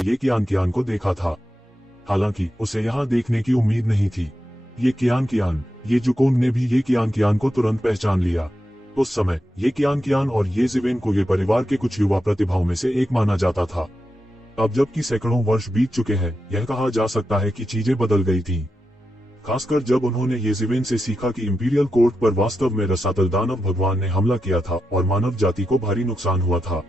ये कियान को देखा था। हालांकि उसे यहाँ देखने की उम्मीद नहीं थी। ये कियान, ये जुकोंग ने भी ये कियान को तुरंत पहचान लिया। उस समय ये कियान और ये जिवेन को ये परिवार के कुछ युवा प्रतिभाओं में से एक माना जाता था। अब जबकि सैकड़ों वर्ष बीत चुके हैं, यह कहा जा सकता है कि चीजें बदल गई थीं। खासकर जब उन्होंने ये जिवेन से सीखा कि इंपीरियल कोर्ट पर वास्तव में रसातल दानव भगवान ने हमला किया था और मानव जाति को भारी नुकसान हुआ था।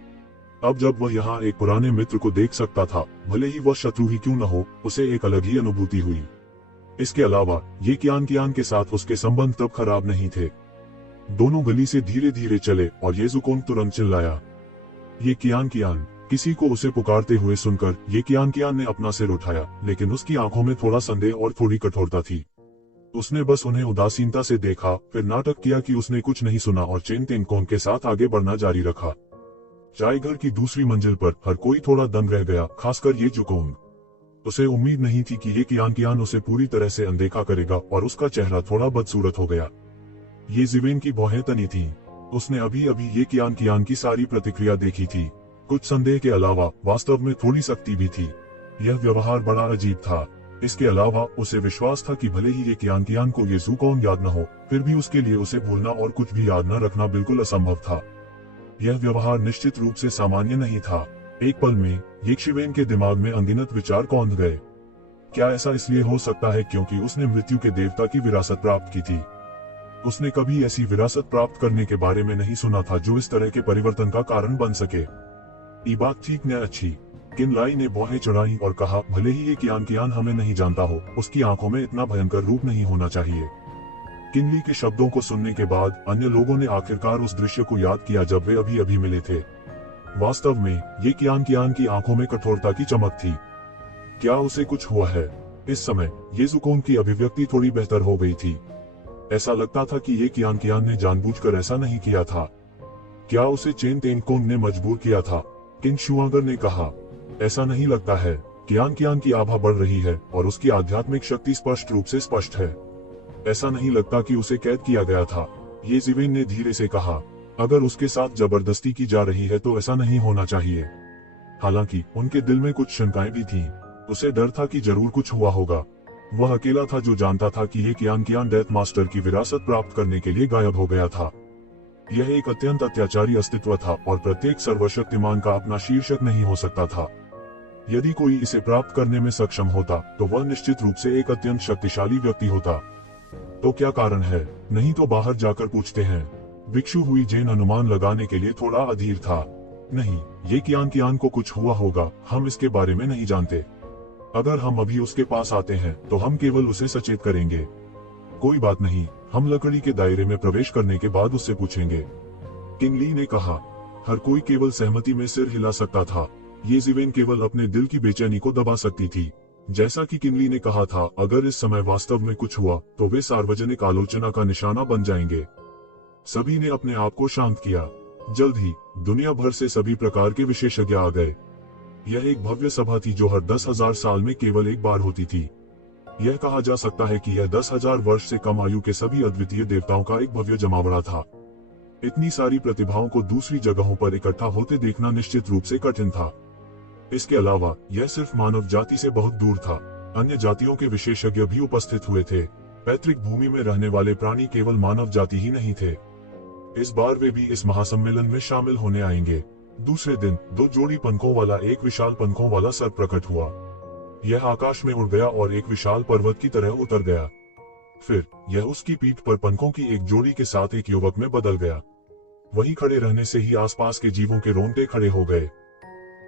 अब जब वह यहाँ एक पुराने मित्र को देख सकता था, भले ही वह शत्रु ही क्यों न हो, उसे एक अलग ही अनुभूति हुई। इसके अलावा ये कियान के साथ उसके संबंध तब खराब नहीं थे। दोनों गली से धीरे धीरे चले और ये जुकोंग तुरंत चिल्लाया, ये कियान। किसी को उसे पुकारते हुए सुनकर ये कियान ने अपना सिर उठाया, लेकिन उसकी आंखों में थोड़ा संदेह और थोड़ी कठोरता थी। उसने बस उन्हें उदासीनता से देखा, फिर नाटक किया कि उसने कुछ नहीं सुना और चेन तेनकोंग के साथ आगे बढ़ना जारी रखा। चाय घर की दूसरी मंजिल पर हर कोई थोड़ा दंग रह गया, खासकर ये जुकोंग। उसे उम्मीद नहीं थी कि ये कियान उसे पूरी तरह से अनदेखा करेगा और उसका चेहरा थोड़ा बदसूरत हो गया। ये जिवेन की भौहें तनी थी। उसने अभी अभी ये कियान की सारी प्रतिक्रिया देखी थी। कुछ संदेह के अलावा वास्तव में थोड़ी सख्ती भी थी। यह व्यवहार बड़ा अजीब था। इसके अलावा उसे विश्वास था कि भले ही ये कियान को ये जुकोंग याद न हो, फिर भी उसके लिए उसे भूलना और कुछ भी याद न रखना बिल्कुल असंभव था। यह व्यवहार निश्चित रूप से सामान्य नहीं था। एक पल में ये जिवेन के दिमाग में अनगिनत विचार कौंध गए। क्या ऐसा इसलिए हो सकता है क्योंकि उसने मृत्यु के देवता की विरासत प्राप्त की थी? उसने कभी ऐसी विरासत प्राप्त करने के बारे में नहीं सुना था जो इस तरह के परिवर्तन का कारण बन सके। ये बात ठीक न अच्छी। किनलाई ने भौहें चढ़ाई और कहा, भले ही ये कियान हमें नहीं जानता हो, उसकी आंखों में इतना भयंकर रूप नहीं होना चाहिए। किनली के शब्दों को सुनने के बाद अन्य लोगों ने आखिरकार उस दृश्य को याद किया जब वे अभी अभी मिले थे। वास्तव में ये कियान की आंखों में कठोरता की चमक थी। क्या उसे कुछ हुआ है? इस समय ये जुकोंग की अभिव्यक्ति थोड़ी बेहतर हो गई थी। ऐसा लगता था कि ये कियान ने जानबूझकर ऐसा नहीं किया था। क्या उसे चेन तेनकोंग ने मजबूर किया था? किंग शुआगर ने कहा, ऐसा नहीं लगता है। कियान की आभा बढ़ रही है और उसकी आध्यात्मिक शक्ति स्पष्ट रूप से स्पष्ट है। ऐसा नहीं लगता कि उसे कैद किया गया था। ये जिवेन ने धीरे से कहा, अगर उसके साथ जबरदस्ती की जा रही है तो ऐसा नहीं होना चाहिए। हालांकि उनके दिल में कुछ शंकाएं भी थीं। उसे डर था कि जरूर कुछ हुआ होगा। वह अकेला था जो जानता था कि ये कियान डेथ मास्टर की विरासत प्राप्त करने के लिए गायब हो गया था। यह एक अत्यंत अत्याचारी अस्तित्व था और प्रत्येक सर्वशक्तिमान का अपना शीर्षक नहीं हो सकता था। यदि कोई इसे प्राप्त करने में सक्षम होता तो वह निश्चित रूप से एक अत्यंत शक्तिशाली व्यक्ति होता। तो क्या कारण है? नहीं तो बाहर जाकर पूछते हैं। भिक्षु हुई जेन अनुमान लगाने के लिए थोड़ा अधीर था। नहीं, ये कियान को कुछ हुआ होगा, हम इसके बारे में नहीं जानते। अगर हम अभी उसके पास आते हैं तो हम केवल उसे सचेत करेंगे। कोई बात नहीं, हम लकड़ी के दायरे में प्रवेश करने के बाद उससे पूछेंगे। किंग ली ने कहा। हर कोई केवल सहमति में सिर हिला सकता था। ये जिवेन केवल अपने दिल की बेचैनी को दबा सकती थी। जैसा कि किंग ली ने कहा था, अगर इस समय वास्तव में कुछ हुआ तो वे सार्वजनिक आलोचना का निशाना बन जाएंगे। सभी ने अपने आप को शांत किया। जल्द ही दुनिया भर से सभी प्रकार के विशेषज्ञ आ गए। यह एक भव्य सभा थी जो हर 10,000 साल में केवल एक बार होती थी। यह कहा जा सकता है कि यह 10,000 वर्ष से कम आयु के सभी अद्वितीय देवताओं का एक भव्य जमावड़ा था। इतनी सारी प्रतिभाओं को दूसरी जगहों पर इकट्ठा होते देखना निश्चित रूप से कठिन था। इसके अलावा यह सिर्फ मानव जाति से बहुत दूर था। अन्य जातियों के विशेषज्ञ भी उपस्थित हुए थे। पैतृक भूमि में रहने वाले प्राणी केवल मानव जाति ही नहीं थे। इस बार वे भी इस महासम्मेलन में शामिल होने आएंगे। दूसरे दिन 2 जोड़ी पंखों वाला एक विशाल पंखों वाला सर्प प्रकट हुआ। यह आकाश में उड़ गया और एक विशाल पर्वत की तरह उतर गया। फिर यह उसकी पीठ पर पंखों की एक जोड़ी के साथ एक युवक में बदल गया। वहीं खड़े रहने से ही आसपास के जीवों के रोंगटे खड़े हो गए।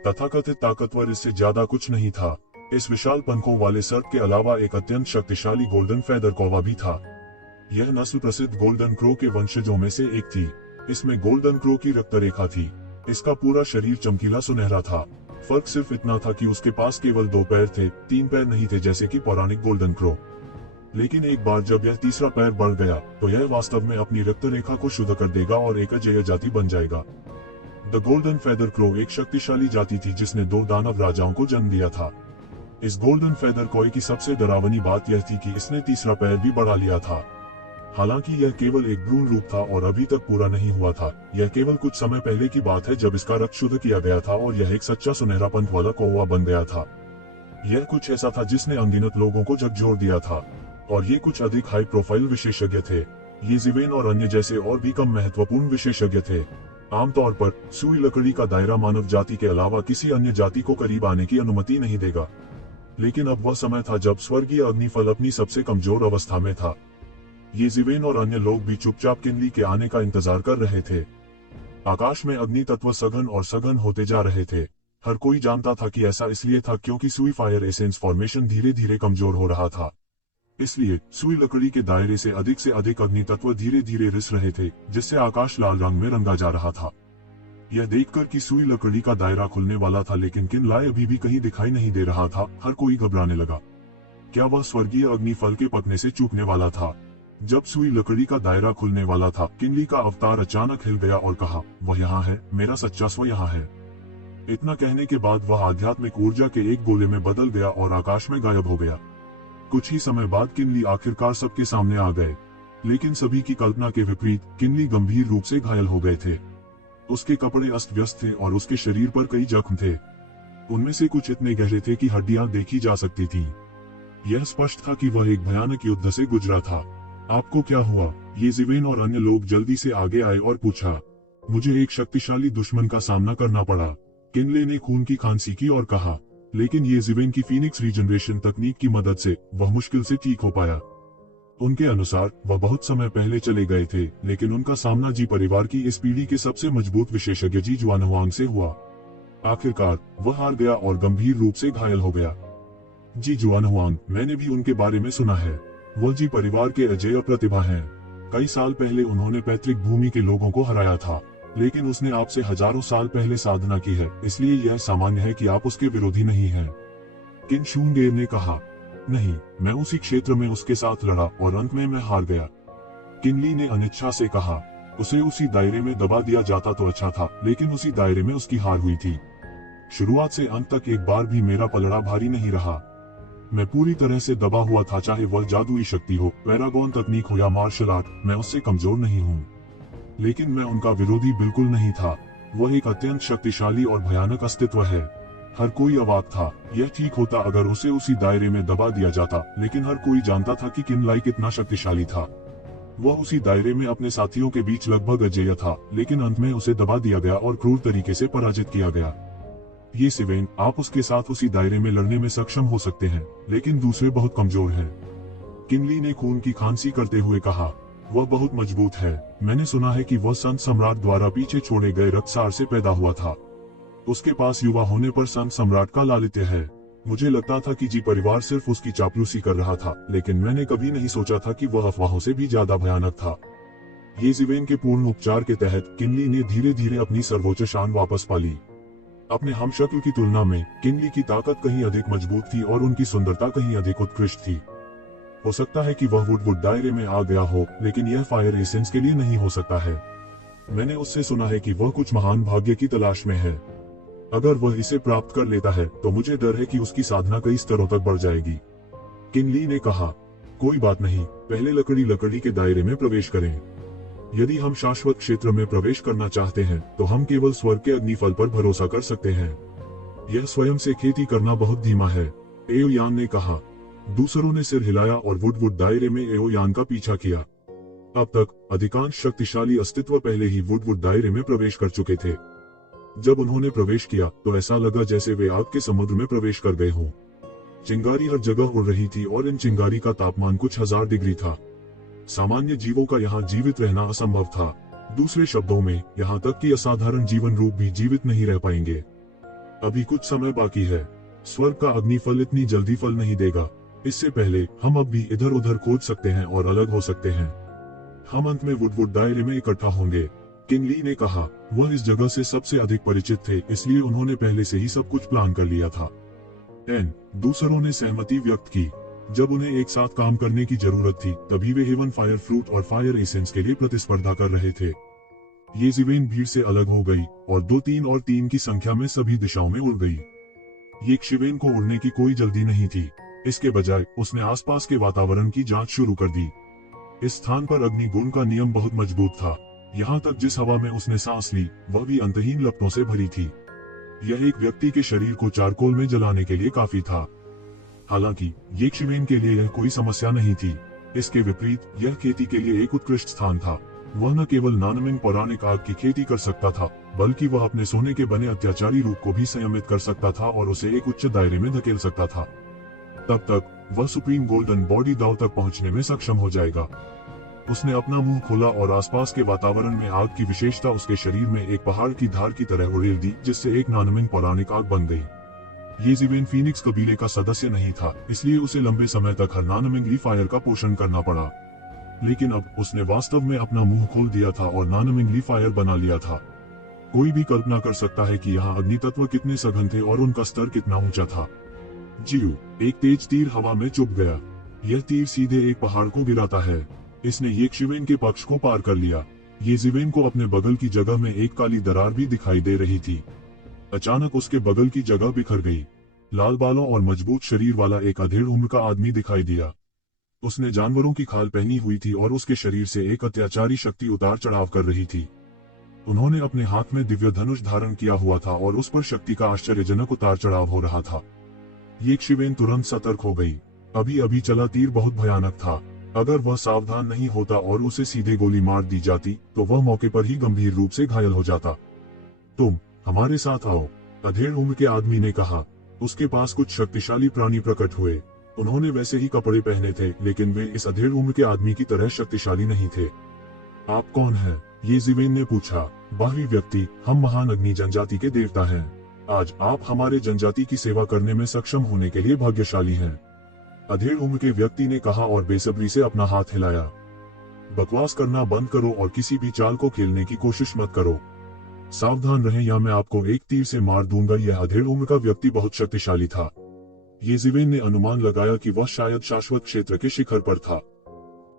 तथाकथित ताकतवर इससे ज्यादा कुछ नहीं था। इस विशाल पंखों वाले सर्प के अलावा एक अत्यंत शक्तिशाली गोल्डन फेदर कौवा भी था। यह नस्ल प्रसिद्ध गोल्डन क्रो के वंशजों में से एक थी। इसमें गोल्डन क्रो की रक्त रेखा थी। इसका पूरा शरीर चमकीला सुनहरा था। फर्क सिर्फ इतना था कि उसके पास केवल 2 पैर थे, 3 पैर नहीं थे जैसे कि पौराणिक गोल्डन क्रो। लेकिन एक बार जब यह तीसरा पैर बढ़ गया तो यह वास्तव में अपनी रक्त रेखा को शुद्ध कर देगा और एक अजेय जाति बन जाएगा। द गोल्डन फेदर क्रो एक शक्तिशाली जाति थी जिसने 2 दानव राजाओं को जन्म दिया था। इस गोल्डन फेदर क्रो की सबसे डरावनी बात यह थी कि इसने तीसरा पैर भी बढ़ा लिया था। हालांकि यह केवल एक भ्रूण रूप था और अभी तक पूरा नहीं हुआ था। यह केवल कुछ समय पहले की बात है जब इसका रक्त शुद्ध किया गया था और यह एक सच्चा सुनहरा पंख वाला कौवा बन गया था। यह कुछ ऐसा था जिसने अनगिनत लोगों को झकझोर दिया था, और ये कुछ अधिक हाई प्रोफाइल विशेषज्ञ थे। ये ज़िवेन और अन्य जैसे और भी कम महत्वपूर्ण विशेषज्ञ थे। आमतौर पर सुई लकड़ी का दायरा मानव जाति के अलावा किसी अन्य जाति को करीब आने की अनुमति नहीं देगा। लेकिन अब वह समय था जब स्वर्गीय अग्निफल अपनी सबसे कमजोर अवस्था में था। ये ज़िवेन और अन्य लोग भी चुपचाप किनली के आने का इंतजार कर रहे थे। आकाश में अग्नि तत्व सघन और सघन होते जा रहे थे। हर कोई जानता था कि ऐसा इसलिए था क्योंकि सुई फायर एसेंस फॉर्मेशन धीरे धीरे कमजोर हो रहा था। इसलिए सुई लकड़ी के दायरे से अधिक अग्नि तत्व धीरे धीरे रिस रहे थे, जिससे आकाश लाल रंग में रंगा जा रहा था। यह देखकर कि सुई लकड़ी का दायरा खुलने वाला था लेकिन किनलाई अभी भी कहीं दिखाई नहीं दे रहा था, हर कोई घबराने लगा। क्या वह स्वर्गीय अग्निफल के पकने से चूकने वाला था? जब सुई लकड़ी का दायरा खुलने वाला था, किनली का अवतार अचानक हिल गया और कहा, वह यहाँ है, मेरा सच्चा स्व यहाँ है। इतना कहने के बाद वह आध्यात्मिक ऊर्जा के एक गोले में बदल गया और आकाश में गायब हो गया। कुछ ही समय बाद किनली आखिरकार सबके सामने आ गए, लेकिन सभी की कल्पना के विपरीत किनली गंभीर रूप से घायल हो गए थे। उसके कपड़े अस्त व्यस्त थे और उसके शरीर पर कई जख्म थे। उनमें से कुछ इतने गहरे थे कि हड्डियां देखी जा सकती थीं। यह स्पष्ट था कि वह एक भयानक युद्ध से गुजरा था। आपको क्या हुआ? ये ज़िवेन और अन्य लोग जल्दी से आगे आए और पूछा। मुझे एक शक्तिशाली दुश्मन का सामना करना पड़ा। किनले ने खून की खांसी की और कहा, लेकिन ये ज़िवेन की फीनिक्स रीजनरेशन तकनीक की मदद से वह मुश्किल से ठीक हो पाया। उनके अनुसार वह बहुत समय पहले चले गए थे, लेकिन उनका सामना जी परिवार की इस पीढ़ी के सबसे मजबूत विशेषज्ञ जी जुआनहुआंग से हुआ। आखिरकार वह हार गया और गंभीर रूप से घायल हो गया। जी जुआनहुआंग, मैंने भी उनके बारे में सुना है। वह जी परिवार के अजेय प्रतिभा हैं। कई साल पहले उन्होंने पैतृक भूमि के लोगों को हराया था, लेकिन उसने आपसे हजारों साल पहले साधना की है, इसलिए यह सामान्य है कि आप उसके विरोधी नहीं हैं। किन शूंगेर ने कहा, नहीं, मैं उसी क्षेत्र में उसके साथ लड़ा और अंत में मैं हार गया। किनली ने अनिच्छा से कहा, उसे उसी दायरे में दबा दिया जाता तो अच्छा था, लेकिन उसी दायरे में उसकी हार हुई थी। शुरुआत से अंत तक एक बार भी मेरा पलड़ा भारी नहीं रहा। मैं पूरी तरह से दबा हुआ था, चाहे वह जादुई शक्ति हो, पैरागॉन तकनीक हो या मार्शल आर्ट, मैं उससे कमजोर नहीं हूँ। लेकिन मैं उनका विरोधी बिल्कुल नहीं था। वह एक अत्यंत शक्तिशाली और भयानक अस्तित्व है। हर कोई अवाक था। यह ठीक होता अगर उसे उसी दायरे में दबा दिया जाता, लेकिन हर कोई जानता था कि किनलाई कितना शक्तिशाली था। वह उसी दायरे में अपने साथियों के बीच लगभग अजेय था, लेकिन अंत में उसे दबा दिया गया और क्रूर तरीके से पराजित किया गया। ये ज़िवेन, आप उसके साथ उसी दायरे में लड़ने में सक्षम हो सकते हैं, लेकिन दूसरे बहुत कमजोर हैं। किनली ने खून की खांसी करते हुए कहा, वह बहुत मजबूत है। मैंने सुना है कि वह संत सम्राट द्वारा पीछे छोड़े गए रक्तसार से पैदा हुआ था। उसके पास युवा होने पर संत सम्राट का लालित्य है। मुझे लगता था कि जी परिवार सिर्फ उसकी चापलूसी कर रहा था, लेकिन मैंने कभी नहीं सोचा था कि वह अफवाहों से भी ज्यादा भयानक था। ये ज़िवेन के पूर्ण उपचार के तहत किनली ने धीरे धीरे अपनी सर्वोच्च शान वापस पा ली। अपने हमशक्ल की तुलना में किनली की ताकत कहीं अधिक मजबूत थी और उनकी सुंदरता कहीं अधिक उत्कृष्ट थी। हो सकता है कि वह वुडवुड दायरे में आ गया हो, लेकिन यह फायर एसेंस के लिए नहीं हो सकता है। मैंने उससे सुना है कि वह कुछ महान भाग्य की तलाश में है। अगर वह इसे प्राप्त कर लेता है तो मुझे डर है कि उसकी साधना कई स्तरों तक बढ़ जाएगी। किनली ने कहा, कोई बात नहीं, पहले लकड़ी के दायरे में प्रवेश करें। यदि हम शाश्वत क्षेत्र में प्रवेश करना चाहते हैं तो हम केवल स्वर्ग के अग्निफल पर भरोसा कर सकते हैं। यह स्वयं से खेती करना बहुत धीमा है, एओयान ने कहा। दूसरों ने सिर हिलाया और वुडवुड दायरे में एओयान का पीछा किया। अब तक अधिकांश शक्तिशाली अस्तित्व पहले ही वुडवुड दायरे में प्रवेश कर चुके थे। जब उन्होंने प्रवेश किया तो ऐसा लगा जैसे वे आग के समुद्र में प्रवेश कर गए हों। चिंगारी हर जगह उड़ रही थी और इन चिंगारी का तापमान कुछ 1000 डिग्री था। सामान्य जीवों का यहाँ जीवित रहना असंभव था। दूसरे शब्दों में, यहाँ तक कि असाधारण जीवन रूप भी जीवित नहीं रह पाएंगे। अभी कुछ समय बाकी है। स्वर्ग का अग्निफल इतनी जल्दी फल नहीं देगा। इससे पहले हम अब भी इधर उधर खोज सकते हैं और अलग हो सकते हैं। हम अंत में वुडवुड दायरे में इकट्ठा होंगे। किनली ने कहा, वह इस जगह से सबसे अधिक परिचित थे, इसलिए उन्होंने पहले से ही सब कुछ प्लान कर लिया था। दूसरों ने सहमति व्यक्त की। जब उन्हें एक साथ काम करने की जरूरत थी, तभी वे हेवन फायर फ्रूट और फायर एसेंस के लिए प्रतिस्पर्धा कर रहे थे। ये ज़िवेन भीड़ से अलग हो गई और 2 की संख्या में सभी दिशाओं में उड़ गई। ये ज़िवेन को उड़ने की कोई जल्दी नहीं थी। इसके बजाय उसने आसपास के वातावरण की जांच शुरू कर दी। इस स्थान पर अग्निगुण का नियम बहुत मजबूत था। यहाँ तक जिस हवा में उसने सांस ली वह भी अंतहीन लपटों से भरी थी। यह एक व्यक्ति के शरीर को चारकोल में जलाने के लिए काफी था। हालांकि ये शिवेन के लिए यह कोई समस्या नहीं थी। इसके विपरीत यह खेती के लिए एक उत्कृष्ट स्थान था। वह न केवल नानमिंग पौराणिक आग की खेती कर सकता था, बल्कि वह अपने सोने के बने अत्याचारी रूप को भी संयमित कर सकता था और उसे एक उच्च दायरे में धकेल सकता था। तब तक वह सुप्रीम गोल्डन बॉडी दाव तक पहुंचने में सक्षम हो जाएगा। उसने अपना मुंह खोला और आसपास के वातावरण में आग की विशेषता उसके शरीर में एक पहाड़ की धार की तरह उड़ेल दी, जिससे एक नानमिंग पौराणिक आग बन गई। ये ज़िवेन फीनिक्स कबीले का सदस्य नहीं था, इसलिए उसे लंबे समय तक हर नानमिंग फायर का पोषण करना पड़ा। लेकिन अब उसने वास्तव में अपना मुंह खोल दिया था और नानमिंग फायर बना लिया था। कोई भी कल्पना कर सकता है कि यहाँ अग्नि तत्व कितने सघन थे और उनका स्तर कितना ऊंचा था। जीव, एक तेज तीर हवा में चुभ गया। यह तीर सीधे एक पहाड़ को गिराता है। इसने ये शिवेन के पक्ष को पार कर लिया। ये ज़िवेन को अपने बगल की जगह में एक काली दरार भी दिखाई दे रही थी। अचानक उसके बगल की जगह बिखर गई। लाल बालों और मजबूत शरीर वाला एक अधेड़ उम्र का आदमी दिखाई दिया। उसने जानवरों की खाल पहनी हुई थी और उसके शरीर से एक अत्याचारी शक्ति उतार चढ़ाव कर रही थी। उन्होंने अपने हाथ में दिव्य धनुष धारण किया हुआ था और उस पर शक्ति का आश्चर्यजनक उतार चढ़ाव हो रहा था। ये शिवेन तुरंत सतर्क हो गई। अभी अभी चला तीर बहुत भयानक था। अगर वह सावधान नहीं होता और उसे सीधे गोली मार दी जाती तो वह मौके पर ही गंभीर रूप से घायल हो जाता। तुम हमारे साथ आओ, अधेड़ उम्र के आदमी ने कहा। उसके पास कुछ शक्तिशाली प्राणी प्रकट हुए। उन्होंने वैसे ही कपड़े पहने थे, लेकिन वे इस अधेड़ उम्र के आदमी की तरह शक्तिशाली नहीं थे। आप कौन हैं? ये ज़िवेन ने पूछा। बाहरी व्यक्ति, हम महान अग्नि जनजाति के देवता हैं। आज आप हमारे जनजाति की सेवा करने में सक्षम होने के लिए भाग्यशाली हैं। अधेड़ उम्र के व्यक्ति ने कहा और बेसब्री से अपना हाथ हिलाया। बकवास करना बंद करो और किसी भी चाल को खेलने की कोशिश मत करो। सावधान रहें या मैं आपको एक तीर से मार दूंगा। यह अधेड़ उम्र का व्यक्ति बहुत शक्तिशाली था। ये ज़िवेन ने अनुमान लगाया कि वह शायद शाश्वत क्षेत्र के शिखर पर था।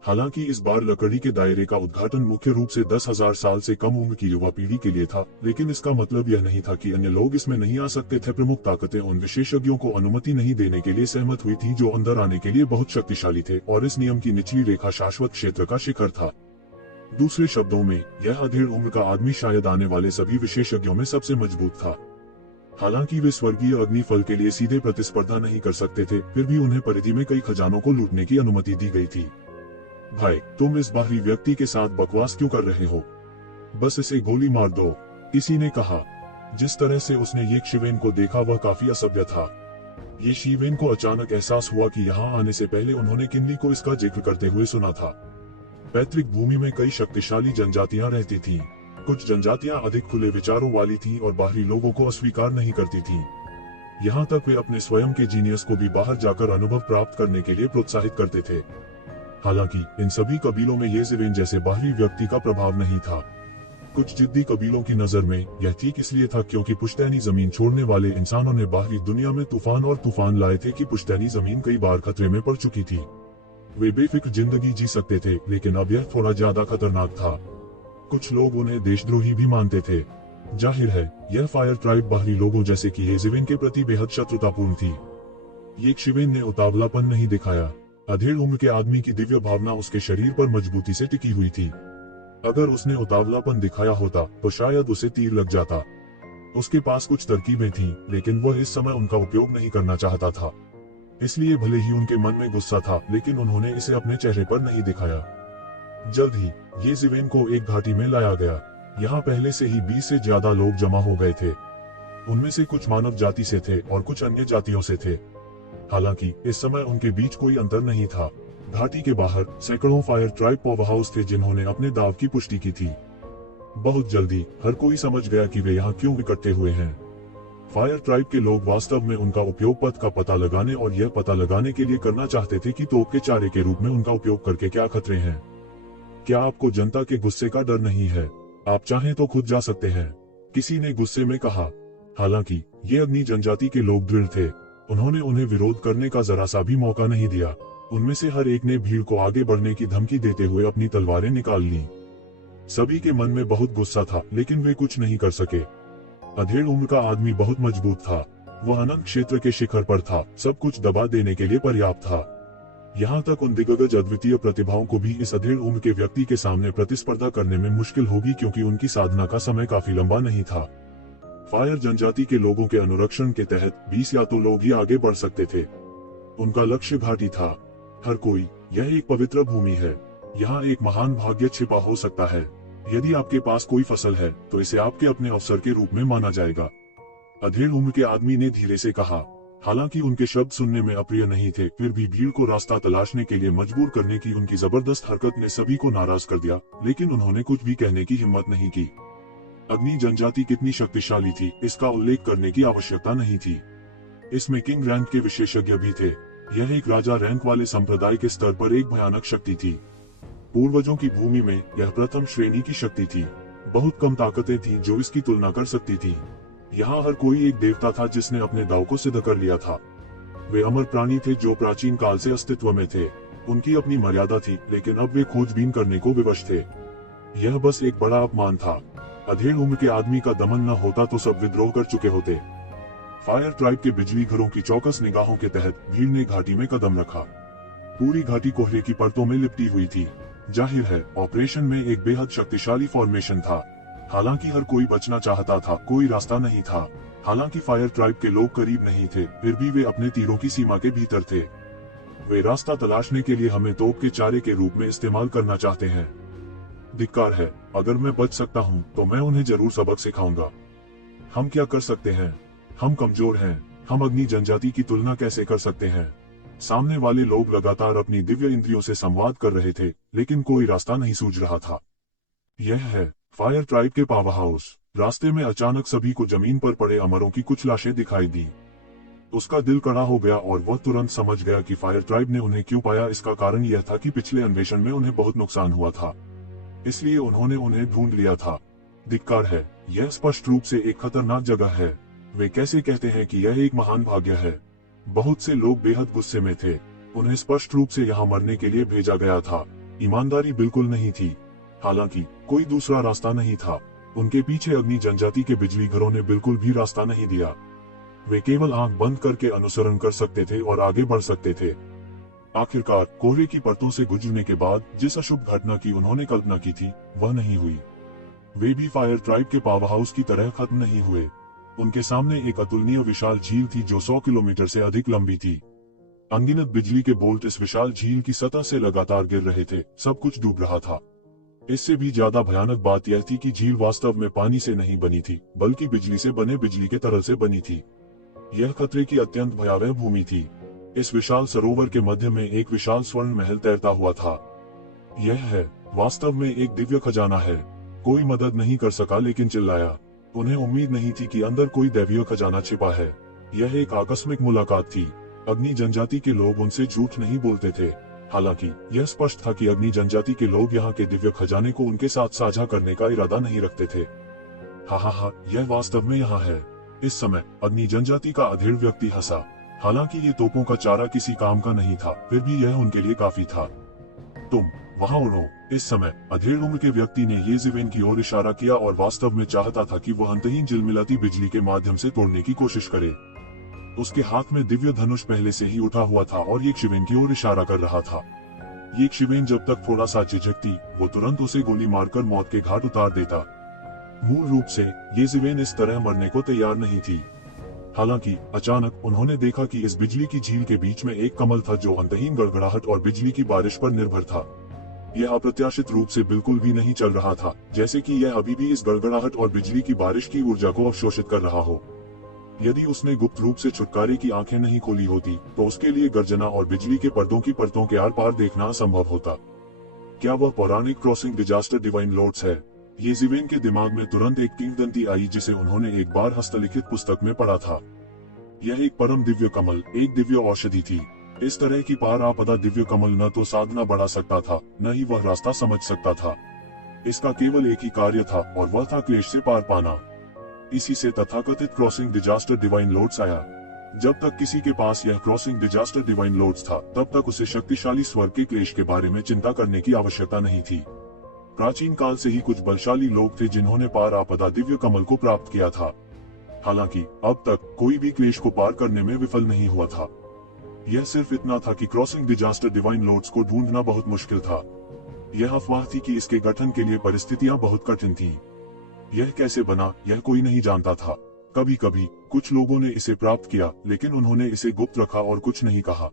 हालांकि इस बार लकड़ी के दायरे का उद्घाटन मुख्य रूप से 10,000 साल से कम उम्र की युवा पीढ़ी के लिए था, लेकिन इसका मतलब यह नहीं था कि अन्य लोग इसमें नहीं आ सकते थे। प्रमुख ताकतें उन विशेषज्ञों को अनुमति नहीं देने के लिए सहमत हुई थी जो अंदर आने के लिए बहुत शक्तिशाली थे, और इस नियम की निचली रेखा शाश्वत क्षेत्र का शिखर था। दूसरे शब्दों में, यह अधेड़ उम्र का आदमी शायद आने वाले सभी विशेषज्ञों में सबसे मजबूत था। हालांकि वे स्वर्गीय अग्निफल के लिए सीधे प्रतिस्पर्धा नहीं कर सकते थे, फिर भी उन्हें परिधि में कई खजानों को लूटने की अनुमति दी गई थी। भाई, तुम इस बाहरी व्यक्ति के साथ बकवास क्यों कर रहे हो? बस इसे गोली मार दो, किसी ने कहा। जिस तरह से उसने ये शिवेन को देखा वह काफी असभ्य था। ये शिवेन को अचानक एहसास हुआ कि यहाँ आने से पहले उन्होंने किन्ली को इसका जिक्र करते हुए सुना था। पैतृक भूमि में कई शक्तिशाली जनजातियां रहती थीं। कुछ जनजातियां अधिक खुले विचारों वाली थीं और बाहरी लोगों को अस्वीकार नहीं करती थीं। यहाँ तक वे अपने स्वयं के जीनियस को भी बाहर जाकर अनुभव प्राप्त करने के लिए प्रोत्साहित करते थे। हालांकि इन सभी कबीलों में ये ज़िवेन जैसे बाहरी व्यक्ति का प्रभाव नहीं था। कुछ जिद्दी कबीलों की नजर में यह ठीक इसलिए था क्योंकि पुश्तैनी जमीन छोड़ने वाले इंसानों ने बाहरी दुनिया में तूफान लाए थे कि पुश्तैनी जमीन कई बार खतरे में पड़ चुकी थी। वे बेफिक्र जिंदगी जी सकते थे, लेकिन अब यह थोड़ा ज्यादा खतरनाक था। कुछ लोग उन्हें देशद्रोही भी मानते थे। जाहिर है, यह फायर ट्राइब बाहरी लोगों जैसे कि ये ज़िवेन के प्रति बेहद शत्रुतापूर्ण थी। ये शिवेन ने उतावलापन नहीं दिखाया। अधेड़ उम्र के आदमी की दिव्य भावना उसके शरीर पर मजबूती से टिकी हुई थी। अगर उसने उतावलापन दिखाया होता तो शायद उसे तीर लग जाता। उसके पास कुछ तरकीबें थीं, लेकिन वह इस समय उनका उपयोग नहीं करना चाहता था। इसलिए भले ही उनके मन में गुस्सा था, लेकिन उन्होंने इसे अपने चेहरे पर नहीं दिखाया। जल्द ही ये ज़िवेन को एक घाटी में लाया गया। यहाँ पहले से ही 20 से ज्यादा लोग जमा हो गए थे। उनमें से कुछ मानव जाति से थे और कुछ अन्य जातियों से थे। हालांकि इस समय उनके बीच कोई अंतर नहीं था। घाटी के बाहर सैकड़ों फायर ट्राइब पावर हाउस थे जिन्होंने अपने दाव की पुष्टि की थी। बहुत जल्दी हर कोई समझ गया कि वे यहाँ क्यों इकट्ठे हुए हैं। फायर ट्राइब के लोग वास्तव में उनका उपयोग पथ का पता लगाने और यह पता लगाने के लिए करना चाहते थे कि तोप के चारे के रूप में उनका उपयोग करके क्या खतरे हैं। क्या आपको जनता के गुस्से का डर नहीं है? आप चाहें तो खुद जा सकते हैं, किसी ने गुस्से में कहा। हालांकि ये अग्नि जनजाति के लोग दृढ़ थे। उन्होंने उन्हें विरोध करने का जरा सा भी मौका नहीं दिया। उनमें से हर एक ने भीड़ को आगे बढ़ने की धमकी देते हुए अपनी तलवारें निकाल लीं। सभी के मन में बहुत गुस्सा था, लेकिन वे कुछ नहीं कर सके। अधेड़ उम्र का आदमी बहुत मजबूत था। वह अनंत क्षेत्र के शिखर पर था, सब कुछ दबा देने के लिए पर्याप्त था। यहाँ तक उन दिग्गज अद्वितीय प्रतिभाओं को भी इस अधेड़ उम्र के व्यक्ति के सामने प्रतिस्पर्धा करने में मुश्किल होगी, क्योंकि उनकी साधना का समय काफी लंबा नहीं था। फायर जनजाति के लोगों के अनुरक्षण के तहत 20 या तो लोग ही आगे बढ़ सकते थे। उनका लक्ष्य घाटी था। हर कोई, यह एक पवित्र भूमि है, यहाँ एक महान भाग्य छिपा हो सकता है। यदि आपके पास कोई फसल है तो इसे आपके अपने अवसर के रूप में माना जाएगा। अधेड़ उम्र के आदमी ने धीरे से कहा। हालांकि उनके शब्द सुनने में अप्रिय नहीं थे, फिर भी भीड़ को रास्ता तलाशने के लिए मजबूर करने की उनकी जबरदस्त हरकत ने सभी को नाराज कर दिया, लेकिन उन्होंने कुछ भी कहने की हिम्मत नहीं की। अग्नि जनजाति कितनी शक्तिशाली थी, इसका उल्लेख करने की आवश्यकता नहीं थी। इसमें किंग रैंक के विशेषज्ञ भी थे। यह एक राजा रैंक वाले संप्रदाय के स्तर पर एक भयानक शक्ति थी। पूर्वजों की भूमि में यह प्रथम श्रेणी की शक्ति थी। बहुत कम ताकतें थीं जो इसकी तुलना कर सकती थी। यहाँ हर कोई एक देवता था जिसने अपने दाव को सिद्ध कर लिया था। वे अमर प्राणी थे जो प्राचीन काल से अस्तित्व में थे। उनकी अपनी मर्यादा थी, लेकिन अब वे खोजबीन करने को विवश थे। यह बस एक बड़ा अपमान था। अधेड़ उम्र के आदमी का दमन न होता तो सब विद्रोह कर चुके होते। फायर ट्राइब के बिजली घरों की चौकस निगाहों के तहत भीड़ ने घाटी में कदम रखा। पूरी घाटी कोहरे की परतों में लिपटी हुई थी। जाहिर है, ऑपरेशन में एक बेहद शक्तिशाली फॉर्मेशन था। हालांकि हर कोई बचना चाहता था, कोई रास्ता नहीं था। हालांकि फायर ट्राइब के लोग करीब नहीं थे, फिर भी वे अपने तीरों की सीमा के भीतर थे। वे रास्ता तलाशने के लिए हमें तोप के चारे के रूप में इस्तेमाल करना चाहते हैं। धिक्कार है। अगर मैं बच सकता हूं, तो मैं उन्हें जरूर सबक सिखाऊंगा। हम क्या कर सकते हैं? हम कमजोर हैं। हम अग्नि जनजाति की तुलना कैसे कर सकते हैं? सामने वाले लोग लगातार अपनी दिव्य इंद्रियों से संवाद कर रहे थे, लेकिन कोई रास्ता नहीं सूझ रहा था। यह है फायर ट्राइब के पावर हाउस। रास्ते में अचानक सभी को जमीन पर पड़े अमरों की कुछ लाशें दिखाई दी। उसका दिल कड़ा हो गया और वह तुरंत समझ गया कि फायर ट्राइब ने उन्हें क्यों पाया। इसका कारण यह था कि पिछले अन्वेषण में उन्हें बहुत नुकसान हुआ था, इसलिए उन्होंने उन्हें ढूंढ लिया था। धिक्कार है। यह स्पष्ट रूप से एक खतरनाक जगह है। वे कैसे कहते हैं कि यह एक महान भाग्य है? बहुत से लोग बेहद गुस्से में थे। उन्हें स्पष्ट रूप से यहाँ मरने के लिए भेजा गया था। ईमानदारी बिल्कुल नहीं थी। हालांकि कोई दूसरा रास्ता नहीं था। उनके पीछे अग्नि जनजाति के बिजली घरों ने बिल्कुल भी रास्ता नहीं दिया। वे केवल आंख बंद करके अनुसरण कर सकते थे और आगे बढ़ सकते थे। आखिरकार कोहरे की परतों से गुजरने के बाद जिस अशुभ घटना की उन्होंने कल्पना की थी, वह नहीं हुई। वे भी फायर ट्राइब के पावर हाउस की तरह खत्म नहीं हुए। उनके सामने एक अतुलनीय विशाल झील थी जो 100 किलोमीटर से अधिक लंबी थी। अनगिनत बिजली के बोल्ट इस विशाल झील की सतह से लगातार गिर रहे थे। सब कुछ डूब रहा था। इससे भी ज्यादा भयानक बात यह थी कि झील वास्तव में पानी से नहीं बनी थी, बल्कि बिजली से बने बिजली के तरल से बनी थी। यह खतरे की अत्यंत भयावह भूमि थी। इस विशाल सरोवर के मध्य में एक विशाल स्वर्ण महल तैरता हुआ था। यह है वास्तव में एक दिव्य खजाना है। कोई मदद नहीं कर सका, लेकिन चिल्लाया। उन्हें उम्मीद नहीं थी कि अंदर कोई दैवीय खजाना छिपा है। यह एक आकस्मिक मुलाकात थी। अग्नि जनजाति के लोग उनसे झूठ नहीं बोलते थे। हालांकि यह स्पष्ट था कि अग्नि जनजाति के लोग यहाँ के दिव्य खजाने को उनके साथ साझा करने का इरादा नहीं रखते थे। हा, यह वास्तव में यहाँ है। इस समय अग्नि जनजाति का अधेड़ व्यक्ति हंसा। हालांकि ये तोपों का चारा किसी काम का नहीं था, फिर भी यह उनके लिए काफी था। तुम वहाँ उड़ो। इस समय अधेड़ उम्र के व्यक्ति ने येज़ेवेन की ओर इशारा किया और वास्तव में चाहता था कि वह अंतहीन झिलमिलाती बिजली के माध्यम से तोड़ने की कोशिश करे। उसके हाथ में दिव्य धनुष पहले से ही उठा हुआ था और येज़ेवेन की ओर इशारा कर रहा था। येज़ेवेन जब तक थोड़ा सा झिझकती, वो तुरंत उसे गोली मारकर मौत के घाट उतार देता। मूल रूप से येज़ेवेन इस तरह मरने को तैयार नहीं थी। हालांकि अचानक उन्होंने देखा कि इस बिजली की झील के बीच में एक कमल था जो अंतहीन गड़गड़ाहट और बिजली की बारिश पर निर्भर था। यह अप्रत्याशित रूप से बिल्कुल भी नहीं चल रहा था, जैसे कि यह अभी भी इस गड़गड़ाहट और बिजली की बारिश की ऊर्जा को अवशोषित कर रहा हो। यदि उसने गुप्त रूप से छुटकारे की आंखें नहीं खोली होती, तो उसके लिए गर्जना और बिजली के पर्दों की परतों के आर पार देखना असंभव होता। क्या वह पौराणिक क्रॉसिंग डिजास्टर डिवाइन लॉर्ड्स है? येज़ेवेन के दिमाग में तुरंत एक किंवदंती आई जिसे उन्होंने एक बार हस्तलिखित पुस्तक में पढ़ा था। यह एक परम दिव्य कमल, एक दिव्य औषधि थी। इस तरह की पार आपदा दिव्य कमल न तो साधना बढ़ा सकता था, न ही वह रास्ता समझ सकता था। इसका केवल एक ही कार्य था और वह था क्लेश से पार पाना। इसी से तथाकथित क्रॉसिंग डिजास्टर डिवाइन लॉर्ड्स आया। जब तक किसी के पास यह क्रॉसिंग डिजास्टर डिवाइन लॉर्ड्स था, तब तक उसे शक्तिशाली स्वर्ग के क्लेश के बारे में चिंता करने की आवश्यकता नहीं थी। प्राचीन काल से ही कुछ बलशाली लोग थे जिन्होंने पार आपदा दिव्य कमल को प्राप्त किया था। हालांकि अब तक कोई भी क्लेश को पार करने में विफल नहीं हुआ था। यह सिर्फ इतना था कि क्रॉसिंग डिजास्टर डिवाइन लॉर्ड्स को ढूंढना बहुत मुश्किल था। यह अफवाह थी कि इसके गठन के लिए परिस्थितियां बहुत कठिन थीं। यह कैसे बना, यह कोई नहीं जानता था। कभी कभी कुछ लोगों ने इसे प्राप्त किया, लेकिन उन्होंने इसे गुप्त रखा और कुछ नहीं कहा।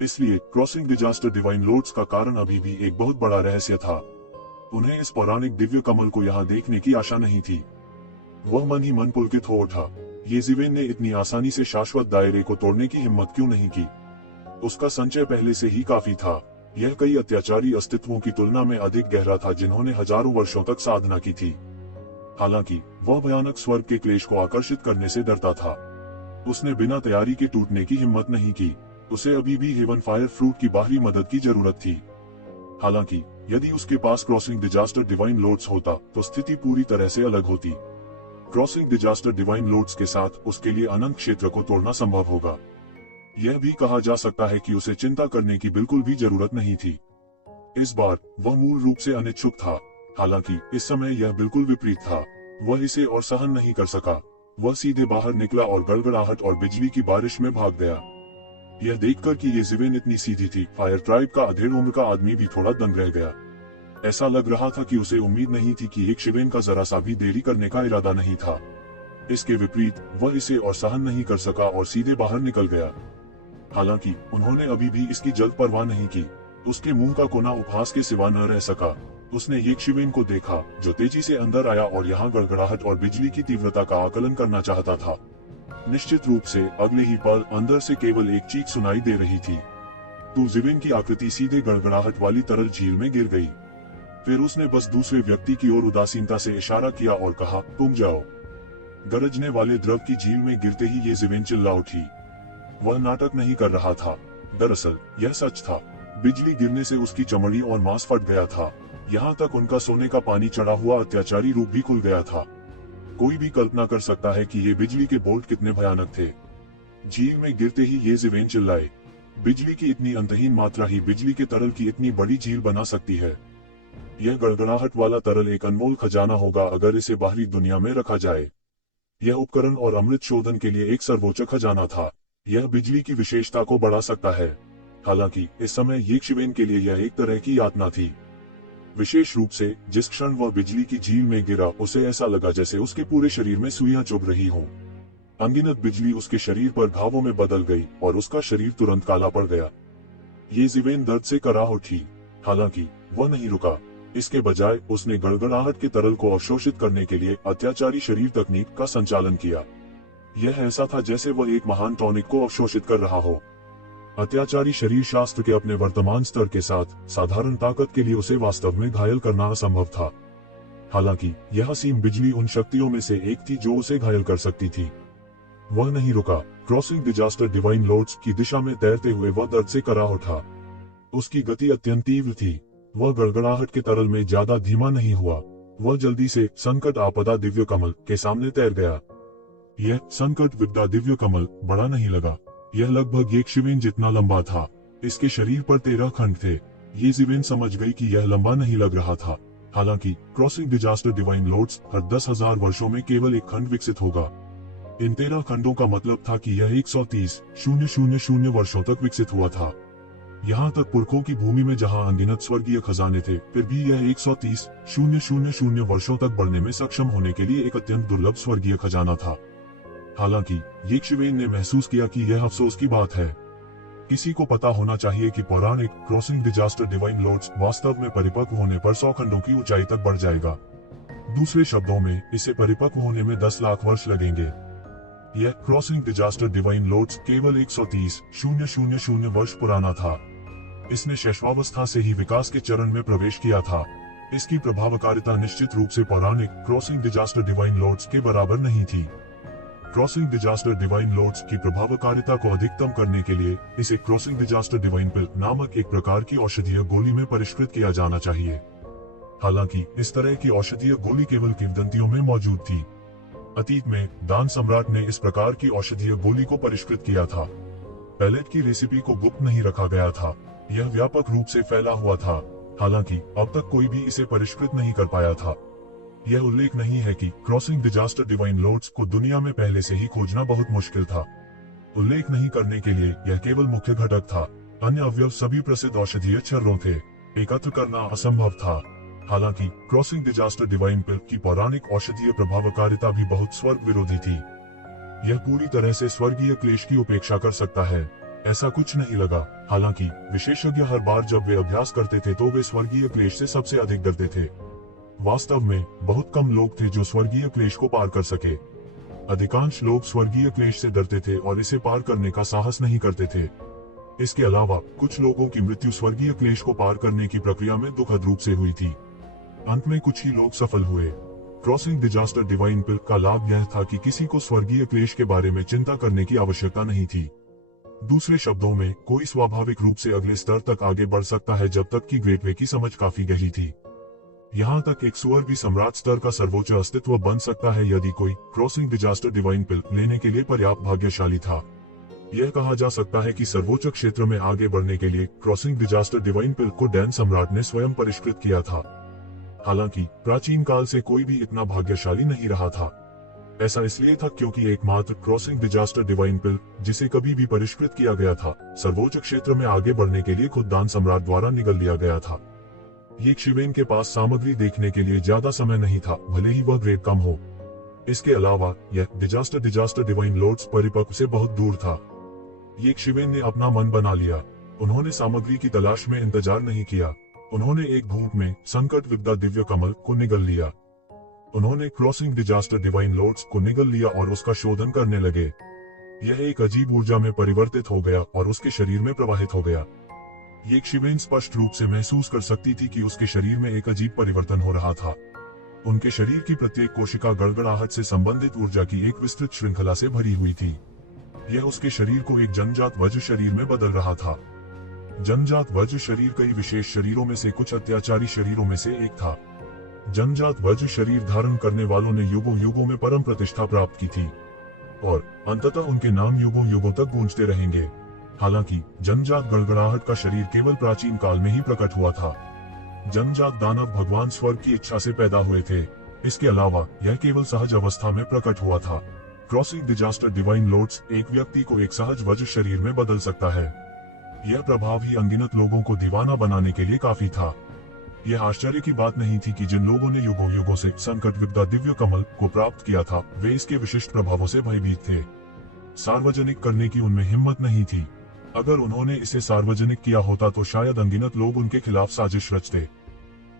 इसलिए क्रॉसिंग डिजास्टर डिवाइन लॉर्ड्स का कारण अभी भी एक बहुत बड़ा रहस्य था। उन्हें इस पौराणिक दिव्य कमल को यहाँ देखने की आशा नहीं थी। वह मन ही मन पुलकित हो उठा। येज़ेवेन ने इतनी आसानी से शाश्वत दायरे को तोड़ने की हिम्मत क्यों नहीं की? उसका संचय पहले से ही काफी था। यह कई अत्याचारी अस्तित्वों की तुलना में अधिक गहरा था जिन्होंने हजारों वर्षों तक साधना की थी। हालांकि वह भयानक स्वर्ग के क्लेश को आकर्षित करने से डरता था। उसने बिना तैयारी के टूटने की हिम्मत नहीं की। उसे अभी भी हेवन फायर फ्रूट की बाहरी मदद की जरूरत थी। हालांकि यदि उसके पास क्रॉसिंग डिजास्टर डिवाइन लॉर्ड्स होता तो स्थिति पूरी तरह से अलग होती। क्रॉसिंग डिजास्टर डिवाइन लॉर्ड्स के साथ उसके लिए अनंत क्षेत्र को तोड़ना संभव होगा। यह भी कहा जा सकता है कि उसे चिंता करने की बिल्कुल भी जरूरत नहीं थी। इस बार वह मूल रूप से अनिच्छुक था। हालांकि इस समय यह बिल्कुल विपरीत था। वह इसे और सहन नहीं कर सका। वह सीधे बाहर निकला और गड़गड़ाहट और बिजली की बारिश में भाग गया। यह देखकर कि येज़ेवेन इतनी सीधी थी, फायर ट्राइब का अधेड़ उम्र का आदमी भी थोड़ा दंग रह गया। ऐसा लग रहा था कि उसे उम्मीद नहीं थी कि एक शिवेन का जरा सा भी देरी करने का इरादा नहीं था। इसके विपरीत वह इसे और सहन नहीं कर सका और सीधे बाहर निकल गया। हालांकि उन्होंने अभी भी इसकी जल्द परवाह नहीं की। उसके मुंह का कोना उपहास के सिवा न रह सका। उसने येशिवेन को देखा जो तेजी से अंदर आया और यहाँ गड़गड़ाहट और बिजली की तीव्रता का आकलन करना चाहता था। निश्चित रूप से अगले ही पल अंदर से केवल एक चीख सुनाई दे रही थी। तो ज़िवेन की आकृति सीधे गड़गड़ाहट वाली तरल झील में गिर गई। फिर उसने बस दूसरे व्यक्ति की ओर उदासीनता से इशारा किया और कहा, तुम जाओ। गरजने वाले द्रव की झील में गिरते ही ये ज़िवेन चिल्ला उठी। वह नाटक नहीं कर रहा था। दरअसल यह सच था। बिजली गिरने से उसकी चमड़ी और मांस फट गया था। यहाँ तक उनका सोने का पानी चढ़ा हुआ अत्याचारी रूप भी खुल गया था। कोई भी कल्पना कर सकता है कि ये बिजली के बोल्ट कितने भयानक थे। झील में गिरते ही ये ज़िवेन चिल्लाए। बिजली की इतनी अंतहीन मात्रा ही बिजली के तरल की इतनी बड़ी झील बना सकती है। यह गड़गड़ाहट वाला तरल एक अनमोल खजाना होगा अगर इसे बाहरी दुनिया में रखा जाए। यह उपकरण और अमृत शोधन के लिए एक सर्वोच्च खजाना था। यह बिजली की विशेषता को बढ़ा सकता है। हालांकि इस समय येशिवेन के लिए यह एक तरह की यातना थी। विशेष रूप से जिस क्षण वह बिजली की झील में गिरा, उसे ऐसा लगा जैसे उसके पूरे शरीर में सुइयां चुभ रही हों। अनगिनत बिजली उसके शरीर पर घावों में बदल गई और उसका शरीर तुरंत काला पड़ गया। ये ज़िवेन दर्द से कराह उठी। हालांकि वह नहीं रुका। इसके बजाय उसने गड़गड़ाहट के तरल को अवशोषित करने के लिए अत्याचारी शरीर तकनीक का संचालन किया। यह ऐसा था जैसे वह एक महान टॉनिक को अवशोषित कर रहा हो। अत्याचारी शरीर शास्त्र के अपने वर्तमान स्तर के साथ साधारण ताकत के लिए उसे वास्तव में घायल करना असंभव था। हालांकि यह असीम बिजली उन शक्तियों में से एक थी जो उसे घायल कर सकती थी। वह नहीं रुका। क्रॉसिंग डिजास्टर डिवाइन लॉर्ड्स की दिशा में तैरते हुए वह दर्द से कराह उठा। उसकी गति अत्यंत तीव्र थी। वह गड़गड़ाहट के तरल में ज्यादा धीमा नहीं हुआ। वह जल्दी से संकट आपदा दिव्य कमल के सामने तैर गया। यह संकट विपदा दिव्य कमल बड़ा नहीं लगा। यह लगभग एक शिवेन जितना लंबा था। इसके शरीर पर 13 खंड थे। ये ज़िवेन समझ गई कि यह लंबा नहीं लग रहा था। हालांकि क्रॉसिंग डिजास्टर डिवाइन लॉर्ड्स हर 10,000 वर्षों में केवल एक खंड विकसित होगा। इन 13 खंडों का मतलब था कि यह 130,000 वर्षों तक विकसित हुआ था। यहाँ तक पुरखों की भूमि में जहाँ अनगिनत स्वर्गीय खजाने थे, फिर भी यह 130,000 वर्षों तक बढ़ने में सक्षम होने के लिए एक अत्यंत दुर्लभ स्वर्गीय खजाना था। हालांकि येशिवेन ने महसूस किया कि यह अफसोस की बात है। किसी को पता होना चाहिए कि पौराणिक क्रॉसिंग डिजास्टर डिवाइन लॉर्ड्स वास्तव में परिपक्व होने पर 100 खंडों की ऊंचाई तक बढ़ जाएगा। दूसरे शब्दों में इसे परिपक्व होने में 10 लाख वर्ष लगेंगे। यह क्रॉसिंग डिजास्टर डिवाइन लॉर्ड्स केवल 130,000 वर्ष पुराना था। इसने शैशवावस्था से ही विकास के चरण में प्रवेश किया था। इसकी प्रभावकारिता निश्चित रूप से पौराणिक क्रॉसिंग डिजास्टर डिवाइन लॉर्ड्स के बराबर नहीं थी। क्रॉसिंग डिजास्टर डिवाइन लॉर्ड्स की प्रभावकारिता को अधिकतम करने के लिए इसे क्रॉसिंग डिजास्टर डिवाइन पिल नामक एक प्रकार की औषधीय गोली में परिष्कृत किया जाना चाहिए। हालांकि इस तरह की औषधीय गोली केवल किंवदंतियों में मौजूद थी। अतीत में दान सम्राट ने इस प्रकार की औषधीय गोली को परिष्कृत किया था। पैलेट की रेसिपी को गुप्त नहीं रखा गया था। यह व्यापक रूप से फैला हुआ था। हालांकि अब तक कोई भी इसे परिष्कृत नहीं कर पाया था। यह उल्लेख नहीं है कि क्रॉसिंग डिजास्टर डिवाइन लॉर्ड्स को दुनिया में पहले से ही खोजना बहुत मुश्किल था। उल्लेख नहीं करने के लिए यह केवल मुख्य घटक था। अन्य अवयव सभी प्रसिद्ध औषधीय छर्रों थे। एकत्र करना असंभव था। हालांकि क्रॉसिंग डिजास्टर डिवाइन पिल की पौराणिक औषधीय प्रभावकारिता भी बहुत स्वर्ग विरोधी थी। यह पूरी तरह से स्वर्गीय क्लेश की उपेक्षा कर सकता है, ऐसा कुछ नहीं लगा। हालांकि विशेषज्ञ हर बार जब वे अभ्यास करते थे तो वे स्वर्गीय क्लेश से सबसे अधिक डरते थे। वास्तव में बहुत कम लोग थे जो स्वर्गीय क्लेश को पार कर सके। अधिकांश लोग स्वर्गीय क्लेश से डरते थे और इसे पार करने का साहस नहीं करते थे। इसके अलावा कुछ लोगों की मृत्यु स्वर्गीय क्लेश को पार करने की प्रक्रिया में दुखद रूप से हुई थी। अंत में कुछ ही लोग सफल हुए। क्रॉसिंग डिजास्टर डिवाइन पिल का लाभ यह था कि किसी को स्वर्गीय क्लेश के बारे में चिंता करने की आवश्यकता नहीं थी। दूसरे शब्दों में, कोई स्वाभाविक रूप से अगले स्तर तक आगे बढ़ सकता है जब तक कि ग्रेट वे की समझ काफी गहरी थी। यहाँ तक एक स्वर्गीय सम्राट स्तर का सर्वोच्च अस्तित्व बन सकता है यदि कोई क्रॉसिंग डिजास्टर डिवाइन पिल लेने के लिए पर्याप्त भाग्यशाली था। यह कहा जा सकता है कि सर्वोच्च क्षेत्र में आगे बढ़ने के लिए क्रॉसिंग डिजास्टर डिवाइन पिल को डैन सम्राट ने स्वयं परिष्कृत किया था। हालांकि प्राचीन काल से कोई भी इतना भाग्यशाली नहीं रहा था। ऐसा इसलिए था क्योंकि एकमात्र क्रॉसिंग डिजास्टर डिवाइन पिल जिसे कभी भी परिष्कृत किया गया था, सर्वोच्च क्षेत्र में आगे बढ़ने के लिए खुद दान सम्राट द्वारा निगल लिया गया था। ये शिवेन के पास सामग्री देखने के लिए ज्यादा समय नहीं था, भले ही वह ग्रेड कम हो। इसके अलावा यह डिजास्टर डिवाइन लॉर्ड्स परिपक्व से बहुत दूर था। ये शिवेन ने अपना मन बना लिया। उन्होंने सामग्री की तलाश में इंतजार नहीं किया। उन्होंने एक घूंट में संकट विद्या दिव्य कमल को निगल लिया। उन्होंने क्रॉसिंग डिजास्टर डिवाइन लॉर्ड्स को निगल लिया और उसका शोधन करने लगे। यह एक अजीब ऊर्जा में परिवर्तित हो गया और उसके शरीर में प्रवाहित हो गया। ये शिवेन स्पष्ट रूप से महसूस कर सकती थी कि उसके शरीर में एक अजीब परिवर्तन हो रहा था। उनके शरीर की प्रत्येक कोशिका गड़गड़ाहट से संबंधित ऊर्जा की एक विस्तृत श्रृंखला से भरी हुई थी। यह उसके शरीर को एक जन्मजात वज्र शरीर में बदल रहा था। जन्मजात वज्र शरीर कई विशेष शरीरों में से कुछ अत्याचारी शरीरों में से एक था। जन्मजात वज्र शरीर धारण करने वालों ने युगों युगों में परम प्रतिष्ठा प्राप्त की थी और अंततः उनके नाम युगों युगों तक गूंजते रहेंगे। हालांकि जन्मजात गड़गड़ाहट का शरीर केवल प्राचीन काल में ही प्रकट हुआ था। जन्मजात दानव भगवान स्वर्ग की इच्छा से पैदा हुए थे। इसके अलावा यह केवल सहज अवस्था में प्रकट हुआ था। क्रॉसिंग डिजास्टर डिवाइन लॉर्ड्स एक व्यक्ति को एक सहज वज्र शरीर में बदल सकता है। यह प्रभाव ही अनगिनत लोगों को दीवाना बनाने के लिए काफी था। यह आश्चर्य की बात नहीं थी कि जिन लोगों ने युगों युगों से संकट विद्या दिव्य कमल को प्राप्त किया था, वे इसके विशिष्ट प्रभावों से भयभीत थे। सार्वजनिक करने की उनमें हिम्मत नहीं थी। अगर उन्होंने इसे सार्वजनिक किया होता तो शायद अनगिनत लोग उनके खिलाफ साजिश रचते।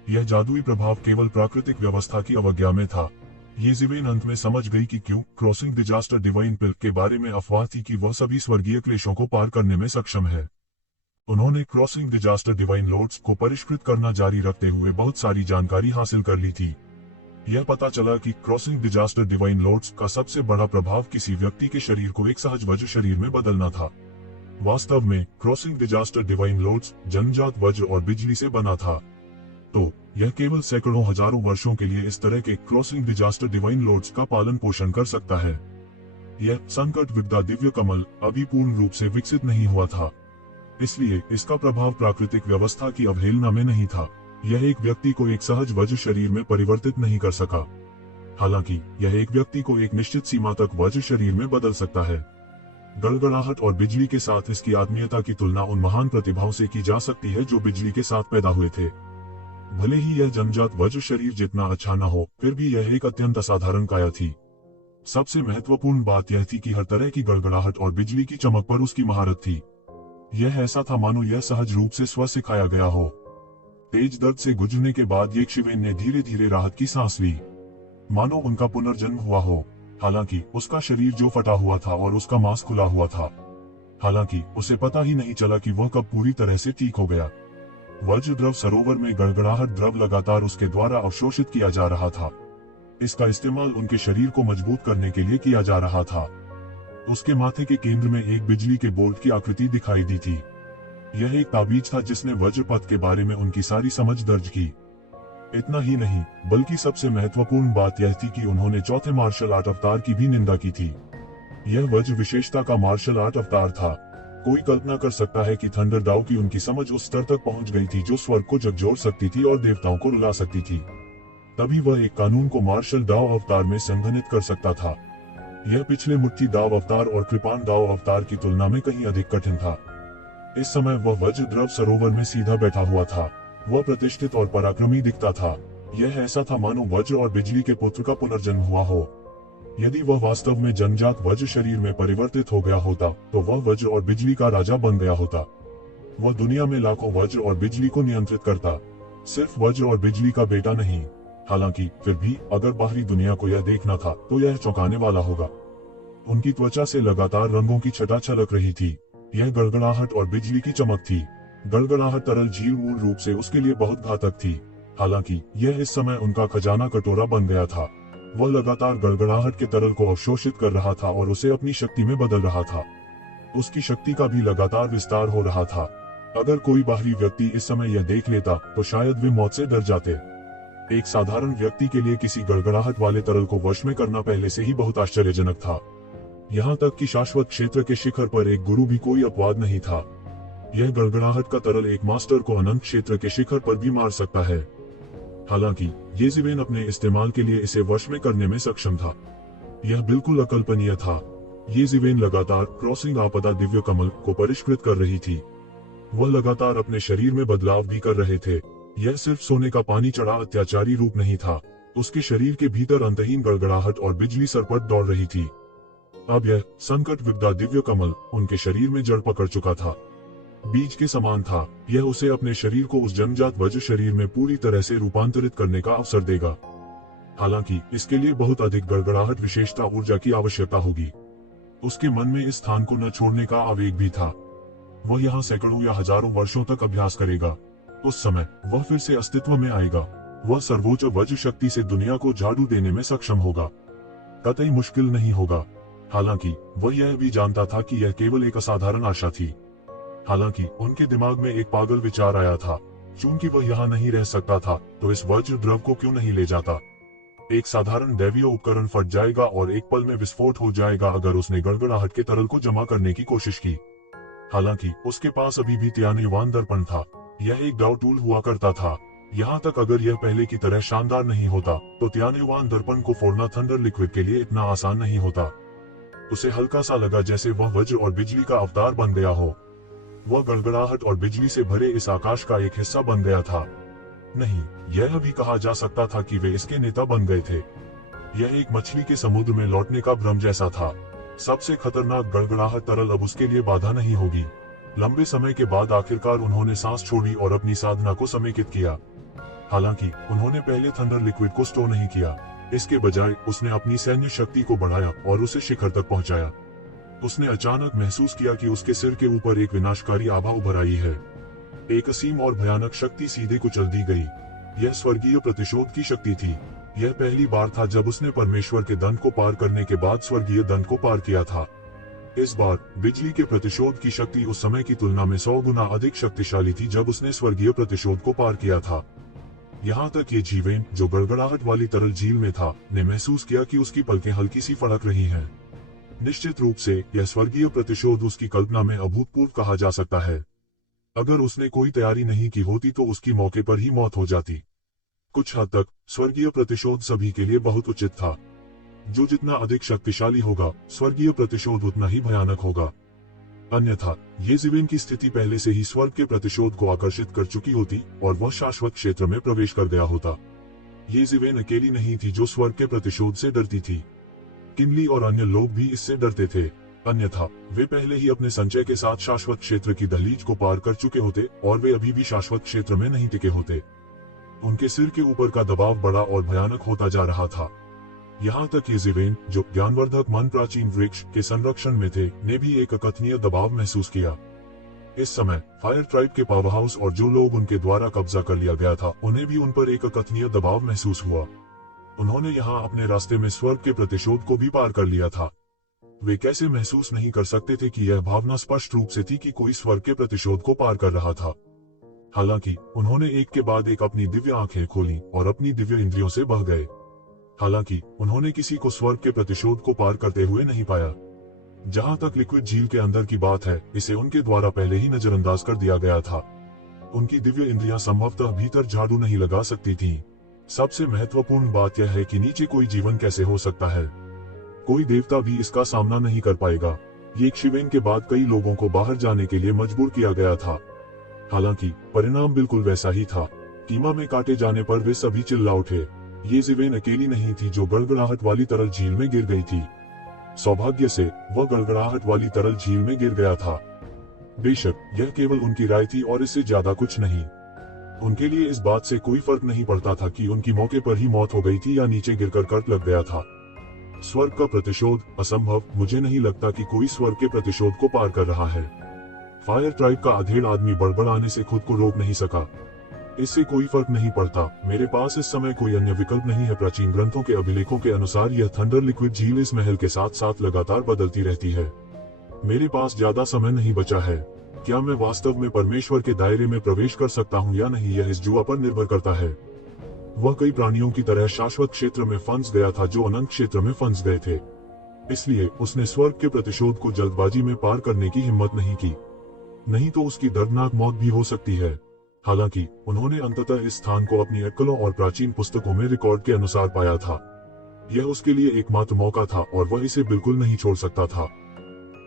यह जादुई प्रभाव केवल प्राकृतिक व्यवस्था की अवज्ञा में था। ये ज़िवेन अंत में समझ गई कि क्यों क्रॉसिंग डिजास्टर डिवाइन पिल के बारे में अफवाह थी कि वह सभी स्वर्गीय क्लेशों को पार करने में सक्षम है। उन्होंने क्रॉसिंग डिजास्टर डिवाइन लॉर्ड्स को परिष्कृत करना जारी रखते हुए बहुत सारी जानकारी हासिल कर ली थी। यह पता चला कि क्रॉसिंग डिजास्टर डिवाइन लॉर्ड्स का सबसे बड़ा प्रभाव किसी व्यक्ति के शरीर को एक सहज वज्र शरीर में बदलना था। वास्तव में क्रॉसिंग डिजास्टर डिवाइन लॉर्ड्स जन्मजात वज्र और बिजली से बना था। तो यह केवल सैकड़ों हजारों वर्षों के लिए इस तरह के क्रॉसिंग डिजास्टर डिवाइन लॉर्ड्स का पालन पोषण कर सकता है। यह संकट विद्या दिव्य कमल अभी पूर्ण रूप से विकसित नहीं हुआ था, इसलिए इसका प्रभाव प्राकृतिक व्यवस्था की अवहेलना में नहीं था। यह एक व्यक्ति को एक सहज वज्र शरीर में परिवर्तित नहीं कर सका। हालांकि यह एक व्यक्ति को एक निश्चित सीमा तक वज्र शरीर में बदल सकता है। गड़गड़ाहट और बिजली के साथ इसकी आत्मीयता की तुलना उन महान प्रतिभाओं से की जा सकती है जो बिजली के साथ पैदा हुए थे। भले ही यह जन्मजात वज्र शरीर जितना अच्छा न हो, फिर भी यह एक अत्यंत असाधारण काया थी। सबसे महत्वपूर्ण बात यह थी कि हर तरह की गड़गड़ाहट और बिजली की चमक पर उसकी महारत थी। यह ऐसा था मानो यह सहज रूप से स्व सिखाया गया हो। तेज दर्द से गुजरने के बाद येशिवेन ने धीरे धीरे राहत की सांस ली, मानो उनका पुनर्जन्म हुआ हो। हालांकि उसका शरीर जो फटा हुआ था और उसका मांस खुला हुआ था। हालांकि उसे पता ही नहीं चला कि वह कब पूरी तरह से ठीक हो गया। वज्र द्रव सरोवर में गड़गड़ाहट द्रव लगातार उसके द्वारा अवशोषित किया जा रहा था। इसका इस्तेमाल उनके शरीर को मजबूत करने के लिए किया जा रहा था। उसके माथे के केंद्र में एक बिजली के बोल्ट की आकृति दिखाई दी थी। यह एक ताबीज था जिसने वज्रपथ के बारे में उनकी सारी समझ दर्ज की। इतना ही नहीं, बल्कि सबसे महत्वपूर्ण बात यह थी कि उन्होंने चौथे मार्शल आर्ट अवतार की भी निंदा की थी। यह वज्र विशेषता का मार्शल आर्ट अवतार था। कोई कल्पना कर सकता है कि थंडर डाउ की उनकी समझ उस स्तर तक पहुंच गई थी जो स्वर्ग को झकझोर सकती थी और देवताओं को रुला सकती थी। तभी वह एक कानून को मार्शल डाउ अवतार में संघनित कर सकता था। यह पिछले मुट्ठी दाव अवतार और कृपाण दाव अवतार की तुलना में कहीं अधिक कठिन था। इस समय वह वज्र द्रव सरोवर में सीधा बैठा हुआ था। वह प्रतिष्ठित और पराक्रमी दिखता था। यह ऐसा था मानो वज्र और बिजली के पुत्र का पुनर्जन्म हुआ हो। यदि वह वास्तव में जन्मजात वज्र शरीर में परिवर्तित हो गया होता तो वह वज्र और बिजली का राजा बन गया होता। वह दुनिया में लाखों वज्र और बिजली को नियंत्रित करता, सिर्फ वज्र और बिजली का बेटा नहीं। हालांकि फिर भी अगर बाहरी दुनिया को यह देखना था तो यह चौंकाने वाला होगा। उनकी त्वचा से लगातार रंगों की छटा छलक रही थी। यह गड़गड़ाहट और बिजली की चमक थी। गड़गड़ाहट तरल झील मूल रूप से उसके लिए बहुत घातक थी। हालांकि यह इस समय उनका खजाना कटोरा बन गया था। वह लगातार गड़गड़ाहट के तरल को अवशोषित कर रहा था और उसे अपनी शक्ति में बदल रहा था। उसकी शक्ति का भी लगातार विस्तार हो रहा था। अगर कोई बाहरी व्यक्ति इस समय यह देख लेता तो शायद वे मौत से डर जाते। एक साधारण व्यक्ति के लिए किसी गड़गड़ाहट वाले तरल को वश में करना पहले से ही बहुत आश्चर्यजनक था। यहाँ तक कि शाश्वत क्षेत्र के शिखर पर एक गुरु भी कोई अपवाद नहीं था। यह गड़गड़ाहट का तरल एक मास्टर को अनंत क्षेत्र के शिखर पर भी मार सकता है। हालांकि येज़िवेन अपने इस्तेमाल के लिए इसे वश में करने में सक्षम था। यह बिल्कुल अकल्पनीय था। येज़िवेन लगातार क्रॉसिंग आपदा दिव्य कमल को परिष्कृत कर रही थी। वह लगातार अपने शरीर में बदलाव भी कर रहे थे। यह सिर्फ सोने का पानी चढ़ा अत्याचारी रूप नहीं था। उसके शरीर के भीतर अंतहीन गड़गड़ाहट और बिजली सरपट दौड़ रही थी। अब यह संकट विपदा दिव्य कमल उनके शरीर में जड़ पकड़ चुका था। बीज के समान था। यह उसे अपने शरीर को उस जन्मजात वज्र शरीर में पूरी तरह से रूपांतरित करने का अवसर देगा। हालांकि इसके लिए बहुत अधिक गड़गड़ाहट विशेषता ऊर्जा की आवश्यकता होगी। उसके मन में इस स्थान को न छोड़ने का आवेग भी था। वह यहाँ सैकड़ों या हजारों वर्षों तक अभ्यास करेगा। उस समय वह फिर से अस्तित्व में आएगा। वह सर्वोच्च वज्र शक्ति से दुनिया को झाड़ू देने में सक्षम होगा। कतई मुश्किल नहीं होगा। हालांकि वह यह भी जानता था कि यह केवल एक असाधारण आशा थी। हालांकि उनके दिमाग में एक पागल विचार आया था। चूंकि वह यहाँ नहीं रह सकता था तो इस वज्र द्रव को क्यों नहीं ले जाता। एक साधारण दैवीय उपकरण फट जाएगा और एक पल में विस्फोट हो जाएगा अगर उसने गड़गड़ाहट के तरल को जमा करने की कोशिश की। हालांकि उसके पास अभी भी त्यान्युवान दर्पण था। यह एक डाउ टूल हुआ करता था। यहाँ तक अगर यह पहले की तरह शानदार नहीं होता तो त्यान्युवान दर्पण को फोड़ना थंडर लिक्विड के लिए इतना आसान नहीं होता। उसे हल्का सा लगा जैसे वह वज्र और बिजली का अवतार बन गया हो। वह गड़गड़ाहट और बिजली से भरे इस आकाश का एक हिस्सा बन गया था। नहीं, यह भी कहा जा सकता था कि वे इसके नेता बन गए थे। यह एक मछली के समुद्र में लौटने का भ्रम जैसा था। सबसे खतरनाक गड़गड़ाहट तरल अब उसके लिए बाधा नहीं होगी। लंबे समय के बाद आखिरकार उन्होंने सांस छोड़ी और अपनी साधना को समेकित किया। हालांकि उन्होंने पहले थंडर लिक्विड को स्टोर नहीं किया। इसके बजाय उसने अपनी सैन्य शक्ति को बढ़ाया और उसे शिखर तक पहुंचाया। उसने अचानक महसूस किया कि उसके सिर के ऊपर एक विनाशकारी आभा उभर आई है। एक असीम और भयानक शक्ति सीधे कुचल दी गई। यह स्वर्गीय प्रतिशोध की शक्ति थी। यह पहली बार था जब उसने परमेश्वर के दंड को पार करने के बाद स्वर्गीय दंड को पार किया था। इस बार बिजली के प्रतिशोध की शक्ति उस समय की तुलना में 100 गुना अधिक शक्तिशाली थी जब उसने स्वर्गीय प्रतिशोध को पार किया था। यहाँ तक ये जीवेन, जो गड़गड़ाहट वाली तरल झील में था, ने महसूस किया कि उसकी पलकें हल्की सी फड़क रही हैं। निश्चित रूप से यह स्वर्गीय प्रतिशोध उसकी कल्पना में अभूतपूर्व कहा जा सकता है। अगर उसने कोई तैयारी नहीं की होती तो उसकी मौके पर ही मौत हो जाती। कुछ हद तक स्वर्गीय प्रतिशोध सभी के लिए बहुत उचित था। जो जितना अधिक शक्तिशाली होगा, स्वर्गीय प्रतिशोध उतना ही भयानक होगा। अन्यथा येज़िवेन की स्थिति पहले से ही स्वर्ग के प्रतिशोध को आकर्षित कर चुकी होती और वह शाश्वत क्षेत्र में प्रवेश कर गया होता। येज़िवेन अकेली नहीं थी जो स्वर्ग के प्रतिशोध से डरती थी। किनली और अन्य लोग भी इससे डरते थे। अन्यथा वे पहले ही अपने संचय के साथ शाश्वत क्षेत्र की दहलीज को पार कर चुके होते और वे अभी भी शाश्वत क्षेत्र में नहीं टिके होते। उनके सिर के ऊपर का दबाव बड़ा और भयानक होता जा रहा था। यहाँ तक येज़िवेन, जो ज्ञानवर्धक मन प्राचीन वृक्ष के संरक्षण में थे, ने भी एक अकथनीय दबाव महसूस किया। इस समय फायर ट्राइब के पावर हाउस और जो लोग उनके द्वारा कब्जा कर लिया गया था, उन्हें भी उन पर एक अकथनीय दबाव महसूस हुआ। उन्होंने यहाँ अपने रास्ते में स्वर्ग के प्रतिशोध को भी पार कर लिया था। वे कैसे महसूस नहीं कर सकते थे कि यह भावना स्पष्ट रूप से थी कि कोई स्वर्ग के प्रतिशोध को पार कर रहा था। हालांकि उन्होंने एक के बाद एक अपनी दिव्य आंखें खोली और अपनी दिव्य इंद्रियों से बह गए। हालांकि उन्होंने किसी को स्वर्ग के प्रतिशोध को पार करते हुए नहीं पाया। जहां तक लिक्विड झील के अंदर की बात है, इसे उनके द्वारा पहले ही नजरअंदाज कर दिया गया था। उनकी दिव्य इंद्रियां संभवतः भीतर झाड़ू नहीं लगा सकती थीं। सबसे महत्वपूर्ण बात यह है कि नीचे कोई जीवन कैसे हो सकता है। कोई देवता भी इसका सामना नहीं कर पाएगा। यक्षवेन के बाद कई लोगों को बाहर जाने के लिए मजबूर किया गया था। हालांकि परिणाम बिल्कुल वैसा ही था। कीमा में काटे जाने पर वे सभी चिल्ला उठे। यजेबेल अकेली नहीं थी जो गड़गड़ाहट वाली तरल झील में गिर गई थी। सौभाग्य से वह गड़गड़ाहट वाली तरल झील में गिर गया था। बेशक यह केवल उनकी राय थी और इससे ज्यादा कुछ नहीं। उनके लिए इस बात से कोई फर्क नहीं पड़ता था कि उनकी मौके पर ही मौत हो गई थी या नीचे गिरकर कट लग गया था। स्वर्ग का प्रतिशोध असंभव। मुझे नहीं लगता कि कोई स्वर्ग के प्रतिशोध को पार कर रहा है। फायर ट्राइब का अधेड़ आदमी बड़बड़ाने से खुद को रोक नहीं सका। इससे कोई फर्क नहीं पड़ता। मेरे पास इस समय कोई अन्य विकल्प नहीं है। प्राचीन ग्रंथों के अभिलेखों के अनुसार यह थंडर लिक्विड झील इस महल के साथ साथ लगातार बदलती रहती है। मेरे पास ज्यादा समय नहीं बचा है। क्या मैं वास्तव में परमेश्वर के दायरे में प्रवेश कर सकता हूँ या नहीं, यह इस जुआ पर निर्भर करता है। वह कई प्राणियों की तरह शाश्वत क्षेत्र में फंस गया था जो अनंत क्षेत्र में फंस गए थे। इसलिए उसने स्वर्ग के प्रतिशोध को जल्दबाजी में पार करने की हिम्मत नहीं की, नहीं तो उसकी दर्दनाक मौत भी हो सकती है। हालांकि उन्होंने अंततः इस स्थान को अपनी अक्लों और प्राचीन पुस्तकों में रिकॉर्ड के अनुसार पाया था। यह उसके लिए एकमात्र मौका था और वह इसे बिल्कुल नहीं छोड़ सकता था।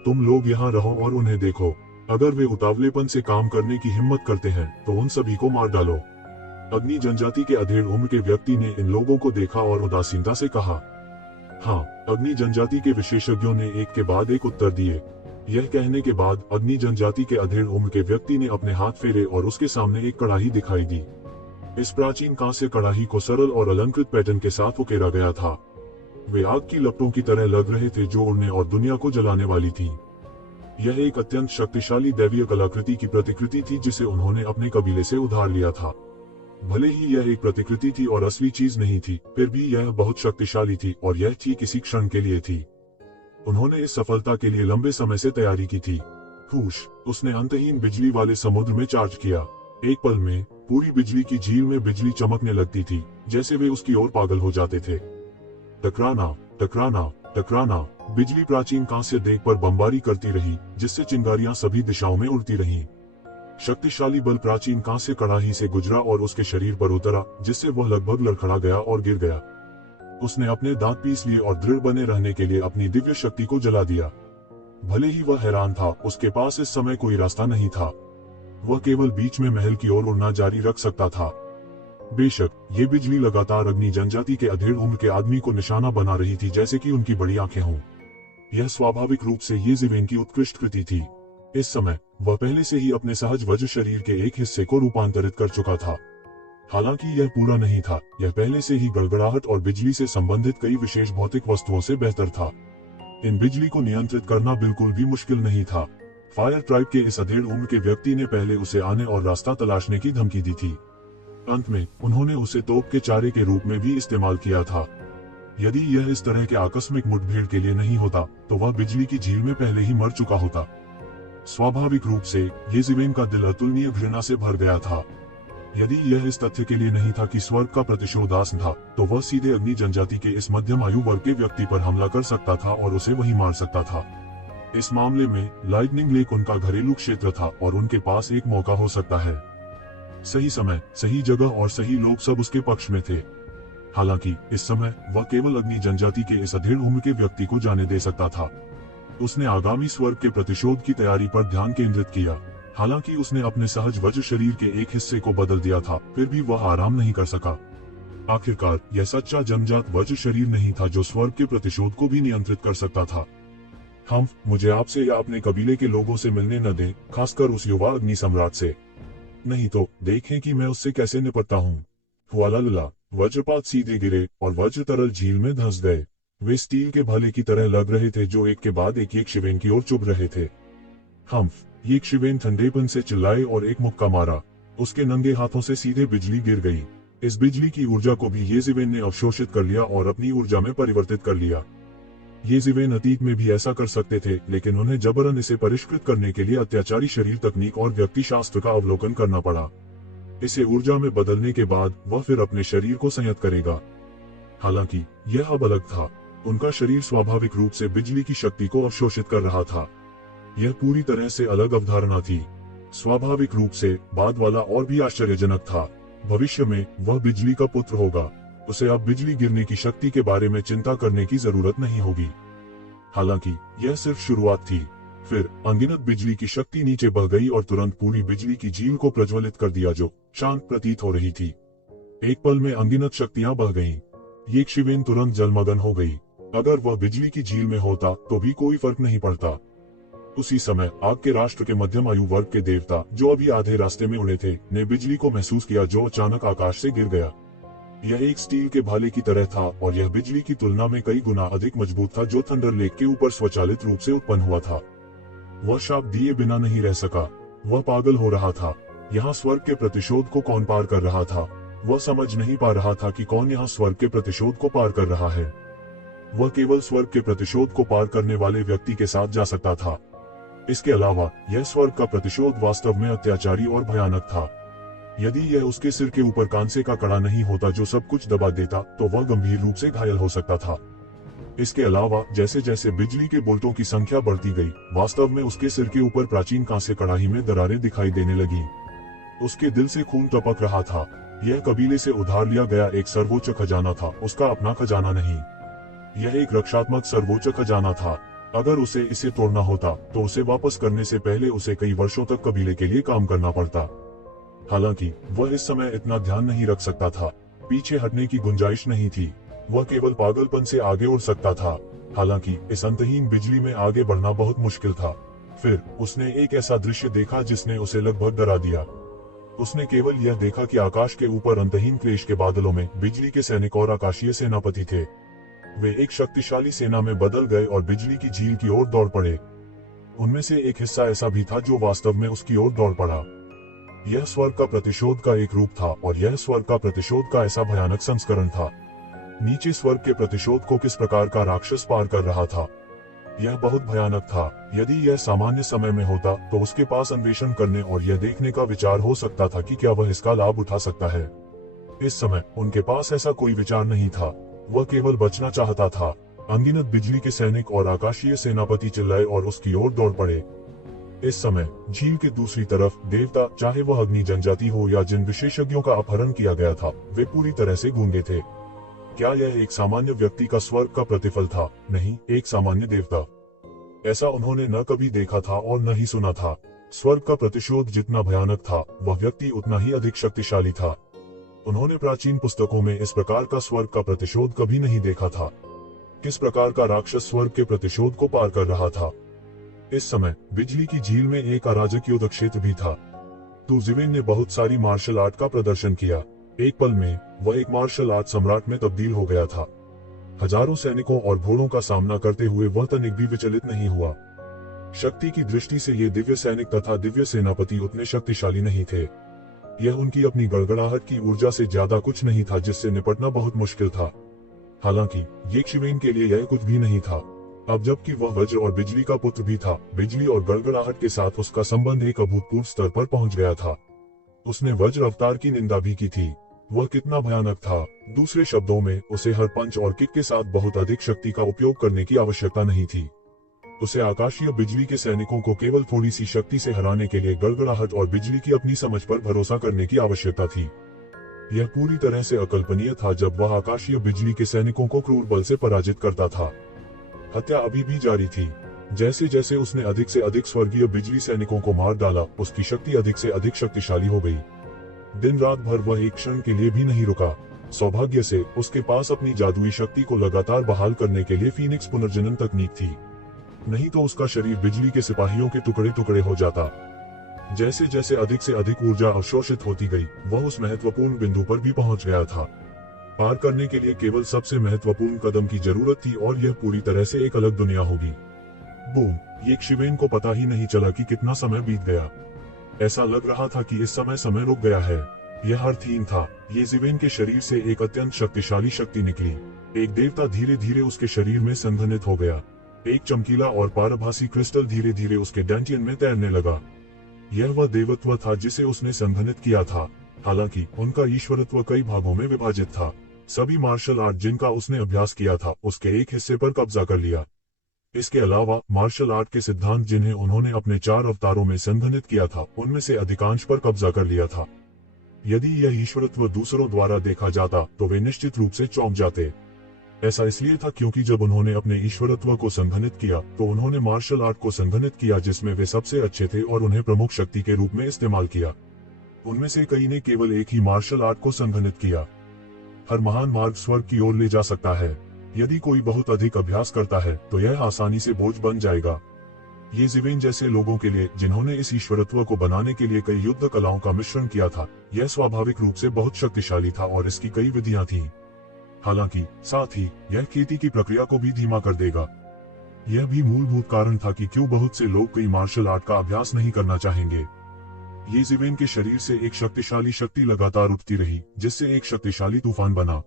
तुम लोग यहाँ रहो और उन्हें देखो। अगर वे उतावलेपन से काम करने की हिम्मत करते हैं तो उन सभी को मार डालो। अग्नि जनजाति के अधेड़ उम्र के व्यक्ति ने इन लोगों को देखा और उदासीनता से कहा। हाँ, अग्नि जनजाति के विशेषज्ञों ने एक के बाद एक उत्तर दिए। यह कहने के बाद अग्नि जनजाति के अधेड़ उम्र के व्यक्ति ने अपने हाथ फेरे और उसके सामने एक कड़ाही दिखाई दी। इस प्राचीन कांस्य कड़ाही को सरल और अलंकृत पैटर्न के साथ उकेरा गया था। वे आग की लपटों की तरह लग रहे थे जो उड़ने और दुनिया को जलाने वाली थी। यह एक अत्यंत शक्तिशाली दैवीय कलाकृति की प्रतिकृति थी जिसे उन्होंने अपने कबीले से उधार लिया था। भले ही यह एक प्रतिकृति थी और असली चीज नहीं थी, फिर भी यह बहुत शक्तिशाली थी और यह ठीक किसी क्षण के लिए थी। उन्होंने इस सफलता के लिए लंबे समय से तैयारी की थी। फूश, उसने अंतहीन बिजली वाले समुद्र में चार्ज किया। एक पल में पूरी बिजली की झील में बिजली चमकने लगती थी, जैसे वे उसकी ओर पागल हो जाते थे। टकराना, टकराना, टकराना। बिजली प्राचीन कांस्य देग पर बमबारी करती रही, जिससे चिंगारियां सभी दिशाओं में उड़ती रहीं। शक्तिशाली बल प्राचीन कांस्य कड़ाही से गुजरा और उसके शरीर पर उतरा, जिससे वह लगभग लड़खड़ा गया और गिर गया। उसने अपने दांत पीस लिए और दृढ़ बने रहने के लिए अपनी दिव्य शक्ति को जला दिया। भले ही वह हैरान था, उसके पास इस समय कोई रास्ता नहीं था। वह केवल बीच में महल की ओर उड़ना जारी रख सकता था। बेशक ये बिजली लगातार अग्नि जनजाति के अधेड़ उम्र के आदमी को निशाना बना रही थी, जैसे कि उनकी बड़ी आंखें हों। यह स्वाभाविक रूप से यजेबेल की उत्कृष्ट कृति थी। इस समय वह पहले से ही अपने सहज वज्र शरीर के एक हिस्से को रूपांतरित कर चुका था। हालांकि यह पूरा नहीं था, यह पहले से ही गड़गड़ाहट और बिजली से संबंधित कई विशेष भौतिक वस्तुओं से बेहतर था। इन बिजली को नियंत्रित करना बिल्कुल भी मुश्किल नहीं था। फायर ट्राइब के इस अधेड़ उम्र के व्यक्ति ने पहले उसे आने और रास्ता तलाशने की धमकी दी थी। अंत में उन्होंने उसे तोप के चारे के रूप में भी इस्तेमाल किया था। यदि यह इस तरह के आकस्मिक मुठभेड़ के लिए नहीं होता तो वह बिजली की झील में पहले ही मर चुका होता। स्वाभाविक रूप से यजेबेल का दिल अतुलनीय घृणा से भर गया था। यदि यह इस तथ्य के लिए नहीं था कि स्वर्ग का प्रतिशोध आसन था, तो वह सीधे अग्नि जनजाति के इस मध्यम आयु वर्ग के व्यक्ति पर हमला कर सकता था और उसे वहीं मार सकता था। इस मामले में लाइटनिंग लेक उनका घरेलू क्षेत्र था और उनके पास एक मौका हो सकता है। सही समय, सही जगह और सही लोग सब उसके पक्ष में थे। हालांकि इस समय वह केवल अग्नि जनजाति के इस अधेड़ उम्र के व्यक्ति को जाने दे सकता था। उसने आगामी स्वर्ग के प्रतिशोध की तैयारी पर ध्यान केंद्रित किया। हालांकि उसने अपने सहज वज्र शरीर के एक हिस्से को बदल दिया था, फिर भी वह आराम नहीं कर सका। आखिरकार यह सच्चा जन्मजात वज्र शरीर नहीं था जो स्वर्ग के प्रतिशोध को भी नियंत्रित कर सकता था। हम मुझे आपसे या अपने कबीले के लोगों से मिलने न दें, खासकर उस युवा अग्नि सम्राट से। नहीं तो देखें कि मैं उससे कैसे निपटता हूँ। हुआलाला, वज्रपात सीधे गिरे और वज्र तरल झील में धंस गए। वे स्टील के भाले की तरह लग रहे थे जो एक के बाद एक यक्षवेन की ओर चुभ रहे थे। यक्षवेन ठंडेपन से चिल्लाए और एक मुक्का मारा। उसके नंगे हाथों से सीधे बिजली गिर गई। इस बिजली की ऊर्जा को भी यजेबेल ने अवशोषित कर लिया और अपनी ऊर्जा में परिवर्तित कर लिया। यजेबेल अतीत में भी ऐसा कर सकते थे, लेकिन उन्हें जबरन इसे परिष्कृत करने के लिए अत्याचारी शरीर तकनीक और व्यक्ति शास्त्र का अवलोकन करना पड़ा। इसे ऊर्जा में बदलने के बाद वह फिर अपने शरीर को संयत करेगा। हालांकि यह अब अलग था। उनका शरीर स्वाभाविक रूप से बिजली की शक्ति को अवशोषित कर रहा था। यह पूरी तरह से अलग अवधारणा थी। स्वाभाविक रूप से बाद वाला और भी आश्चर्यजनक था। भविष्य में वह बिजली का पुत्र होगा। उसे अब बिजली गिरने की शक्ति के बारे में चिंता करने की जरूरत नहीं होगी। हालांकि यह सिर्फ शुरुआत थी। फिर अनगिनत बिजली की शक्ति नीचे बह गई और तुरंत पूरी बिजली की झील को प्रज्वलित कर दिया जो शांत प्रतीत हो रही थी। एक पल में अनगिनत शक्तियां बह गईं। ये शिवेन तुरंत जलमग्न हो गई। अगर वह बिजली की झील में होता तो भी कोई फर्क नहीं पड़ता। उसी समय आग के राष्ट्र के मध्यम आयु वर्ग के देवता, जो अभी आधे रास्ते में उड़े थे, ने बिजली को महसूस किया जो अचानक आकाश से गिर गया। यह एक स्टील के भाले की तरह था और यह बिजली की तुलना में कई गुना अधिक मजबूत था जो थंडर लेक के ऊपर स्वचालित रूप से उत्पन्न हुआ था। वह शाप दिए बिना नहीं रह सका। वह पागल हो रहा था। यहाँ स्वर्ग के प्रतिशोध को कौन पार कर रहा था? वह समझ नहीं पा रहा था कि कौन यहाँ स्वर्ग के प्रतिशोध को पार कर रहा है। वह केवल स्वर्ग के प्रतिशोध को पार करने वाले व्यक्ति के साथ जा सकता था। इसके अलावा यह स्वर्ग का प्रतिशोध वास्तव में अत्याचारी और भयानक था। यदि यह उसके सिर के ऊपर कांसे का कड़ा नहीं होता जो सब कुछ दबा देता, तो वह गंभीर रूप से घायल हो सकता था। इसके अलावा जैसे जैसे बिजली के बोल्टों की संख्या बढ़ती गई, वास्तव में उसके सिर के ऊपर प्राचीन कांसे कड़ाही में दरारें दिखाई देने लगी। उसके दिल से खून टपक रहा था। यह कबीले से उधार लिया गया एक सर्वोच्च खजाना था, उसका अपना खजाना नहीं। यह एक रक्षात्मक सर्वोच्च खजाना था। अगर उसे इसे तोड़ना होता तो उसे वापस करने से पहले उसे कई वर्षों तक कबीले के लिए काम करना पड़ता। हालांकि वह इस समय इतना ध्यान नहीं रख सकता था। पीछे हटने की गुंजाइश नहीं थी। वह केवल पागलपन से आगे उड़ सकता था। हालांकि इस अंतहीन बिजली में आगे बढ़ना बहुत मुश्किल था। फिर उसने एक ऐसा दृश्य देखा जिसने उसे लगभग डरा दिया। उसने केवल यह देखा कि आकाश के ऊपर अंतहीन क्लेश के बादलों में बिजली के सैनिक और आकाशीय सेनापति थे। वे एक शक्तिशाली सेना में बदल गए और बिजली की झील की ओर दौड़ पड़े। उनमें से एक हिस्सा ऐसा भी था जो वास्तव में उसकी ओर दौड़ पड़ा। यह स्वर्ग का प्रतिशोध का एक रूप था और यह स्वर्ग का प्रतिशोध का ऐसा भयानक संस्करण था। नीचे स्वर्ग के प्रतिशोध को किस प्रकार का राक्षस पार कर रहा था। यह बहुत भयानक था। यदि यह सामान्य समय में होता तो उसके पास अन्वेषण करने और यह देखने का विचार हो सकता था कि क्या वह इसका लाभ उठा सकता है। इस समय उनके पास ऐसा कोई विचार नहीं था। वह केवल बचना चाहता था। अनगिनत बिजली के सैनिक और आकाशीय सेनापति चिल्लाए और उसकी ओर दौड़ पड़े। इस समय झील के दूसरी तरफ देवता, चाहे वह अग्नि जनजाति हो या जिन विशेषज्ञों का अपहरण किया गया था, वे पूरी तरह से गूंगे थे। क्या यह एक सामान्य व्यक्ति का स्वर्ग का प्रतिफल था? नहीं, एक सामान्य देवता। ऐसा उन्होंने न कभी देखा था और न ही सुना था। स्वर्ग का प्रतिशोध जितना भयानक था, वह व्यक्ति उतना ही अधिक शक्तिशाली था। उन्होंने प्राचीन पुस्तकों में इस प्रकार का स्वर्ग का प्रतिशोध कभी नहीं देखा था। किस प्रकार का राक्षस स्वर्ग के प्रतिशोध को पार कर रहा था। इस समय बिजली की झील में एक अराजक युद्ध क्षेत्र भी था। तुजिवेन ने बहुत सारी मार्शल आर्ट का प्रदर्शन किया। एक पल में वह एक मार्शल आर्ट सम्राट में तब्दील हो गया था। हजारों सैनिकों और घोड़ों का सामना करते हुए वह तनिक भी विचलित नहीं हुआ। शक्ति की दृष्टि से ये दिव्य सैनिक तथा दिव्य सेनापति उतने शक्तिशाली नहीं थे। यह उनकी अपनी गड़गड़ाहट की ऊर्जा से ज्यादा कुछ नहीं था जिससे निपटना बहुत मुश्किल था। हालांकि ये शिवेन के लिए यह कुछ भी नहीं था। अब जबकि वह वज्र और बिजली का पुत्र भी था, बिजली और गड़गड़ाहट के साथ उसका संबंध एक अभूतपूर्व स्तर पर पहुंच गया था। उसने वज्र अवतार की निंदा भी की थी। वह कितना भयानक था। दूसरे शब्दों में, उसे हर पंच और किक के साथ बहुत अधिक शक्ति का उपयोग करने की आवश्यकता नहीं थी। उसे आकाशीय बिजली के सैनिकों को केवल थोड़ी सी शक्ति से हराने के लिए गड़गड़ाहट और बिजली की अपनी समझ पर भरोसा करने की आवश्यकता थी। यह पूरी तरह से अकल्पनीय था जब वह आकाशीय बिजली के सैनिकों को क्रूर बल से पराजित करता था। हत्या अभी भी जारी थी। जैसे जैसे उसने अधिक से अधिक स्वर्गीय बिजली सैनिकों को मार डाला, उसकी शक्ति अधिक से अधिक शक्तिशाली हो गई। दिन रात भर वह एक क्षण के लिए भी नहीं रुका। सौभाग्य से उसके पास अपनी जादुई शक्ति को लगातार बहाल करने के लिए फीनिक्स पुनर्जनन तकनीक थी। नहीं तो उसका शरीर बिजली के सिपाहियों के टुकड़े टुकड़े हो जाता। जैसे जैसे अधिक से अधिक ऊर्जा अवशोषित होती गई, वह उस महत्वपूर्ण बिंदु पर भी पहुंच गया था। पार करने के लिए केवल सबसे महत्वपूर्ण कदम की जरूरत थी और यह पूरी तरह से एक अलग दुनिया होगी। बूम! ये शिवेन को पता ही नहीं चला कि कितना समय बीत गया। ऐसा लग रहा था कि इस समय रुक गया है। यह अर्थहीन था। ये शिवेन के शरीर से एक अत्यंत शक्तिशाली शक्ति निकली। एक देवता धीरे धीरे उसके शरीर में संघनित हो गया। एक चमकीला और पारभासी क्रिस्टल धीरे धीरे उसके डैंटियन में तैरने लगा। यह वह देवत्व था जिसे उसने संघनित किया था। हालांकि उनका ईश्वरत्व कई भागों में विभाजित था। सभी मार्शल आर्ट जिनका उसने अभ्यास किया था, उसके एक हिस्से पर कब्जा कर लिया। इसके अलावा मार्शल आर्ट के सिद्धांत जिन्हें उन्होंने अपने 4 अवतारों में संघनित किया था, उनमें से अधिकांश पर कब्जा कर लिया था। यदि यह ईश्वरत्व दूसरों द्वारा देखा जाता तो वे निश्चित रूप से चौंक जाते। ऐसा इसलिए था क्योंकि जब उन्होंने अपने ईश्वरत्व को संघनित किया तो उन्होंने मार्शल आर्ट को संघनित किया जिसमें वे सबसे अच्छे थे और उन्हें प्रमुख शक्ति के रूप में इस्तेमाल किया। उनमें से कई ने केवल एक ही मार्शल आर्ट को संघनित किया। हर महान मार्ग स्वर्ग की ओर ले जा सकता है। यदि कोई बहुत अधिक अभ्यास करता है तो यह आसानी से बोझ बन जाएगा। ये ज़िवेन जैसे लोगों के लिए जिन्होंने इस ईश्वरत्व को बनाने के लिए कई युद्ध कलाओं का मिश्रण किया था, यह स्वाभाविक रूप से बहुत शक्तिशाली था और इसकी कई विधियां थीं। हालांकि साथ ही यह खेती की प्रक्रिया को भी धीमा कर देगा। यह भी मूलभूत कारण था कि क्यों बहुत से लोग कई मार्शल आर्ट का अभ्यास नहीं करना चाहेंगे। ये ज़िवेन के शरीर से एक शक्तिशाली शक्ति लगातार उठती रही जिससे एक शक्तिशाली तूफान बना।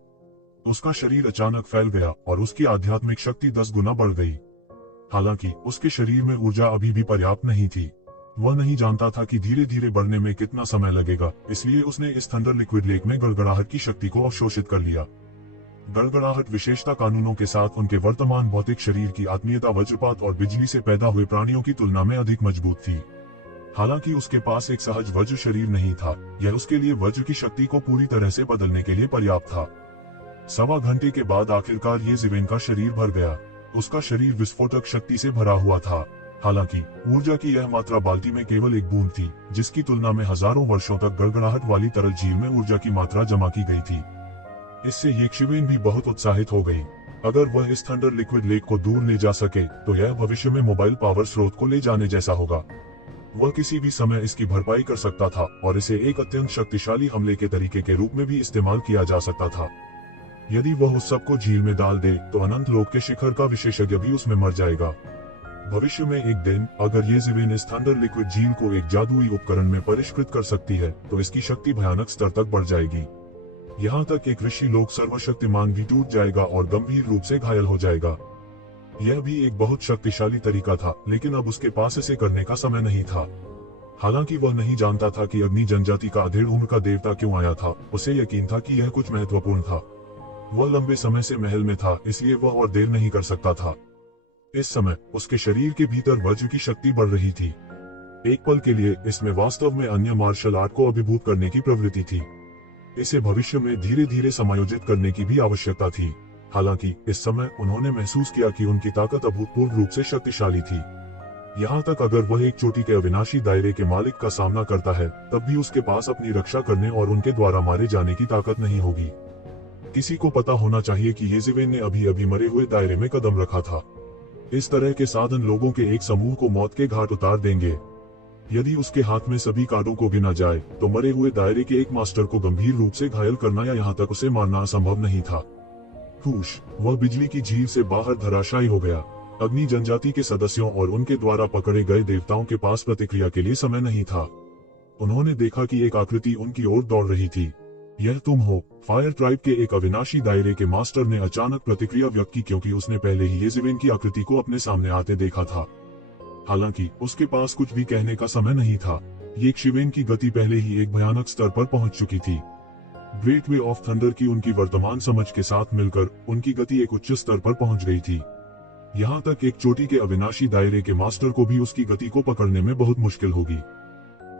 उसका शरीर अचानक फैल गया और उसकी आध्यात्मिक शक्ति 10 गुना बढ़ गई। हालांकि उसके शरीर में ऊर्जा अभी भी पर्याप्त नहीं थी। वह नहीं जानता था कि धीरे धीरे बढ़ने में कितना समय लगेगा, इसलिए उसने इस थंडर लिक्विड लेक में गड़गड़ाहट की शक्ति को अवशोषित कर लिया। गड़गड़ाहट विशेषता कानूनों के साथ उनके वर्तमान भौतिक शरीर की आत्मीयता वज्रपात और बिजली से पैदा हुए प्राणियों की तुलना में अधिक मजबूत थी। हालांकि उसके पास एक सहज वज्र शरीर नहीं था, यह उसके लिए वज्र की शक्ति को पूरी तरह से बदलने के लिए पर्याप्त था। 1.25 घंटे के बाद आखिरकार ये ज़िवेन का शरीर भर गया। उसका शरीर विस्फोटक शक्ति से भरा हुआ था। हालांकि ऊर्जा की यह मात्रा बाल्टी में केवल एक बूंद थी, जिसकी तुलना में हजारों वर्षों तक गड़गड़ाहट वाली तरल झील में ऊर्जा की मात्रा जमा की गई थी। इससे ये ज़िवेन भी बहुत उत्साहित हो गई। अगर वह इस थंडर लिक्विड लेक को दूर ले जा सके तो यह भविष्य में मोबाइल पावर स्रोत को ले जाने जैसा होगा। वह किसी भी समय इसकी भरपाई कर सकता था और इसे एक अत्यंत शक्तिशाली हमले के तरीके के रूप में भी इस्तेमाल किया जा सकता था। यदि वह उस सब को झील में डाल दे तो अनंत लोक के शिखर का विशेषज्ञ भी उसमें मर जाएगा। भविष्य में एक दिन अगर ये ज़िवेन इस थंडर लिक्विड झील को एक जादुई उपकरण में परिष्कृत कर सकती है तो इसकी शक्ति भयानक स्तर तक बढ़ जाएगी। यहाँ तक एक ऋषि लोक सर्वशक्तिमान भी टूट जाएगा और गंभीर रूप से घायल हो जाएगा। यह भी एक बहुत शक्तिशाली तरीका था, लेकिन अब उसके पास इसे करने का समय नहीं था। हालांकि वह नहीं जानता था कि अग्नि जनजाति का अधेड़ उम्र का देवता क्यों आया था, उसे यकीन था कि यह कुछ महत्वपूर्ण था। वह लंबे समय से महल में था, इसलिए वह और देर नहीं कर सकता था। इस समय उसके शरीर के भीतर वज्र की शक्ति बढ़ रही थी। एक पल के लिए इसमें वास्तव में अन्य मार्शल आर्ट को अभिभूत करने की प्रवृत्ति थी। इसे भविष्य में धीरे धीरे समायोजित करने की भी आवश्यकता थी। हालांकि इस समय उन्होंने महसूस किया कि उनकी ताकत अभूतपूर्व रूप से शक्तिशाली थी। यहाँ तक अगर वह एक चोटी के अविनाशी दायरे के मालिक का सामना करता है, तब भी उसके पास अपनी रक्षा करने और उनके द्वारा मारे जाने की ताकत नहीं होगी। किसी को पता होना चाहिए कि ये ज़िवेन ने अभी अभी मरे हुए दायरे में कदम रखा था। इस तरह के साधन लोगों के एक समूह को मौत के घाट उतार देंगे। यदि उसके हाथ में सभी कार्डों को गिना जाए तो मरे हुए दायरे के एक मास्टर को गंभीर रूप से घायल करना या यहाँ तक उसे मारना असंभव नहीं था। हुश, वह बिजली की झील से बाहर धराशायी हो गया। अग्नि जनजाति के सदस्यों और उनके द्वारा पकड़े गए देवताओं के पास प्रतिक्रिया के लिए समय नहीं था। उन्होंने देखा कि एक आकृति उनकी ओर दौड़ रही थी। यह तुम हो, फायर ट्राइब के एक अविनाशी दायरे के मास्टर ने अचानक प्रतिक्रिया व्यक्त की, क्योंकि उसने पहले ही ये ज़िवेन की आकृति को अपने सामने आते देखा था। हालांकि उसके पास कुछ भी कहने का समय नहीं था। ये ज़िवेन की गति पहले ही एक भयानक स्तर पर पहुंच चुकी थी। ग्रेट वे ऑफ थंडर की उनकी वर्तमान समझ के साथ मिलकर उनकी गति एक उच्च स्तर पर पहुंच गई थी। यहाँ तक एक चोटी के अविनाशी दायरे के मास्टर को भी उसकी गति को पकड़ने में बहुत मुश्किल होगी।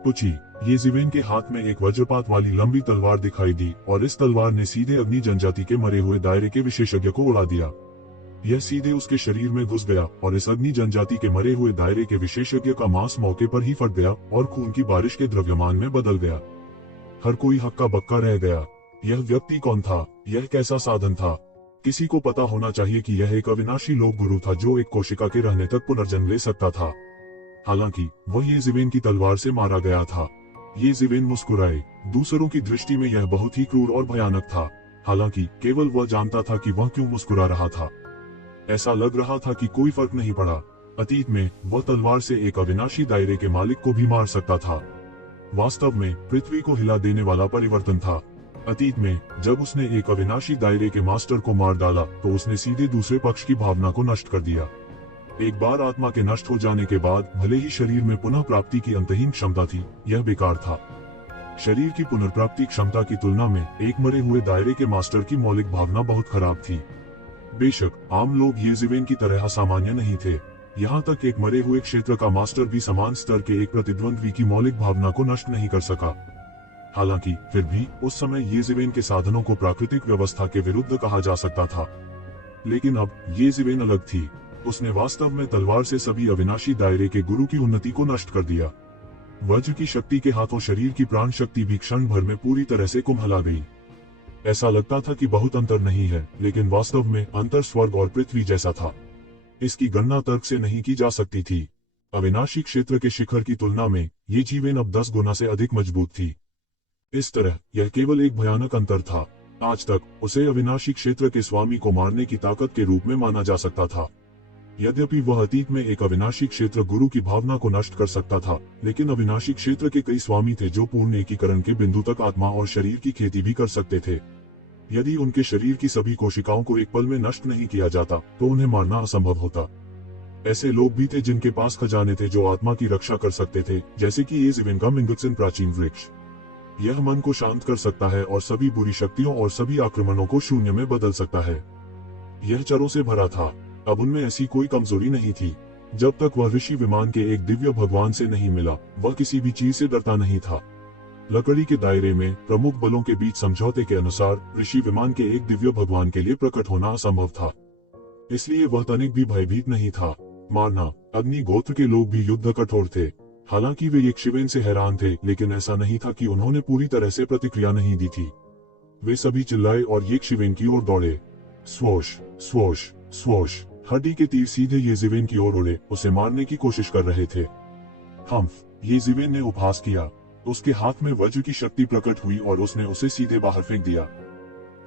कुछ ही ये ज़िवेन के हाथ में एक वज्रपात वाली लंबी तलवार दिखाई दी और इस तलवार ने सीधे अग्नि जनजाति के मरे हुए दायरे के विशेषज्ञ को उड़ा दिया। यह सीधे उसके शरीर में घुस गया और इस अग्नि जनजाति के मरे हुए दायरे के विशेषज्ञ का मांस मौके पर ही फट गया और खून की बारिश के द्रव्यमान में बदल गया। हर कोई हक्का बक्का रह गया। यह व्यक्ति कौन था? यह कैसा साधन था? किसी को पता होना चाहिए कि यह एक अविनाशी लोक गुरु था जो एक कोशिका के रहने तक पुनर्जन्म ले सकता था। हालांकि वह ये ज़िवेन की तलवार से मारा गया था। ये ज़िवेन मुस्कुराए। दूसरों की दृष्टि में यह बहुत ही क्रूर और भयानक था। हालांकि केवल वह जानता था कि वह क्यों मुस्कुरा रहा था। ऐसा लग रहा था कि कोई फर्क नहीं पड़ा। अतीत में वह तलवार से एक अविनाशी दायरे के मालिक को भी मार सकता था। वास्तव में पृथ्वी को हिला देने वाला परिवर्तन था। अतीत में जब उसने एक अविनाशी दायरे के मास्टर को मार डाला तो उसने सीधे दूसरे पक्ष की भावना को नष्ट कर दिया। एक बार आत्मा के नष्ट हो जाने के बाद भले ही शरीर में पुनः प्राप्ति की अंतहीन क्षमता थी, यह बेकार था। शरीर की पुनर्प्राप्ति क्षमता की तुलना में एक मरे हुए दायरे के मास्टर की मौलिक भावना बहुत खराब थी। बेशक आम लोग ये ज़िवेन की तरह असामान्य नहीं थे। यहाँ तक एक मरे हुए क्षेत्र का मास्टर भी समान स्तर के एक प्रतिद्वंद्वी की मौलिक भावना को नष्ट नहीं कर सका। हालांकि फिर भी उस समय ये ज़िवेन के साधनों को प्राकृतिक व्यवस्था के विरुद्ध कहा जा सकता था। लेकिन अब ये जिवेन अलग थी। उसने वास्तव में तलवार से सभी अविनाशी दायरे के गुरु की उन्नति को नष्ट कर दिया। वज्र की शक्ति के हाथों शरीर की प्राण शक्ति भी क्षण भर में पूरी तरह से कुम्हला गई। ऐसा लगता था कि बहुत अंतर नहीं है, लेकिन वास्तव में अंतर स्वर्ग और पृथ्वी जैसा था। इसकी गणना तर्क से नहीं की जा सकती थी। अविनाशी क्षेत्र के शिखर की तुलना में ये जीवेन अब 10 गुना से अधिक मजबूत थी। इस तरह यह केवल एक भयानक अंतर था। आज तक उसे अविनाशी क्षेत्र के स्वामी को मारने की ताकत के रूप में माना जा सकता था। यद्यपि वह अतीत में एक अविनाशी क्षेत्र गुरु की भावना को नष्ट कर सकता था, लेकिन अविनाशी क्षेत्र के कई स्वामी थे जो पूर्ण एकीकरण के बिंदु तक आत्मा और शरीर की खेती भी कर सकते थे। यदि उनके शरीर की सभी कोशिकाओं को एक पल में नष्ट नहीं किया जाता तो उन्हें मारना असंभव होता। ऐसे लोग भी थे जिनके पास खजाने थे जो आत्मा की रक्षा कर सकते थे, जैसे कि ये जिवेन का मिंगुत्सिन प्राचीन वृक्ष। यह मन को शांत कर सकता है और सभी बुरी शक्तियों और सभी आक्रमणों को शून्य में बदल सकता है। यह चरों से भरा था। अब उनमें ऐसी कोई कमजोरी नहीं थी। जब तक वह ऋषि विमान के एक दिव्य भगवान से नहीं मिला, वह किसी भी चीज से डरता नहीं था। लकड़ी के दायरे में प्रमुख बलों के बीच समझौते के अनुसार ऋषि विमान के एक दिव्य भगवान के लिए प्रकट होना असंभव था। इसलिए वह तनिक भी भयभीत नहीं था। मारना अग्नि गोत्र के लोग भी युद्ध कठोर थे। हालांकि वे यक्षिवेन से हैरान थे, लेकिन ऐसा नहीं था कि उन्होंने पूरी तरह से प्रतिक्रिया नहीं दी थी। वे सभी चिल्लाए और यक्षिवेन की ओर दौड़े। Swoosh swoosh swoosh. हड्डी के तीर सीधे येजिवेन की ओर उड़े, उसे मारने की कोशिश कर रहे थे। हम्फ, येजिवेन ने उपहास किया। उसके हाथ में वज्र की शक्ति प्रकट हुई और उसने उसे सीधे बाहर फेंक दिया।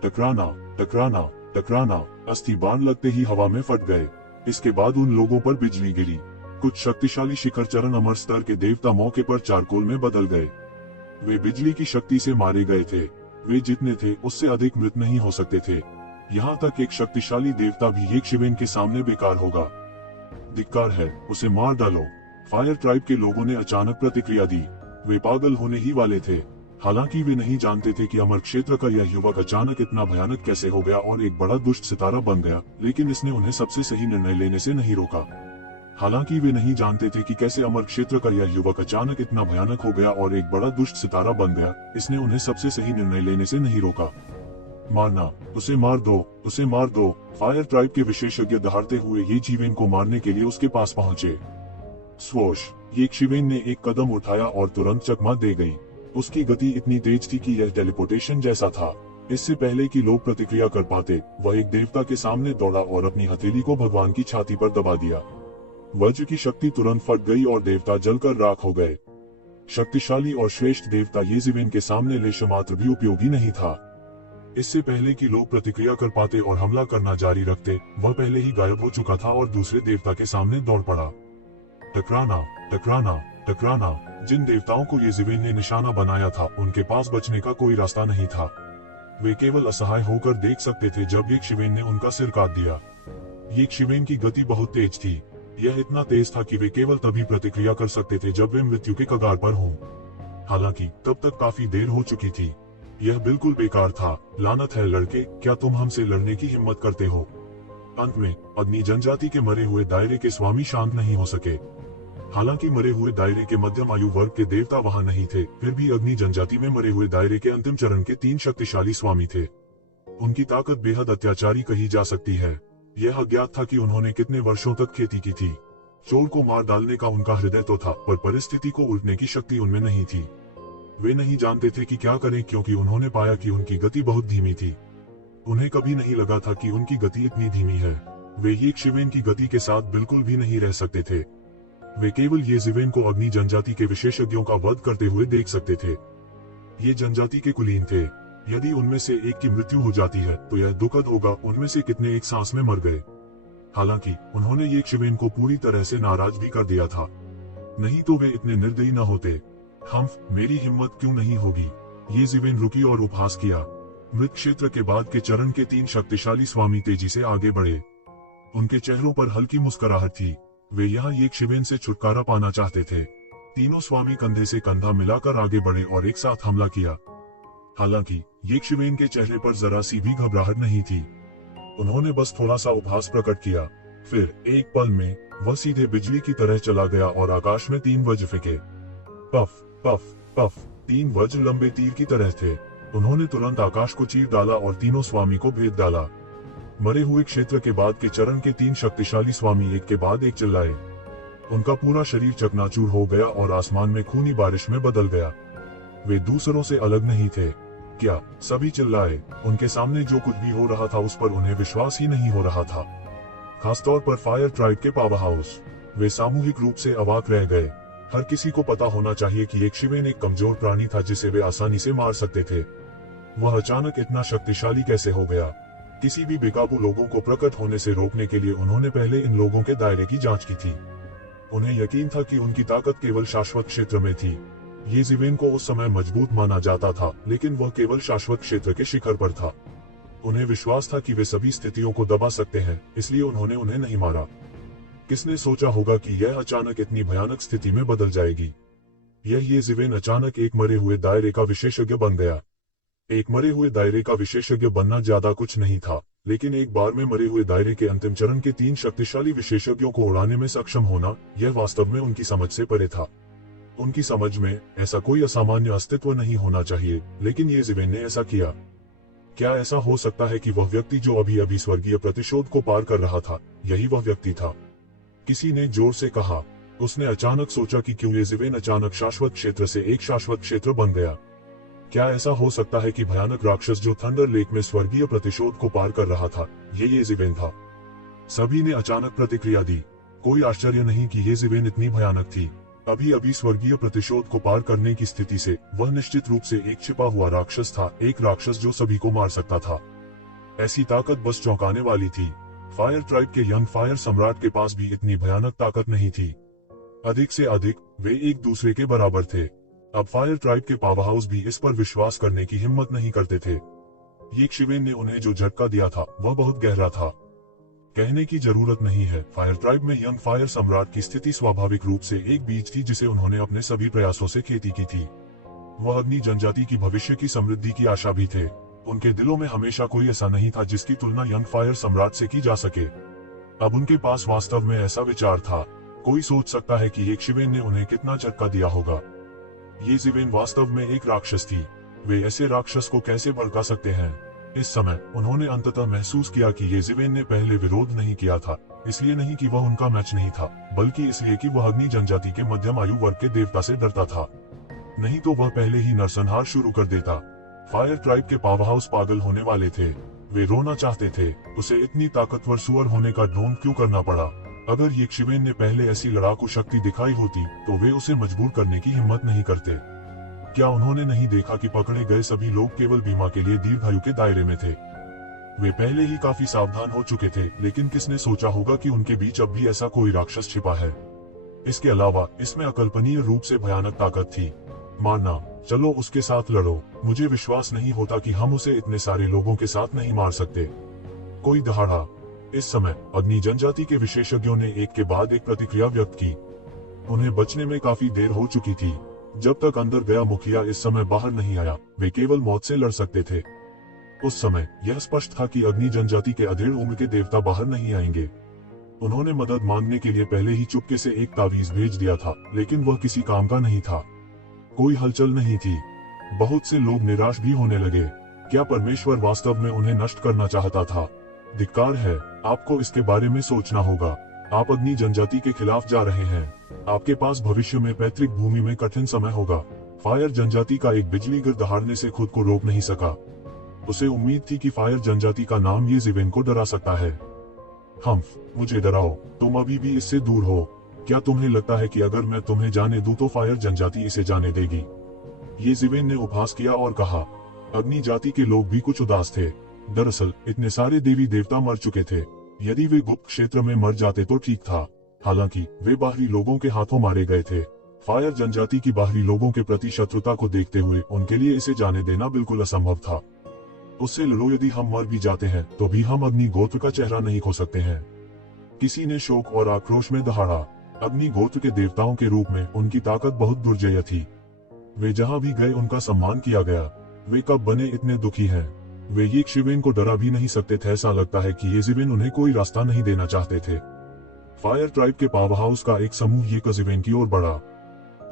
टकराना टकराना टकराना। अस्थि बाण लगते ही हवा में फट गए। इसके बाद उन लोगों पर बिजली गिरी। कुछ शक्तिशाली शिखर चरण अमर स्तर के देवता मौके पर चारकोल में बदल गए। वे बिजली की शक्ति से मारे गए थे। वे जितने थे उससे अधिक मृत नहीं हो सकते थे। यहाँ तक एक शक्तिशाली देवता भी यक्षिवेन के सामने बेकार होगा। धिक्कार है, उसे मार डालो। फायर ट्राइब के लोगों ने अचानक प्रतिक्रिया दी। वे पागल होने ही वाले थे। हालांकि वे नहीं जानते थे कि अमर क्षेत्र का यह युवक अचानक इतना भयानक कैसे हो गया और एक बड़ा दुष्ट सितारा बन गया, लेकिन इसने उन्हें सबसे सही निर्णय लेने से नहीं रोका। हालांकि वे नहीं जानते थे कि कैसे अमर क्षेत्र का यह युवक अचानक इतना भयानक हो गया और एक बड़ा दुष्ट सितारा बन गया, इसने उन्हें सबसे सही निर्णय लेने से नहीं रोका। मारना, उसे मार दो, उसे मार दो। फायर ट्राइब के विशेषज्ञ दहाड़ते हुए ये जीवेन को मारने के लिए उसके पास पहुंचे। स्वोश, यक्षिवेन ने एक कदम उठाया और तुरंत चकमा दे गई। उसकी गति इतनी तेज थी कि यह टेलीपोर्टेशन जैसा था। इससे पहले कि लोग प्रतिक्रिया कर पाते, वह एक देवता के सामने दौड़ा और अपनी हथेली को भगवान की छाती पर दबा दिया। वज्र की शक्ति तुरंत फट गई और देवता जलकर राख हो गए। शक्तिशाली और श्रेष्ठ देवता येजिवेन के सामने लेशमात्र भी उपयोगी नहीं था। इससे पहले कि लोग प्रतिक्रिया कर पाते और हमला करना जारी रखते, वह पहले ही गायब हो चुका था और दूसरे देवता के सामने दौड़ पड़ा। टकराना टकराना टकराना। जिन देवताओं को येजिवेन ने निशाना बनाया था, उनके पास बचने का कोई रास्ता नहीं था। वे केवल असहाय होकर देख सकते थे जब यक्षिवेन ने उनका सिर काट दिया। यक्षिवेन की गति बहुत तेज थी। यह इतना तेज था कि वे केवल तभी प्रतिक्रिया कर सकते थे जब वे मृत्यु के कगार पर हों। हालांकि तब तक काफी देर हो चुकी थी। यह बिल्कुल बेकार था। लानत है लड़के, क्या तुम हमसे लड़ने की हिम्मत करते हो? अंत में अग्नि जनजाति के मरे हुए दायरे के स्वामी शांत नहीं हो सके। हालांकि मरे हुए दायरे के मध्यम आयु वर्ग के देवता वहां नहीं थे, फिर भी अग्नि जनजाति में मरे हुए दायरे के अंतिम चरण के 3 शक्तिशाली स्वामी थे। उनकी ताकत बेहद अत्याचारी कही जा सकती है। यह अज्ञात था कि उन्होंने कितने वर्षों तक खेती की थी। चोर को मार डालने का उनका हृदय तो था, पर परिस्थिति को उल्टने की शक्ति उनमें नहीं थी। वे नहीं जानते थे कि क्या करें, क्योंकि उन्होंने पाया कि उनकी गति बहुत धीमी थी। उन्हें कभी नहीं लगा था कि उनकी गति इतनी धीमी है। वे यक्षिवेन की गति के साथ बिल्कुल भी नहीं रह सकते थे। वे केवल येजिवेन को अग्नि जनजाति के विशेषज्ञों का वध करते हुए देख सकते थे। ये जनजाति के कुलीन थे। यदि उनमें से एक की मृत्यु हो जाती है तो यह दुखद होगा। उनमें से कितने एक सांस में मर गए। हालांकि उन्होंने यक्षिवेन को पूरी तरह से नाराज भी कर दिया था, नहीं तो वे इतने निर्दयी न होते। मेरी हिम्मत क्यों नहीं होगी? येजिवेन रुकी और उपहास किया। मृत क्षेत्र के बाद के चरण के 3 शक्तिशाली स्वामी तेजी से आगे बढ़े। उनके चेहरों पर हल्की मुस्कुराहट थी। वे यहाँ यक्षिवेन से छुटकारा पाना चाहते थे। तीनों स्वामी कंधे से कंधा मिलाकर आगे बढ़े और एक साथ हमला किया। हालांकि यक्षिवेन के चेहरे पर जरा सी भी घबराहट नहीं थी। उन्होंने बस थोड़ा सा उपहास प्रकट किया। फिर एक पल में वह सीधे बिजली की तरह चला गया और आकाश में 3 वज्र फेंके। Puff puff puff. 3 वज्र लंबे तीर की तरह थे। उन्होंने तुरंत आकाश को चीर डाला और तीनों स्वामी को भेद डाला। मरे हुए क्षेत्र के बाद के चरण के 3 शक्तिशाली स्वामी एक के बाद एक चिल्लाए। उनका पूरा शरीर चकनाचूर हो गया और आसमान में खूनी बारिश में बदल गया। वे दूसरों से अलग नहीं थे। क्या? सभी चिल्लाए। उनके सामने जो कुछ भी हो रहा था उस पर उन्हें विश्वास ही नहीं हो रहा था। खासतौर पर फायर ट्राइब के पावर हाउस। वे सामूहिक रूप से अवाक रह गए। हर किसी को पता होना चाहिए कि एक शिवेन एक कमजोर प्राणी था जिसे वे आसानी से मार सकते थे। वह अचानक इतना शक्तिशाली कैसे हो गया? किसी भी बेकाबू लोगों को प्रकट होने से रोकने के लिए उन्होंने पहले इन लोगों के दायरे की जांच की थी। उन्हें यकीन था कि उनकी ताकत केवल शाश्वत क्षेत्र में थी। ये जिवेन को उस समय मजबूत माना जाता था, लेकिन वह केवल शाश्वत क्षेत्र के शिखर पर था। उन्हें विश्वास था कि वे सभी स्थितियों को दबा सकते हैं, इसलिए उन्होंने उन्हें नहीं मारा। किसने सोचा होगा कि यह अचानक इतनी भयानक स्थिति में बदल जाएगी? ये जिवेन अचानक एक मरे हुए दायरे का विशेषज्ञ बन गया। एक मरे हुए दायरे का विशेषज्ञ बनना ज्यादा कुछ नहीं था, लेकिन एक बार में मरे हुए दायरे के अंतिम चरण के 3 शक्तिशाली विशेषज्ञों को उड़ाने में सक्षम होना, यह वास्तव में उनकी समझ से परे था। उनकी समझ में ऐसा कोई असामान्य अस्तित्व नहीं होना चाहिए, लेकिन ये जिवेन ने ऐसा किया। क्या ऐसा हो सकता है कि वह व्यक्ति जो अभी अभी स्वर्गीय प्रतिशोध को पार कर रहा था, यही वह व्यक्ति था? किसी ने जोर से कहा। उसने अचानक सोचा कि क्यों ये जिवेन अचानक शाश्वत क्षेत्र से एक शाश्वत क्षेत्र बन गया। क्या ऐसा हो सकता है कि भयानक राक्षस जो थंडर लेक में स्वर्गीय प्रतिशोध को पार कर रहा था, ये जिवेन था? सभी ने अचानक प्रतिक्रिया दी। कोई आश्चर्य नहीं कि ये जिवेन इतनी भयानक थी। अभी अभी स्वर्गीय प्रतिशोध को पार करने की स्थिति से वह निश्चित रूप से एक छिपा हुआ राक्षस था, एक राक्षस जो सभी को मार सकता था। ऐसी ताकत बस चौंकाने वाली थी। फायर ट्राइब के यंग फायर सम्राट के पास भी इतनी भयानक ताकत नहीं थी। अधिक से अधिक वे एक दूसरे के बराबर थे। अब फायर ट्राइब के पावर हाउस भी इस पर विश्वास करने की हिम्मत नहीं करते थे। ये शिवेन ने उन्हें जो झटका दिया था वह बहुत गहरा था। कहने की जरूरत नहीं है, फायर ट्राइब में यंग फायर सम्राट की स्थिति स्वाभाविक रूप से एक बीज थी जिसे उन्होंने अपने सभी प्रयासों से खेती की थी। वह अग्नि जनजाति की भविष्य की समृद्धि की आशा भी थे। उनके दिलों में हमेशा कोई ऐसा नहीं था जिसकी तुलना यंग फायर सम्राट से की जा सके। अब उनके पास वास्तव में ऐसा विचार था। कोई सोच सकता है कि एक शिवेन ने उन्हें कितना झटका दिया होगा। ये जिवेन वास्तव में एक राक्षस थी। वे ऐसे राक्षस को कैसे भड़का सकते हैं? इस समय उन्होंने अंततः महसूस किया कि ये जिवेन ने पहले विरोध नहीं किया था, इसलिए नहीं कि वह उनका मैच नहीं था, बल्कि इसलिए कि वह अग्नि जनजाति के मध्यम आयु वर्ग के देवता से डरता था। नहीं तो वह पहले ही नरसंहार शुरू कर देता। फायर ट्राइब के पावर हाउस पागल होने वाले थे। वे रोना चाहते थे। उसे इतनी ताकतवर सुअर होने का ढोंग क्यों करना पड़ा? अगर ये शिवेन ने पहले ऐसी लड़ाकू शक्ति दिखाई होती तो वे उसे मजबूर करने की हिम्मत नहीं करते। क्या उन्होंने नहीं देखा कि पकड़े गए सभी लोग केवल बीमा के लिए दीर्घायु के दायरे में थे? वे पहले ही काफी सावधान हो चुके थे, लेकिन किसने सोचा होगा कि उनके बीच अब भी ऐसा कोई राक्षस छिपा है? इसके अलावा इसमें अकल्पनीय रूप से भयानक ताकत थी। मारना, चलो उसके साथ लड़ो। मुझे विश्वास नहीं होता कि हम उसे इतने सारे लोगों के साथ नहीं मार सकते। कोई दहाड़ा। इस समय अग्नि जनजाति के विशेषज्ञों ने एक के बाद एक प्रतिक्रिया व्यक्त की। उन्हें बचने में काफी देर हो चुकी थी। जब तक अंदर गया मुखिया इस समय बाहर नहीं आया, वे केवल मौत से लड़ सकते थे। उस समय यह स्पष्ट था कि अग्नि जनजाति के अधेड़ उम्र के देवता बाहर नहीं आएंगे। उन्होंने मदद मांगने के लिए पहले ही चुपके से एक तावीज भेज दिया था, लेकिन वह किसी काम का नहीं था। कोई हलचल नहीं थी। बहुत से लोग निराश भी होने लगे। क्या परमेश्वर वास्तव में उन्हें नष्ट करना चाहता था? धिक्कार है। आपको इसके बारे में सोचना होगा। आप अग्नि जनजाति के खिलाफ जा रहे हैं। आपके पास भविष्य में पैतृक भूमि में कठिन समय होगा। फायर जनजाति का एक बिजली गिर दहाड़ने से खुद को रोक नहीं सका। उसे उम्मीद थी कि फायर जनजाति का नाम ये जिवेन को डरा सकता है। मुझे डराओ, तुम अभी भी इससे दूर हो। क्या तुम्हें लगता है कि अगर मैं तुम्हें जाने दूं तो फायर जनजाति इसे जाने देगी? ये जिवेन ने उपहास किया और कहा। अग्नि जाति के लोग भी कुछ उदास थे। दरअसल इतने सारे देवी देवता मर चुके थे। यदि वे गुप्त क्षेत्र में मर जाते तो ठीक था। हालांकि वे बाहरी लोगों के हाथों मारे गए थे। फायर जनजाति की बाहरी लोगों के प्रति शत्रुता को देखते हुए उनके लिए इसे जाने देना बिल्कुल असंभव था। उससे लड़ो, यदि हम मर भी जाते हैं तो भी हम अग्नि गोत्र का चेहरा नहीं खो सकते हैं। किसी ने शोक और आक्रोश में दहाड़ा। अग्नि गोत्र के देवताओं के रूप में उनकी ताकत बहुत दुर्जय थी। वे जहां भी गए उनका सम्मान किया गया। वे कब बने इतने दुखी हैं? वे ये शिवेन को डरा भी नहीं सकते थे। ऐसा लगता है कि ये जिवेन उन्हें कोई रास्ता नहीं देना चाहते थे। फायर ट्राइब के पावर हाउस का एक समूह ये जिवेन की ओर बढ़ा।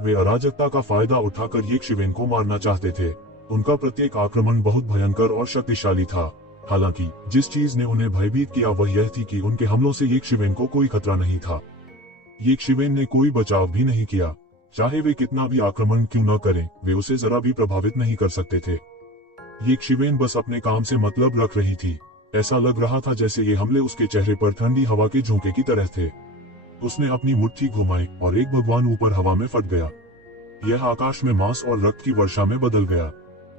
वे अराजकता का फायदा उठाकर ये शिवेन को मारना चाहते थे। उनका प्रत्येक आक्रमण बहुत भयंकर और शक्तिशाली था। हालांकि जिस चीज ने उन्हें भयभीत किया वह यह थी कि उनके हमलों से येक्षिवेन को कोई खतरा नहीं था। येक्षिवेन ने कोई बचाव भी नहीं किया। चाहे वे कितना भी आक्रमण क्यों न करें, वे उसे जरा भी प्रभावित नहीं कर सकते थे। येक्षिवेन बस अपने काम से मतलब रख रही थी। ऐसा लग रहा था जैसे ये हमले उसके चेहरे पर ठंडी हवा के झोंके की तरह थे। उसने अपनी मुट्ठी घुमाई और एक भगवान ऊपर हवा में फट गया। यह आकाश में मांस और रक्त की वर्षा में बदल गया।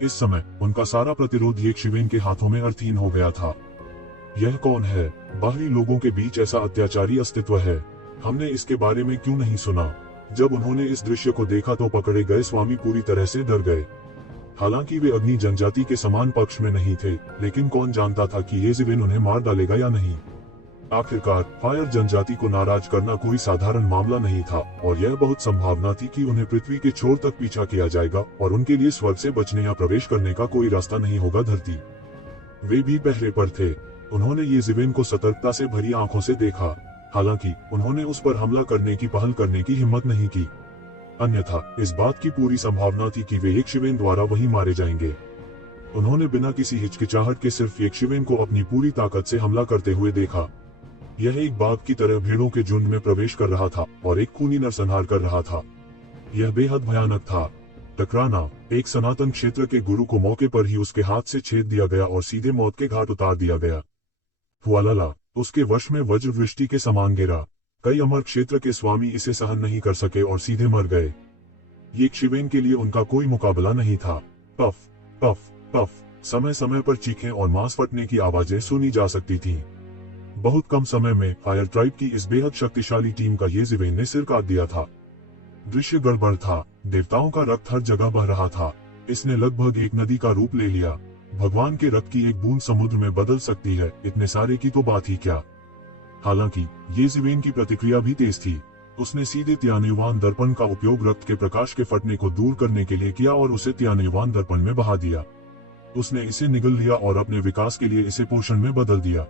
इस समय उनका सारा प्रतिरोध येक्षिवेन के हाथों में अर्थहीन हो गया था। यह कौन है? बाहरी लोगों के बीच ऐसा अत्याचारी अस्तित्व है। हमने इसके बारे में क्यों नहीं सुना? जब उन्होंने इस दृश्य को देखा तो पकड़े गए स्वामी पूरी तरह से डर गए। हालांकि वे अग्नि जनजाति के समान पक्ष में नहीं थे, लेकिन कौन जानता था कि येज़िवेन उन्हें मार डालेगा या नहीं। आखिरकार फायर जनजाति को नाराज करना कोई साधारण मामला नहीं था और यह बहुत संभावना थी कि उन्हें पृथ्वी के छोर तक पीछा किया जाएगा और उनके लिए स्वर्ग से बचने या प्रवेश करने का कोई रास्ता नहीं होगा धरती। वे भी पहरे पर थे। उन्होंने येज़िवेन को सतर्कता से भरी आंखों से देखा। हालांकि उन्होंने उस पर हमला करने की पहल करने की हिम्मत नहीं की। अन्यथा इस बात की पूरी संभावना थी कि वे येक्षिवेन द्वारा वहीं मारे जाएंगे। उन्होंने बिना किसी हिचकिचाहट के सिर्फ येक्षिवेन को अपनी पूरी ताकत से हमला करते हुए देखा। यह एक बाघ की तरह भीड़ों के झुंड में प्रवेश कर रहा था और एक खूनी नरसंहार कर रहा था। यह बेहद भयानक था। टकराना। एक सनातन क्षेत्र के गुरु को मौके पर ही उसके हाथ से छेद दिया गया और सीधे मौत के घाट उतार दिया गया। हुआलाला। उसके वश में वज्र वृष्टि के समान गिरा। कई अमर क्षेत्र के स्वामी इसे सहन नहीं कर सके और सीधे मर गए। येक्षिवेन के लिए उनका कोई मुकाबला नहीं था। Puff puff puff. समय समय पर चीखें और मांस फटने की आवाजें सुनी जा सकती थीं। बहुत कम समय में फायर ट्राइब की इस बेहद शक्तिशाली टीम का येज़िवेन ने सिर काट दिया था। दृश्य गड़बड़ था। देवताओं का रक्त हर जगह बह रहा था। इसने लगभग एक नदी का रूप ले लिया। भगवान के रक्त की एक बूंद समुद्र में बदल सकती है, इतने सारे की तो बात ही क्या। हालांकि येज़िवेन की प्रतिक्रिया भी तेज थी। उसने सीधे त्यानयुवान दर्पण का उपयोग रक्त के प्रकाश के फटने को दूर करने के लिए किया और उसे त्यानयुवान दर्पण में बहा दिया। उसने इसे निगल लिया और अपने विकास के लिए इसे पोषण में बदल दिया।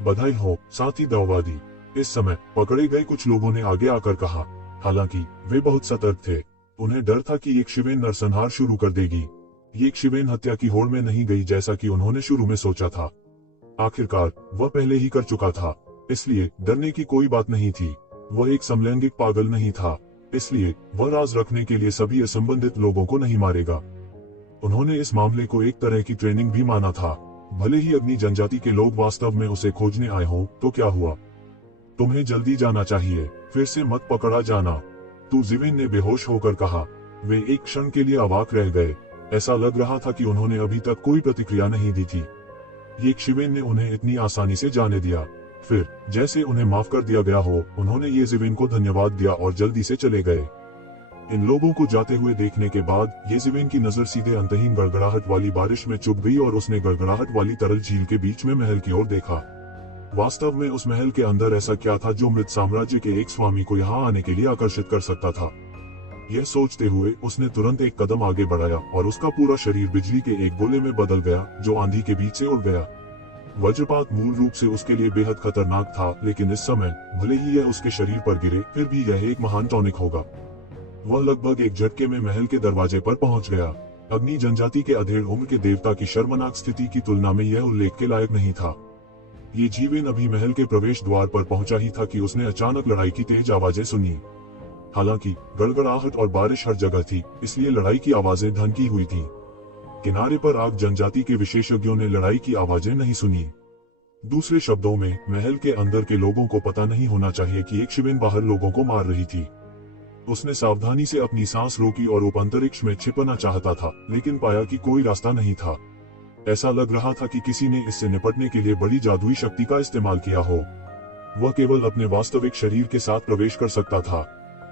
बधाई हो साथी दवादी। इस समय पकड़े गए कुछ लोगों ने आगे आकर कहा। हालांकि वे बहुत सतर्क थे। उन्हें डर था कि येक्षिवेन नरसंहार शुरू कर देगी। येक्षिवेन हत्या की होड़ में नहीं गई जैसा कि उन्होंने शुरू में सोचा था। आखिरकार वह पहले ही कर चुका था, इसलिए डरने की कोई बात नहीं थी। वह एक समलैंगिक पागल नहीं था, इसलिए वह राज रखने के लिए सभी असंबंधित लोगों को नहीं मारेगा। उन्होंने इस मामले को एक तरह की ट्रेनिंग भी माना था। भले ही अग्नि जनजाति के लोग वास्तव में उसे खोजने आए हों, तो क्या हुआ? तुम्हें जल्दी जाना चाहिए, फिर से मत पकड़ा जाना, येज़िवेन ने बेहोश होकर कहा। वे एक क्षण के लिए अवाक रह गए। ऐसा लग रहा था कि उन्होंने अभी तक कोई प्रतिक्रिया नहीं दी थी। येक्षिवेन ने उन्हें इतनी आसानी से जाने दिया। फिर जैसे उन्हें माफ कर दिया गया हो, उन्होंने येज़िवेन को धन्यवाद दिया और जल्दी से चले गए। इन लोगों को जाते हुए देखने के बाद येज़िवेन की नजर सीधे अंतहीन गड़गड़ाहट वाली बारिश में चुभ गई और उसने गड़गड़ाहट वाली तरल झील के बीच में महल की ओर देखा। वास्तव में उस महल के अंदर ऐसा क्या था जो मृत साम्राज्य के एक स्वामी को यहाँ आने के लिए आकर्षित कर सकता था? यह सोचते हुए उसने तुरंत एक कदम आगे बढ़ाया और उसका पूरा शरीर बिजली के एक गोले में बदल गया जो आंधी के बीच से उड़ गया। वज्रपात मूल रूप से उसके लिए बेहद खतरनाक था, लेकिन इस समय भले ही यह उसके शरीर पर गिरे, फिर भी यह एक महान टॉनिक होगा। वह लगभग एक झटके में महल के दरवाजे पर पहुंच गया। अग्नि जनजाति के अधेड़ उम्र के देवता की शर्मनाक स्थिति की तुलना में यह उल्लेख के लायक नहीं था। येज़िवेन अभी महल के प्रवेश द्वार पर पहुंचा ही था कि उसने अचानक लड़ाई की तेज आवाजें सुनी। हालांकि गड़गड़ाहट और बारिश हर जगह थी, इसलिए लड़ाई की आवाजें ढंकी हुई थीं। किनारे पर आग जनजाति के विशेषज्ञों ने लड़ाई की आवाजें नहीं सुनी। दूसरे शब्दों में, महल के अंदर के लोगों को पता नहीं होना चाहिए कि येक्षिवेन बाहर लोगों को मार रही थी। उसने सावधानी से अपनी सांस रोकी और उपअंतरिक्ष में छिपना चाहता था, लेकिन पाया कि कोई रास्ता नहीं था। ऐसा लग रहा था कि किसी ने इससे निपटने के लिए बड़ी जादुई शक्ति का इस्तेमाल किया हो। वह केवल अपने वास्तविक शरीर के साथ प्रवेश कर सकता था।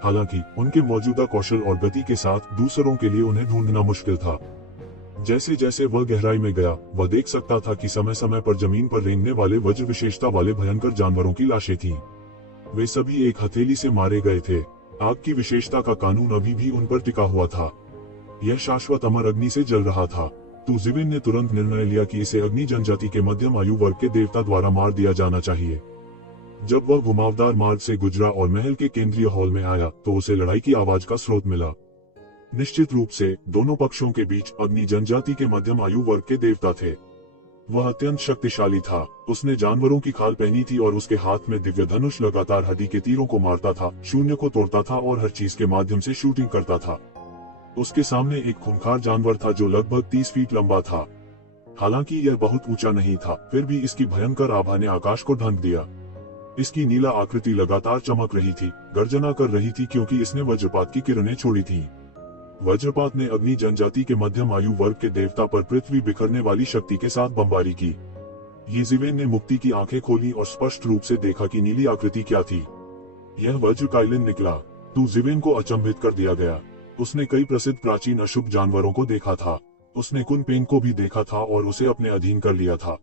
हालांकि उनके मौजूदा कौशल और गति के साथ दूसरों के लिए उन्हें ढूंढना मुश्किल था। जैसे जैसे वह गहराई में गया, वह देख सकता था कि समय समय पर जमीन पर रेंगने वाले वज्र विशेषता वाले भयंकर जानवरों की लाशें थीं। वे सभी एक हथेली से मारे गए थे। आग की विशेषता का कानून अभी भी उन पर टिका हुआ था। यह शाश्वत अमर अग्नि से जल रहा था। येज़िवेन ने तुरंत निर्णय लिया कि इसे अग्नि जनजाति के मध्यम आयु वर्ग के देवता द्वारा मार दिया जाना चाहिए। जब वह घुमावदार मार्ग से गुजरा और महल के केंद्रीय हॉल में आया, तो उसे लड़ाई की आवाज का स्रोत मिला। निश्चित रूप से दोनों पक्षों के बीच अग्नि जनजाति के मध्यम आयु वर्ग के देवता थे। वह अत्यंत शक्तिशाली था। उसने जानवरों की खाल पहनी थी और उसके हाथ में दिव्य धनुष लगातार हड्डी के तीरों को मारता था, शून्य को तोड़ता था और हर चीज के माध्यम से शूटिंग करता था। उसके सामने एक खूंखार जानवर था जो लगभग 30 फीट लंबा था। हालांकि यह बहुत ऊंचा नहीं था, फिर भी इसकी भयंकर आभा ने आकाश को ढक दिया। इसकी नीला आकृति लगातार चमक रही थी, गर्जना कर रही थी क्योंकि इसने वज्रपात की किरणें छोड़ी थीं। वज्रपात ने अग्नि जनजाति के मध्यम आयु वर्ग के देवता पर पृथ्वी बिखरने वाली शक्ति के साथ बमबारी की। येज़िवेन ने मुक्ति की आंखें खोली और स्पष्ट रूप से देखा कि नीली आकृति क्या थी। यह वज्र काइलिन निकला। तू ज़िवेन को अचंभित कर दिया गया। उसने कई प्रसिद्ध प्राचीन अशुभ जानवरों को देखा था। उसने कुनपेन को भी देखा था और उसे अपने अधीन कर लिया था।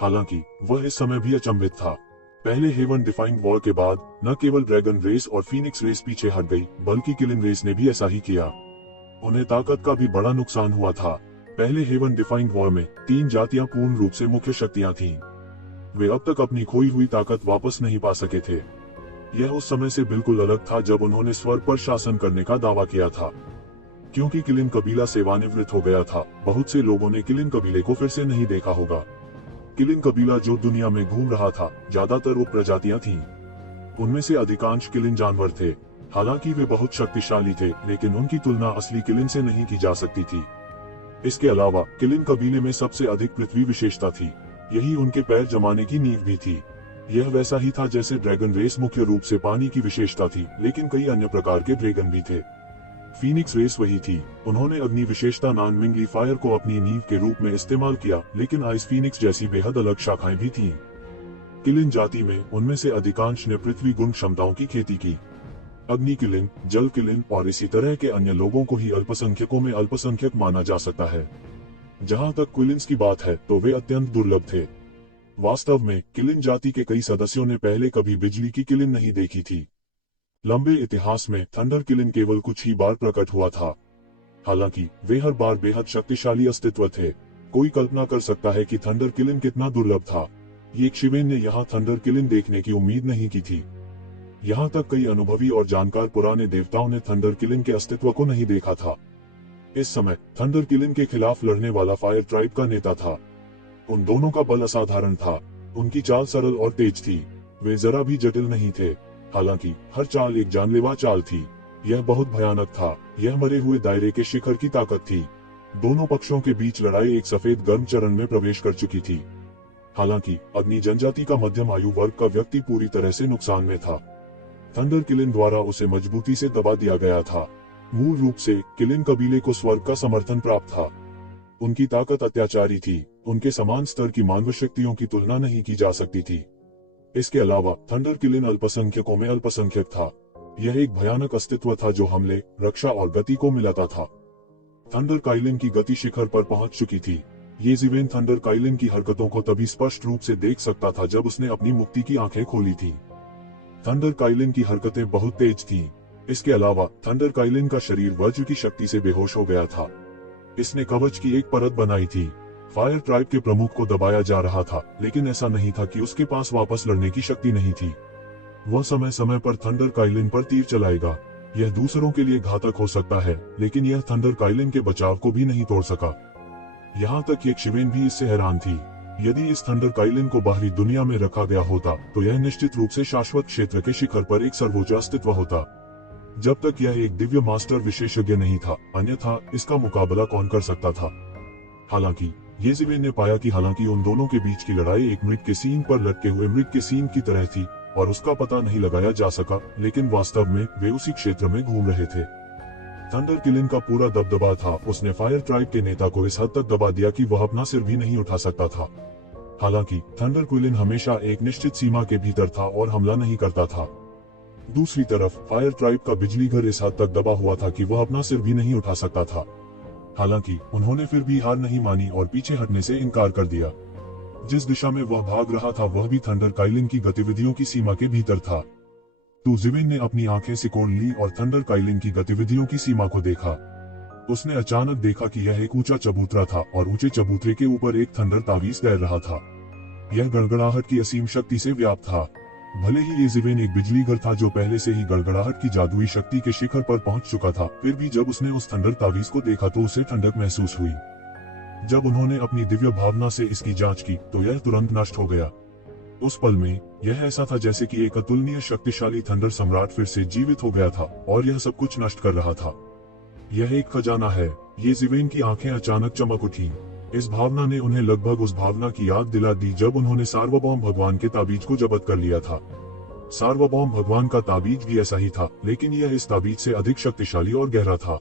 हालांकि वह इस समय भी अचंभित था। पहले हेवन डिफाइंड वॉर के बाद न केवल ड्रैगन रेस और फीनिक्स रेस पीछे हट गई, बल्कि किलिन रेस ने भी ऐसा ही किया। उन्हें ताकत का भी बड़ा नुकसान हुआ था। पहले हेवन डिफाइंड वॉर में 3 जातियां पूर्ण रूप से मुख्य शक्तियां थीं। वे अब तक अपनी खोई हुई ताकत वापस नहीं पा सके थे। यह उस समय से बिल्कुल अलग था जब उन्होंने स्वर्ग पर शासन करने का दावा किया था। क्योंकि किलिन कबीला सेवानिवृत्त हो गया था, बहुत से लोगों ने किलिन कबीले को फिर से नहीं देखा होगा। किलिन कबीला जो दुनिया में घूम रहा था, ज्यादातर उप प्रजातियां थीं। उनमें से अधिकांश किलिन जानवर थे। हालांकि वे बहुत शक्तिशाली थे, लेकिन उनकी तुलना असली किलिन से नहीं की जा सकती थी। इसके अलावा किलिन कबीले में सबसे अधिक पृथ्वी विशेषता थी। यही उनके पैर जमाने की नींव भी थी। यह वैसा ही था जैसे ड्रैगन रेस मुख्य रूप से पानी की विशेषता थी, लेकिन कई अन्य प्रकार के ड्रैगन भी थे। फीनिक्स रेस वही थी। उन्होंने अग्नि विशेषता नॉन-विंगली फायर को अपनी नींव के रूप में इस्तेमाल किया, लेकिन आइस फीनिक्स जैसी बेहद अलग शाखाएं भी थीं। किलिन जाति में उनमें से अधिकांश ने पृथ्वी गुण क्षमताओं की खेती की। अग्नि किलिन, जल किलिन और इसी तरह के अन्य लोगों को ही अल्पसंख्यकों में अल्पसंख्यक माना जा सकता है। जहां तक क्विलिन्स की बात है तो वे अत्यंत दुर्लभ थे। वास्तव में किलिन जाति के कई सदस्यों ने पहले कभी बिजली की किलिन नहीं देखी थी। लंबे इतिहास में थंडर किलिन केवल कुछ ही बार प्रकट हुआ था। हालांकि वे हर बार बेहद शक्तिशाली अस्तित्व थे। कोई कल्पना कर सकता है कि थंडर किलिन कितना दुर्लभ था। येज़िवेन ने यहाँ थंडर किलिन देखने की उम्मीद नहीं की थी। यहाँ तक कई अनुभवी और जानकार पुराने देवताओं ने थंडर किलिन के अस्तित्व को नहीं देखा था। इस समय थंडर किलिन के खिलाफ लड़ने वाला फायर ट्राइब का नेता था। उन दोनों का बल असाधारण था। उनकी चाल सरल और तेज थी। वे जरा भी जटिल नहीं थे। हालांकि हर चाल एक जानलेवा चाल थी। यह बहुत भयानक था। यह मरे हुए दायरे के शिखर की ताकत थी। दोनों पक्षों के बीच लड़ाई एक सफेद गर्म चरण में प्रवेश कर चुकी थी। हालांकि अग्नि जनजाति का मध्यम आयु वर्ग का व्यक्ति पूरी तरह से नुकसान में था। थंडर किलिन द्वारा उसे मजबूती से दबा दिया गया था। मूल रूप से किलिन कबीले को स्वर्ग का समर्थन प्राप्त था। उनकी ताकत अत्याचारी थी। उनके समान स्तर की मानव शक्तियों की तुलना नहीं की जा सकती थी। इसके अलावा थंडर किलिन अल्पसंख्यकों में अल्पसंख्यक था। यह एक भयानक अस्तित्व था जो हमले, रक्षा और गति को मिलाता था। थंडर काइलिन की गति शिखर पर पहुंच चुकी थी। येज़िवेन थंडर काइलिन की हरकतों को तभी स्पष्ट रूप से देख सकता था जब उसने अपनी मुक्ति की आंखें खोली थी। थंडर काइलिन की हरकतें बहुत तेज थीं। इसके अलावा थंडर काइलिन का शरीर वज्र की शक्ति से बेहोश हो गया था। इसने कवच की एक परत बनाई थी। फायर ट्राइब के प्रमुख को दबाया जा रहा था, लेकिन ऐसा नहीं था कि उसके पास वापस लड़ने की शक्ति नहीं थी। वह समय समय पर थंडर काइलिन पर तीर चलाएगा। यह दूसरों के लिए घातक हो सकता है, लेकिन यह थंडर काइलिन के बचाव को भी नहीं तोड़ सका। यहाँ तक येज़िवेन भी इससे हैरान थी। यदि इस थंडर काइलिन को बाहरी दुनिया में रखा गया होता तो यह निश्चित रूप से शाश्वत क्षेत्र के शिखर पर एक सर्वोच्च अस्तित्व होता। जब तक यह एक दिव्य मास्टर विशेषज्ञ नहीं था, अन्यथा इसका मुकाबला कौन कर सकता था। हालांकि येज़िवेन ने पाया कि हालांकि उन दोनों के बीच की लड़ाई एक मृग के सींग पर लटके हुए मृग के सींग की तरह थी और उसका पता नहीं लगाया जा सका, लेकिन वास्तव में वे उसी क्षेत्र में घूम रहे थे। थंडर किलिन का पूरा दबदबा था। उसने फायर ट्राइब के नेता को इस हद तक दबा दिया कि वह अपना सिर भी नहीं उठा सकता था। हालांकि थंडर किलिन हमेशा एक निश्चित सीमा के भीतर था और हमला नहीं करता था। दूसरी तरफ फायर ट्राइब का बिजली घर इस हद तक दबा हुआ था कि वह अपना सिर भी नहीं उठा सकता था। हालांकि उन्होंने फिर भी हार नहीं मानी और पीछे हटने से इनकार कर दिया। जिस दिशा में वह भाग रहा था वह भी थंडर काइलिन की गतिविधियों की सीमा के भीतर था। तो ज़िवेन ने अपनी आंखें सिकोड़ ली और थंडर काइलिन की गतिविधियों की सीमा को देखा। उसने अचानक देखा कि यह एक ऊंचा चबूतरा था और ऊंचे चबूतरे के ऊपर एक थंडर तावीज तैर रहा था। यह गड़गड़ाहट की असीम शक्ति से व्याप्त था। भले ही येज़िवेन एक बिजली घर था जो पहले से ही गड़गड़ाहट की जादुई शक्ति के शिखर पर पहुंच चुका था, फिर भी जब उसने उस थंडर तावीज को देखा तो उसे ठंडक महसूस हुई। जब उन्होंने अपनी दिव्य भावना से इसकी जांच की तो यह तुरंत नष्ट हो गया। उस पल में यह ऐसा था जैसे कि एक अतुलनीय शक्तिशाली थंडर सम्राट फिर से जीवित हो गया था और यह सब कुछ नष्ट कर रहा था। यह एक खजाना है। ये ज़िवेन की आंखें अचानक चमक उठी। इस भावना ने उन्हें लगभग उस भावना की याद दिला दी जब उन्होंने सार्वभौम भगवान के ताबीज को जब्त कर लिया था। सार्वभौम भगवान का ताबीज भी ऐसा ही था, लेकिन यह इस ताबीज से अधिक शक्तिशाली और गहरा था।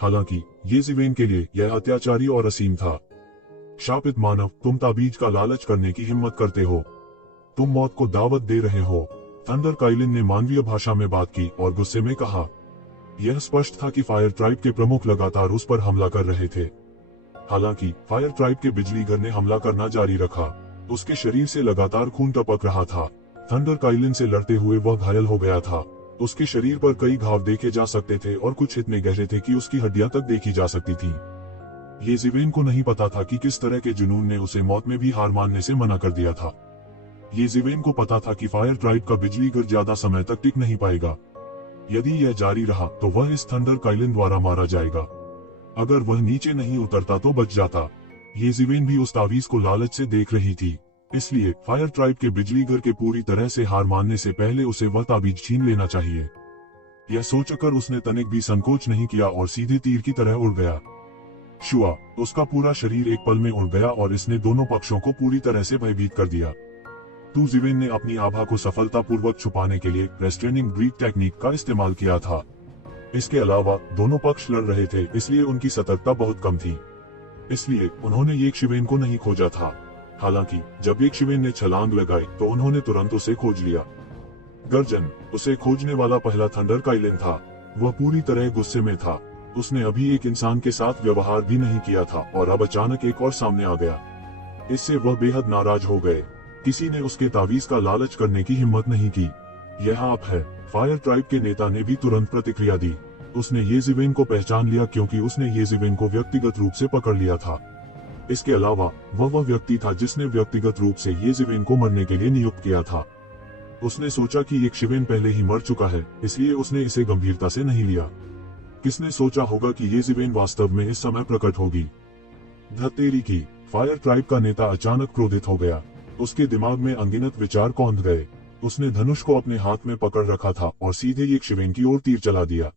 हालांकि ये ज़िवेन के लिए यह अत्याचारी और असीम था। शापित मानव, तुम ताबीज का लालच करने की हिम्मत करते हो। तुम मौत को दावत दे रहे हो। थंडर काइलिन ने मानवीय भाषा में बात की और गुस्से में कहा। यह स्पष्ट था कि फायर ट्राइब के प्रमुख लगातार उस पर हमला कर रहे थे। हालांकि फायर ट्राइब के बिजलीघर ने हमला करना जारी रखा। उसके शरीर से लगातार खून टपक रहा था। थंडर काइलिन से लड़ते हुए वह घायल हो गया था। उसके शरीर पर कई घाव देखे जा सकते थे और कुछ इतने गहरे थे कि उसकी हड्डियां तक देखी जा सकती थीं। ये ज़िवेन को नहीं पता था कि किस तरह के जुनून ने उसे मौत में भी हार मानने से मना कर दिया था। ये ज़िवेन को पता था कि फायर ट्राइब का बिजलीघर ज्यादा समय तक टिक नहीं पाएगा। यदि यह जारी रहा तो वह इस थंडर काइलिन द्वारा मारा जाएगा। अगर वह नीचे नहीं उतरता तो बच जाता। ये ज़िवेन भी उस तावीज को लालच से देख रही थी, इसलिए फायर ट्राइब के बिजलीघर के पूरी तरह से हार मानने से पहले उसे वह ताबीज छीन लेना चाहिए। यह सोचकर उसने तनिक भी संकोच नहीं किया और सीधे तीर की तरह उड़ गया। शुआ, उसका पूरा शरीर एक पल में उड़ गया और इसने दोनों पक्षों को पूरी तरह से भयभीत कर दिया। ज़िवेन ने अपनी आभा को सफलतापूर्वक छुपाने के लिए रेस्ट्रेनिंग ब्रीथ टेक्निक का इस्तेमाल किया था। इसके अलावा दोनों पक्ष लड़ रहे थे, इसलिए उनकी सतर्कता बहुत कम थी। इसलिए उन्होंने येकशिवेन को नहीं खोजा था। हालांकि जब येकशिवेन ने छलांग लगाई तो उन्होंने तुरंत उसे खोज लिया। गर्जन, उसे खोजने वाला पहला थंडर काइलिन था। वह पूरी तरह गुस्से में था। उसने अभी एक इंसान के साथ व्यवहार भी नहीं किया था और अब अचानक एक और सामने आ गया। इससे वह बेहद नाराज हो गए। किसी ने उसके तावीज का लालच करने की हिम्मत नहीं की। यह आप है। फायर ट्राइब के नेता ने भी तुरंत प्रतिक्रिया दी। उसने ये ज़िवेन को पहचान लिया क्योंकि उसने ये ज़िवेन को व्यक्तिगत रूप से पकड़ लिया था। इसके अलावा वह व्यक्ति था जिसने व्यक्तिगत रूप से ये ज़िवेन को मरने के लिए नियुक्त किया था। उसने सोचा कि येकशिवेन पहले ही मर चुका है, इसलिए उसने इसे गंभीरता से नहीं लिया। किसने सोचा होगा कि ये ज़िवेन वास्तव में इस समय प्रकट होगी। धत्तेरी की। फायर ट्राइब का नेता अचानक क्रोधित हो गया। उसके दिमाग में अनगिनत विचार कौंध गए। उसने धनुष को अपने हाथ में पकड़ रखा था और सीधे येकशिवेन की ओर तीर चला दिया।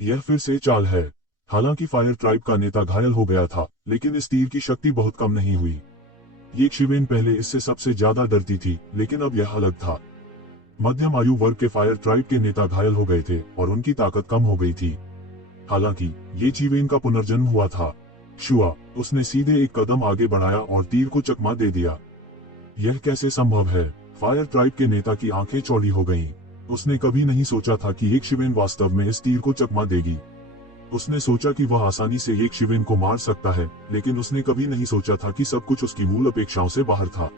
यह फिर से चाल है। हालांकि फायर ट्राइब का नेता घायल हो गया था, लेकिन इस तीर की शक्ति बहुत कम नहीं हुई। येकशिवेन पहले इससे सबसे ज्यादा डरती थी, लेकिन अब यह अलग था। मध्यम आयु वर्ग के फायर ट्राइब के नेता घायल हो गए थे और उनकी ताकत कम हो गई थी। हालांकि येकशिवेन का पुनर्जन्म हुआ था। शुआ, उसने सीधे एक कदम आगे बढ़ाया और तीर को चकमा दे दिया। यह कैसे संभव है? फायर ट्राइब के नेता की आंखें चौड़ी हो गईं। उसने कभी नहीं सोचा था कि येकशिवेन वास्तव में इस तीर को चकमा देगी। उसने सोचा कि वह आसानी से येकशिवेन को मार सकता है, लेकिन उसने कभी नहीं सोचा था कि सब कुछ उसकी मूल अपेक्षाओं से बाहर था।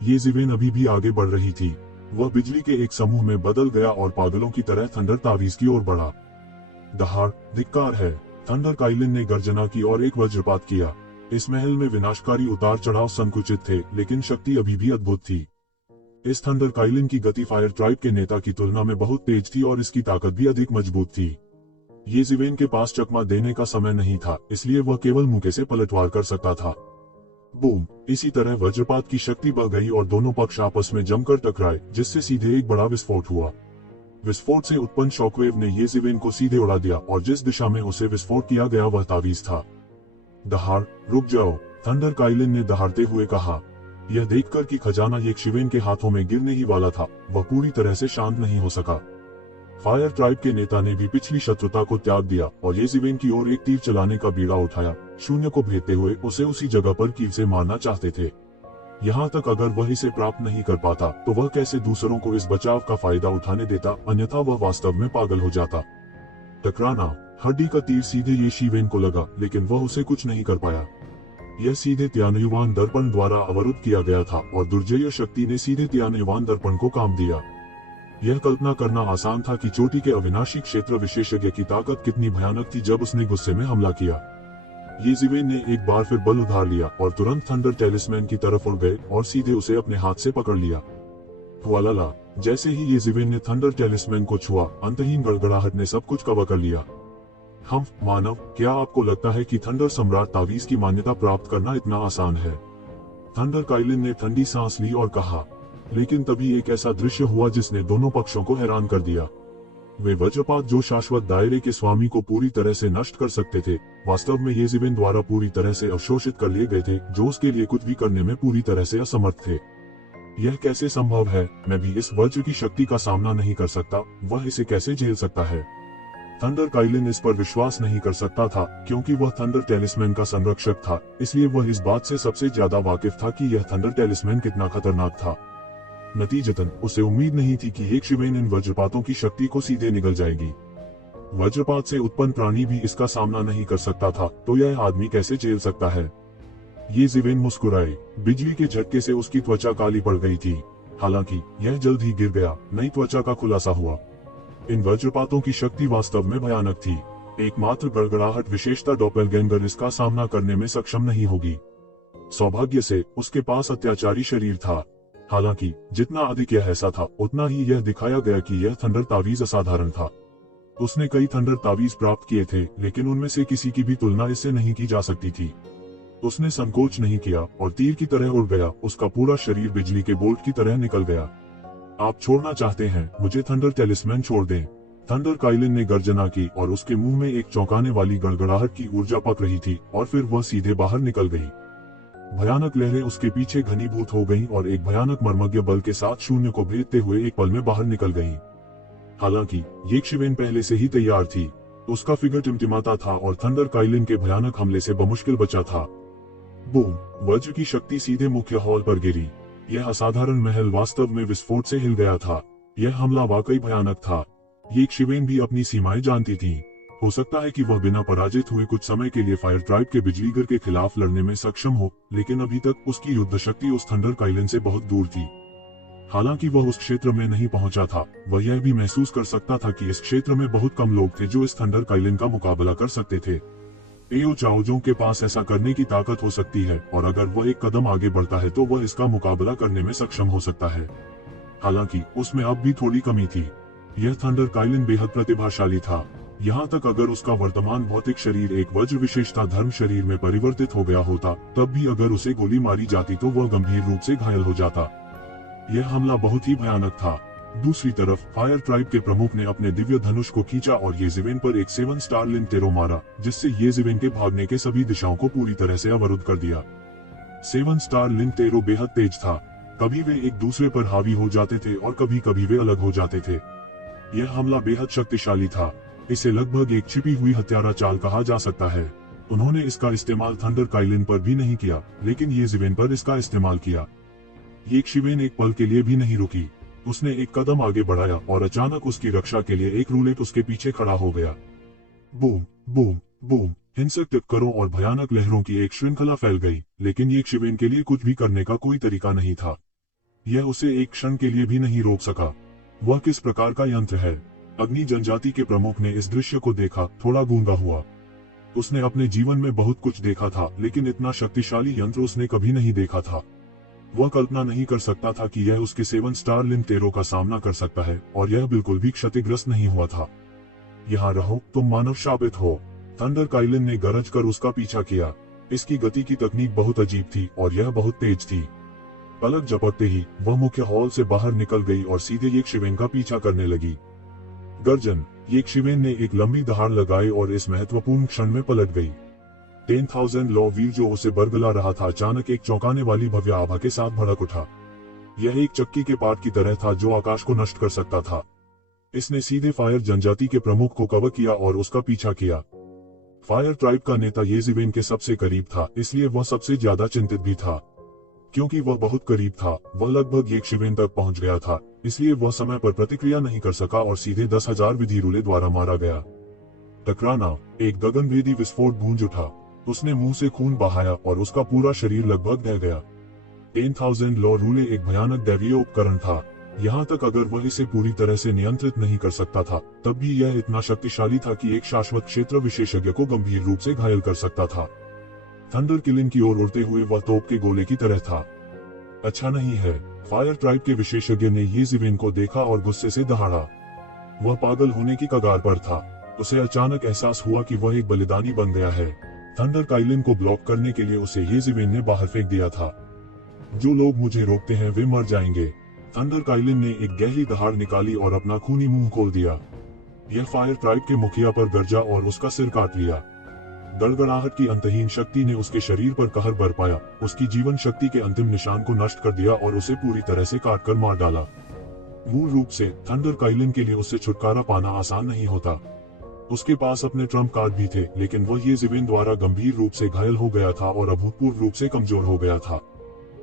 ये ज़िवेन अभी भी आगे बढ़ रही थी। वह बिजली के एक समूह में बदल गया और पागलों की तरह थंडर तावीज की ओर बढ़ा। दहाड़, धिक्कार है। थंडर काइलिन ने गर्जना की और एक वज्रपात किया। इस महल में विनाशकारी उतार चढ़ाव संकुचित थे, लेकिन शक्ति अभी भी अद्भुत थी। इस थंडर काइलिन की गति फायर ट्राइब के नेता की तुलना में बहुत तेज थी और इसकी ताकत भी अधिक मजबूत थी। ये ज़िवेन के पास चकमा देने का समय नहीं था, इसलिए वह केवल मुक्के से पलटवार कर सकता था। बूम! इसी तरह वज्रपात की शक्ति बढ़ गई और दोनों पक्ष आपस में जमकर टकराए, जिससे सीधे एक बड़ा विस्फोट हुआ। विस्फोट से उत्पन्न शॉकवेव ने ये ज़िवेन को सीधे उड़ा दिया और जिस दिशा में उसे विस्फोट किया गया वह तावीज था। दहाड़, रुक जाओ, थंडर काइलिन ने दहाड़ते हुए कहा। यह देखकर कि खजाना येकशिवेन के हाथों में गिरने ही वाला था, वह पूरी तरह से शांत नहीं हो सका। फायर ट्राइब के नेता ने भी पिछली शत्रुता को त्याग दिया और ये ज़िवेन की ओर एक तीर चलाने का बीड़ा उठाया। शून्य को भेदते हुए उसे उसी जगह पर कील से मारना चाहते थे। यहाँ तक अगर वह इसे प्राप्त नहीं कर पाता तो वह कैसे दूसरों को इस बचाव का फायदा उठाने देता, अन्यथा वह वास्तव में पागल हो जाता। टकराना, हड्डी का तीर सीधे येकशिवेन को लगा, लेकिन वह उसे कुछ नहीं कर पाया। यह सीधे त्यानयुवान दर्पण द्वारा अवरुद्ध किया गया था और दुर्जय शक्ति ने सीधे त्यानयुवान दर्पण को काम दिया। यह कल्पना करना आसान था कि चोटी के अविनाशी क्षेत्र विशेषज्ञ की ताकत कितनी भयानक थी जब उसने गुस्से में हमला किया। ये ज़िवेन ने एक बार फिर बल उधार लिया और तुरंत थंडर टेलिस्मैन की तरफ उड़ गए और सीधे उसे अपने हाथ से पकड़ लिया। वालाला, जैसे ही ये ज़िवेन ने थंडर टेलिस्मैन को छुआ, अंतहीन गड़गड़ाहट ने सब कुछ कवर कर लिया। हम मानव, क्या आपको लगता है कि थंडर सम्राट तावीज की मान्यता प्राप्त करना इतना आसान है? थंडर काइलिन ने ठंडी सांस ली और कहा, लेकिन तभी एक ऐसा दृश्य हुआ जिसने दोनों पक्षों को हैरान कर दिया। वे वज्रपात जो शाश्वत दायरे के स्वामी को पूरी तरह से नष्ट कर सकते थे, वास्तव में येज़ेवेन द्वारा पूरी तरह से अवशोषित कर लिए गए थे, जो उसके लिए कुछ भी करने में पूरी तरह से असमर्थ थे। यह कैसे संभव है? मैं भी इस वज्र की शक्ति का सामना नहीं कर सकता, वह इसे कैसे झेल सकता है? थंडर काइलिन इस पर विश्वास नहीं कर सकता था, क्योंकि वह थंडर टेलिस्मैन का संरक्षक था, इसलिए वह इस बात से सबसे ज्यादा वाकिफ था कि यह थंडर टेलिस्मैन कितना खतरनाक था। नतीजतन उसे उम्मीद नहीं थी कि येज़ेवेन इन वज्रपातों की शक्ति को सीधे निगल जाएगी। वज्रपात से उत्पन्न प्राणी भी इसका सामना नहीं कर सकता था, तो यह आदमी कैसे झेल सकता है? येज़ेवेन मुस्कुराए। बिजली के झटके से उसकी त्वचा काली पड़ गई थी, हालांकि यह जल्द ही गिर गया, नई त्वचा का खुलासा हुआ। इन वज्रपातों की शक्ति वास्तव में भयानक थी। एकमात्र गड़गड़ाहट विशेषता डॉपलगैंगर इसका सामना करने में सक्षम नहीं होगी। सौभाग्य से उसके पास अत्याचारी शरीर था। हालांकि जितना अधिक यह ऐसा था, उतना ही यह दिखाया गया कि यह थंडर तावीज असाधारण था। उसने कई थंडर तावीज प्राप्त किए थे, लेकिन उनमें से किसी की भी तुलना इससे नहीं की जा सकती थी। उसने संकोच नहीं किया और तीर की तरह उड़ गया, उसका पूरा शरीर बिजली के बोल्ट की तरह निकल गया। आप छोड़ना चाहते हैं, मुझे थंडर टेलिस्मैन छोड़ दें। थंडर काइलिन ने गर्जना की और उसके मुंह में एक चौंकाने वाली गड़गड़ाहट की ऊर्जा पक रही थी और फिर वह सीधे बाहर निकल गई। भयानक लहरें उसके पीछे घनीभूत हो गईं और एक भयानक मर्मज्ञ बल के साथ शून्य को भेदते हुए एक पल में बाहर निकल गईं। हालांकि येज़ेवेन पहले से ही तैयार थी, उसका फिगर टिमटिमाता था और थंडर काइलिन के भयानक हमले से बमुश्किल बचा था। बूम! वज्र की शक्ति सीधे मुख्य हॉल पर गिरी। यह असाधारण महल वास्तव में विस्फोट से हिल गया था। यह हमला वाकई भयानक था। येज़ेवेन भी अपनी सीमाएं जानती थी। हो सकता है कि वह बिना पराजित हुए कुछ समय के लिए फायर ट्राइब के बिजलीगर के खिलाफ लड़ने में सक्षम हो, लेकिन अभी तक उसकी युद्ध शक्ति उस थंडर काइलिन से बहुत दूर थी। हालांकि वह उस क्षेत्र में नहीं पहुंचा था, वह यह भी महसूस कर सकता था कि इस क्षेत्र में बहुत कम लोग थे जो इस थंडर काइलिन का मुकाबला कर सकते थे। एओ चाओजों के पास ऐसा करने की ताकत हो सकती है, और अगर वह एक कदम आगे बढ़ता है तो वह इसका मुकाबला करने में सक्षम हो सकता है। हालांकि उसमें अब भी थोड़ी कमी थी। यह थंडर काइलिन बेहद प्रतिभाशाली था। यहाँ तक अगर उसका वर्तमान भौतिक शरीर एक वज्र विशेषता धर्म शरीर में परिवर्तित हो गया होता, तब भी अगर उसे गोली मारी जाती तो वह गंभीर रूप से घायल हो जाता। यह हमला बहुत ही भयानक था। दूसरी तरफ फायर ट्राइब के प्रमुख ने अपने दिव्य धनुष को खींचा और येज़ेवेन पर एक 7 स्टार लिंटेरो मारा, जिससे येज़ेवेन के भागने के सभी दिशाओं को पूरी तरह से अवरुद्ध कर दिया। 7 स्टार लिंटेरो बेहद तेज था। कभी वे एक दूसरे पर हावी हो जाते थे और कभी कभी वे अलग हो जाते थे। यह हमला बेहद शक्तिशाली था। इसे लगभग एक छिपी हुई हत्यारा चाल कहा जा सकता है। उन्होंने इसका इस्तेमाल थंडर काइलिन पर भी नहीं किया, लेकिन येज़ेवेन पर इसका इस्तेमाल किया। येज़ेवेन एक पल के लिए भी नहीं रुकी। उसने एक कदम आगे बढ़ाया और अचानक उसकी रक्षा के लिए एक रूलेट उसके पीछे खड़ा हो गया। Boom boom boom! हिंसक टक्करों और भयानक लहरों की एक श्रृंखला फैल गई, लेकिन येज़ेवेन के लिए कुछ भी करने का कोई तरीका नहीं था। यह उसे एक क्षण के लिए भी नहीं रोक सका। वह किस प्रकार का यंत्र है? अग्नि जनजाति के प्रमुख ने इस दृश्य को देखा, थोड़ा गूंगा हुआ। उसने अपने जीवन में बहुत कुछ देखा था, लेकिन इतना शक्तिशाली यंत्र उसने कभी नहीं देखा था। वह कल्पना नहीं कर सकता था कि यह उसके 7 स्टार लिंटेरो का सामना कर सकता है, और यह बिल्कुल भी क्षतिग्रस्त नहीं हुआ था। यहाँ रहो, तुम मानव साबित हो। थंडर काइलिन ने गरज कर उसका पीछा किया। इसकी गति की तकनीक बहुत अजीब थी और यह बहुत तेज थी। पलक झपकते ही वह मुख्य हॉल से बाहर निकल गई और सीधे येज़ेवेन का पीछा करने लगी। गर्जन! येज़ेवेन ने एक लंबी दहाड़ लगाई और इस महत्वपूर्ण क्षण में पलट गई। 10,000 लौ वीर जो उसे बरगला रहा था, अचानक एक चौंकाने वाली भव्य आभा के साथ भड़क उठा। यह एक चक्की के पाट की तरह था जो आकाश को नष्ट कर सकता था। इसने सीधे फायर जनजाति के प्रमुख को कवर किया और उसका पीछा किया। फायर ट्राइब का नेता येज़ेवेन के सबसे करीब था, इसलिए वह सबसे ज्यादा चिंतित भी था। क्योंकि वह बहुत करीब था, वह लगभग येज़ेवेन तक पहुंच गया था, इसलिए वह समय पर प्रतिक्रिया नहीं कर सका और सीधे 10,000 विधिरूले द्वारा मारा गया। टकराना! एक गगनभेदी विस्फोट गूंज उठा। उसने मुंह से खून बहाया और उसका पूरा शरीर लगभग ढह गया। 10,000 लौ रूले एक भयानक दैवीय उपकरण था। यहाँ तक अगर वह इसे पूरी तरह से नियंत्रित नहीं कर सकता था, तब भी यह इतना शक्तिशाली था कि एक शाश्वत क्षेत्र विशेषज्ञ को गंभीर रूप से घायल कर सकता था। थंडर किलिन की ओर उड़ते हुए वह तोप के गोले की तरह था। अच्छा नहीं है। फायर ट्राइब के विशेषज्ञ ने येज़ेवेन को देखा और गुस्से से दहाड़ा। वह पागल होने की कगार पर था। उसे अचानक एहसास हुआ कि वह एक बलिदानी बन गया है। थंडर काइलिन को ब्लॉक करने के लिए उसे येज़ेबेल ने बाहर फेंक दिया था। जो लोग मुझे रोकते हैं वे मर जाएंगे। थंडर काइलिन ने एक गहरी दहाड़ निकाली और अपना खूनी मुंह खोल दिया। यह फायर ट्राइब के मुखिया पर गरजा और उसका सिर काट लिया। गड़गड़ाहट की अंतहीन शक्ति ने उसके शरीर पर कहर बरपाया, उसकी जीवन शक्ति के अंतिम निशान को नष्ट कर दिया और उसे पूरी तरह से काटकर मार डाला। मूल रूप से थंडर काइलिन के लिए उससे छुटकारा पाना आसान नहीं होता। उसके पास अपने ट्रम्प कार्ड भी थे, लेकिन वह येज़ेबेल द्वारा गंभीर रूप से घायल हो गया था और अभूतपूर्व रूप से कमजोर हो गया था।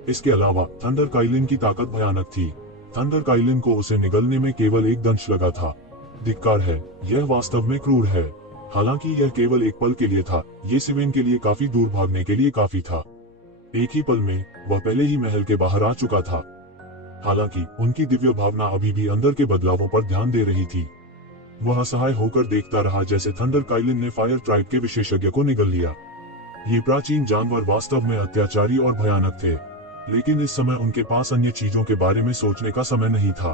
इसके अलावा थंडर काइलिन की ताकत भयानक थी। थंडर काइलिन को उसे निगलने में केवल एक दंश लगा था। धिक्कार है, यह वास्तव में क्रूर है। हालांकि यह केवल एक पल के लिए था, येज़ेबेल के लिए काफी दूर भागने के लिए काफी था। एक ही पल में वह पहले ही महल के बाहर आ चुका था। हालांकि उनकी दिव्य भावना अभी भी अंदर के बदलावों पर ध्यान दे रही थी। वह असहाय होकर देखता रहा जैसे थंडर काइलिन ने फायर ट्राइब के विशेषज्ञ को निगल लिया। ये प्राचीन जानवर वास्तव में अत्याचारी और भयानक थे, लेकिन इस समय उनके पास अन्य चीजों के बारे में सोचने का समय नहीं था।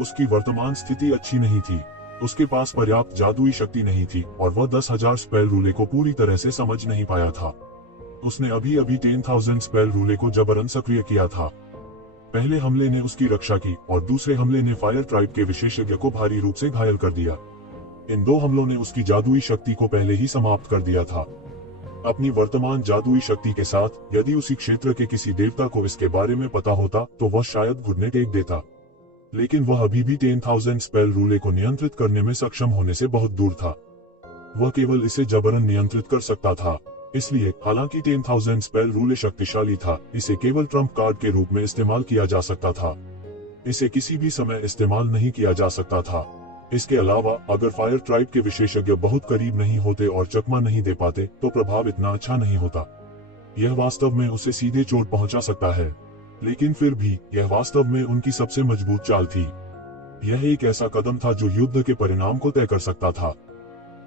उसकी वर्तमान स्थिति अच्छी नहीं थी। उसके पास पर्याप्त जादुई शक्ति नहीं थी और वह 10,000 स्पेल रूले को पूरी तरह से समझ नहीं पाया था। उसने अभी अभी 10,000 स्पेल रूले को जबरन सक्रिय किया था। पहले हमले ने उसकी रक्षा की और दूसरे हमले ने फायर ट्राइब के विशेषज्ञ को भारी रूप से घायल कर दिया। इन दो हमलों ने उसकी जादुई शक्ति को पहले ही समाप्त कर दिया था। अपनी वर्तमान जादुई शक्ति के साथ यदि उसी क्षेत्र के किसी देवता को इसके बारे में पता होता तो वह शायद घुटने टेक देता, लेकिन वह अभी भी 10,000 स्पेल रूले को नियंत्रित करने में सक्षम होने से बहुत दूर था। वह केवल इसे जबरन नियंत्रित कर सकता था। इसलिए हालांकि 10,000 स्पेल रूले शक्तिशाली था, इसे केवल ट्रम्प कार्ड के रूप में इस्तेमाल किया जा सकता था। इसे किसी भी समय इस्तेमाल नहीं किया जा सकता था। इसके अलावा अगर फायर ट्राइब के विशेषज्ञ बहुत करीब नहीं होते और चकमा नहीं दे पाते तो प्रभाव इतना अच्छा नहीं होता। यह वास्तव में उसे सीधे चोट पहुंचा सकता है, लेकिन फिर भी यह वास्तव में उनकी सबसे मजबूत चाल थी। यह एक ऐसा कदम था जो युद्ध के परिणाम को तय कर सकता था।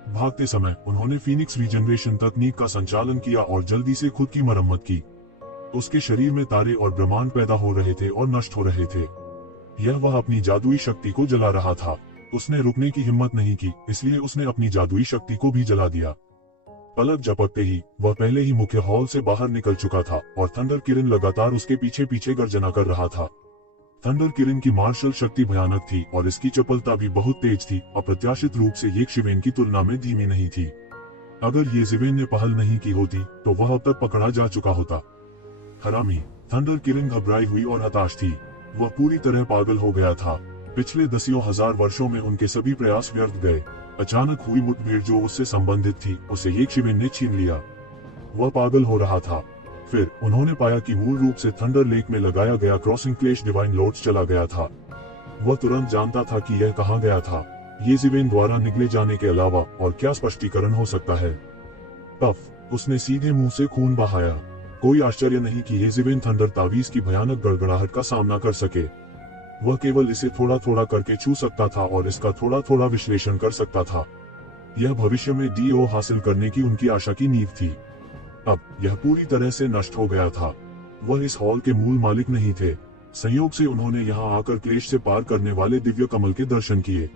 भागते समय उन्होंने फीनिक्स रीजनरेशन तकनीक का संचालन किया और जल्दी से खुद की मरम्मत की। उसके शरीर में तारे और ब्रह्मांड पैदा हो रहे थे और नष्ट हो रहे थे। यह वह अपनी जादुई शक्ति को जला रहा था। उसने रुकने की हिम्मत नहीं की, इसलिए उसने अपनी जादुई शक्ति को भी जला दिया। पलक झपकते ही वह पहले ही मुख्य हॉल से बाहर निकल चुका था और थंडर किरण लगातार उसके पीछे पीछे गर्जना कर रहा था। थंडर किरण की मार्शल शक्ति भयानक थी और इसकी चपलता भी बहुत तेज थी। अप्रत्याशित रूप से येज़ेबेल की तुलना में धीमी नहीं थी। अगर येज़ेबेल ने पहल नहीं की होती तो वह अब तक पकड़ा जा चुका होता। हरामी। थंडर किरण घबराई हुई और हताश थी। वह पूरी तरह पागल हो गया था। पिछले दसियों हजार वर्षों में उनके सभी प्रयास व्यर्थ गए। अचानक हुई मुठभेड़ जो उससे संबंधित थी उसे येज़ेबेल ने छीन लिया। वह पागल हो रहा था। फिर उन्होंने पाया कि मूल रूप से थंडर लेक में लगाया गया क्रॉसिंग क्लेश डिवाइन लॉर्ड्स चला गया था। वह तुरंत जानता था कि यह कहाँ गया था। येज़ेबेल द्वारा निगले जाने के अलावा और क्या स्पष्टीकरण हो सकता है। टफ। उसने सीधे मुंह से खून बहाया। कोई आश्चर्य नहीं कि येज़ेबेल थंडर तावीज की भयानक गड़गड़ाहट का सामना कर सके। वह केवल इसे थोड़ा थोड़ा करके छू सकता था और इसका थोड़ा थोड़ा विश्लेषण कर सकता था। यह भविष्य में डीओ हासिल करने की उनकी आशा की नींव थी। अब यह पूरी तरह से नष्ट हो गया था। वह इस हॉल के मूल मालिक नहीं थे। संयोग से उन्होंने यहाँ आकर क्लेश से पार करने वाले दिव्य कमल के दर्शन किए।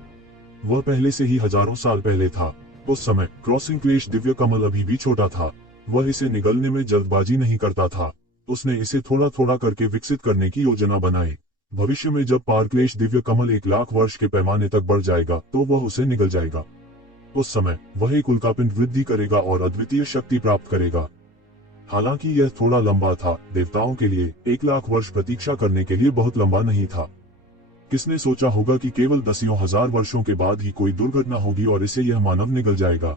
वह पहले से ही हजारों साल पहले था। उस समय क्रॉसिंग क्लेश दिव्य कमल अभी भी छोटा था। वह इसे निगलने में जल्दबाजी नहीं करता था। उसने इसे थोड़ा थोड़ा करके विकसित करने की योजना बनाई। भविष्य में जब पारक्लेश दिव्य कमल 1,00,000 वर्ष के पैमाने तक बढ़ जाएगा तो वह उसे निगल जाएगा। उस समय वह एक उल्कापिंड वृद्धि करेगा और अद्वितीय शक्ति प्राप्त करेगा। हालांकि यह थोड़ा लंबा था। देवताओं के लिए 1,00,000 वर्ष प्रतीक्षा करने के लिए बहुत लंबा नहीं था। किसने सोचा होगा कि केवल दसियों हजार वर्षों के बाद ही कोई दुर्घटना होगी और इसे यह मानव निगल जाएगा।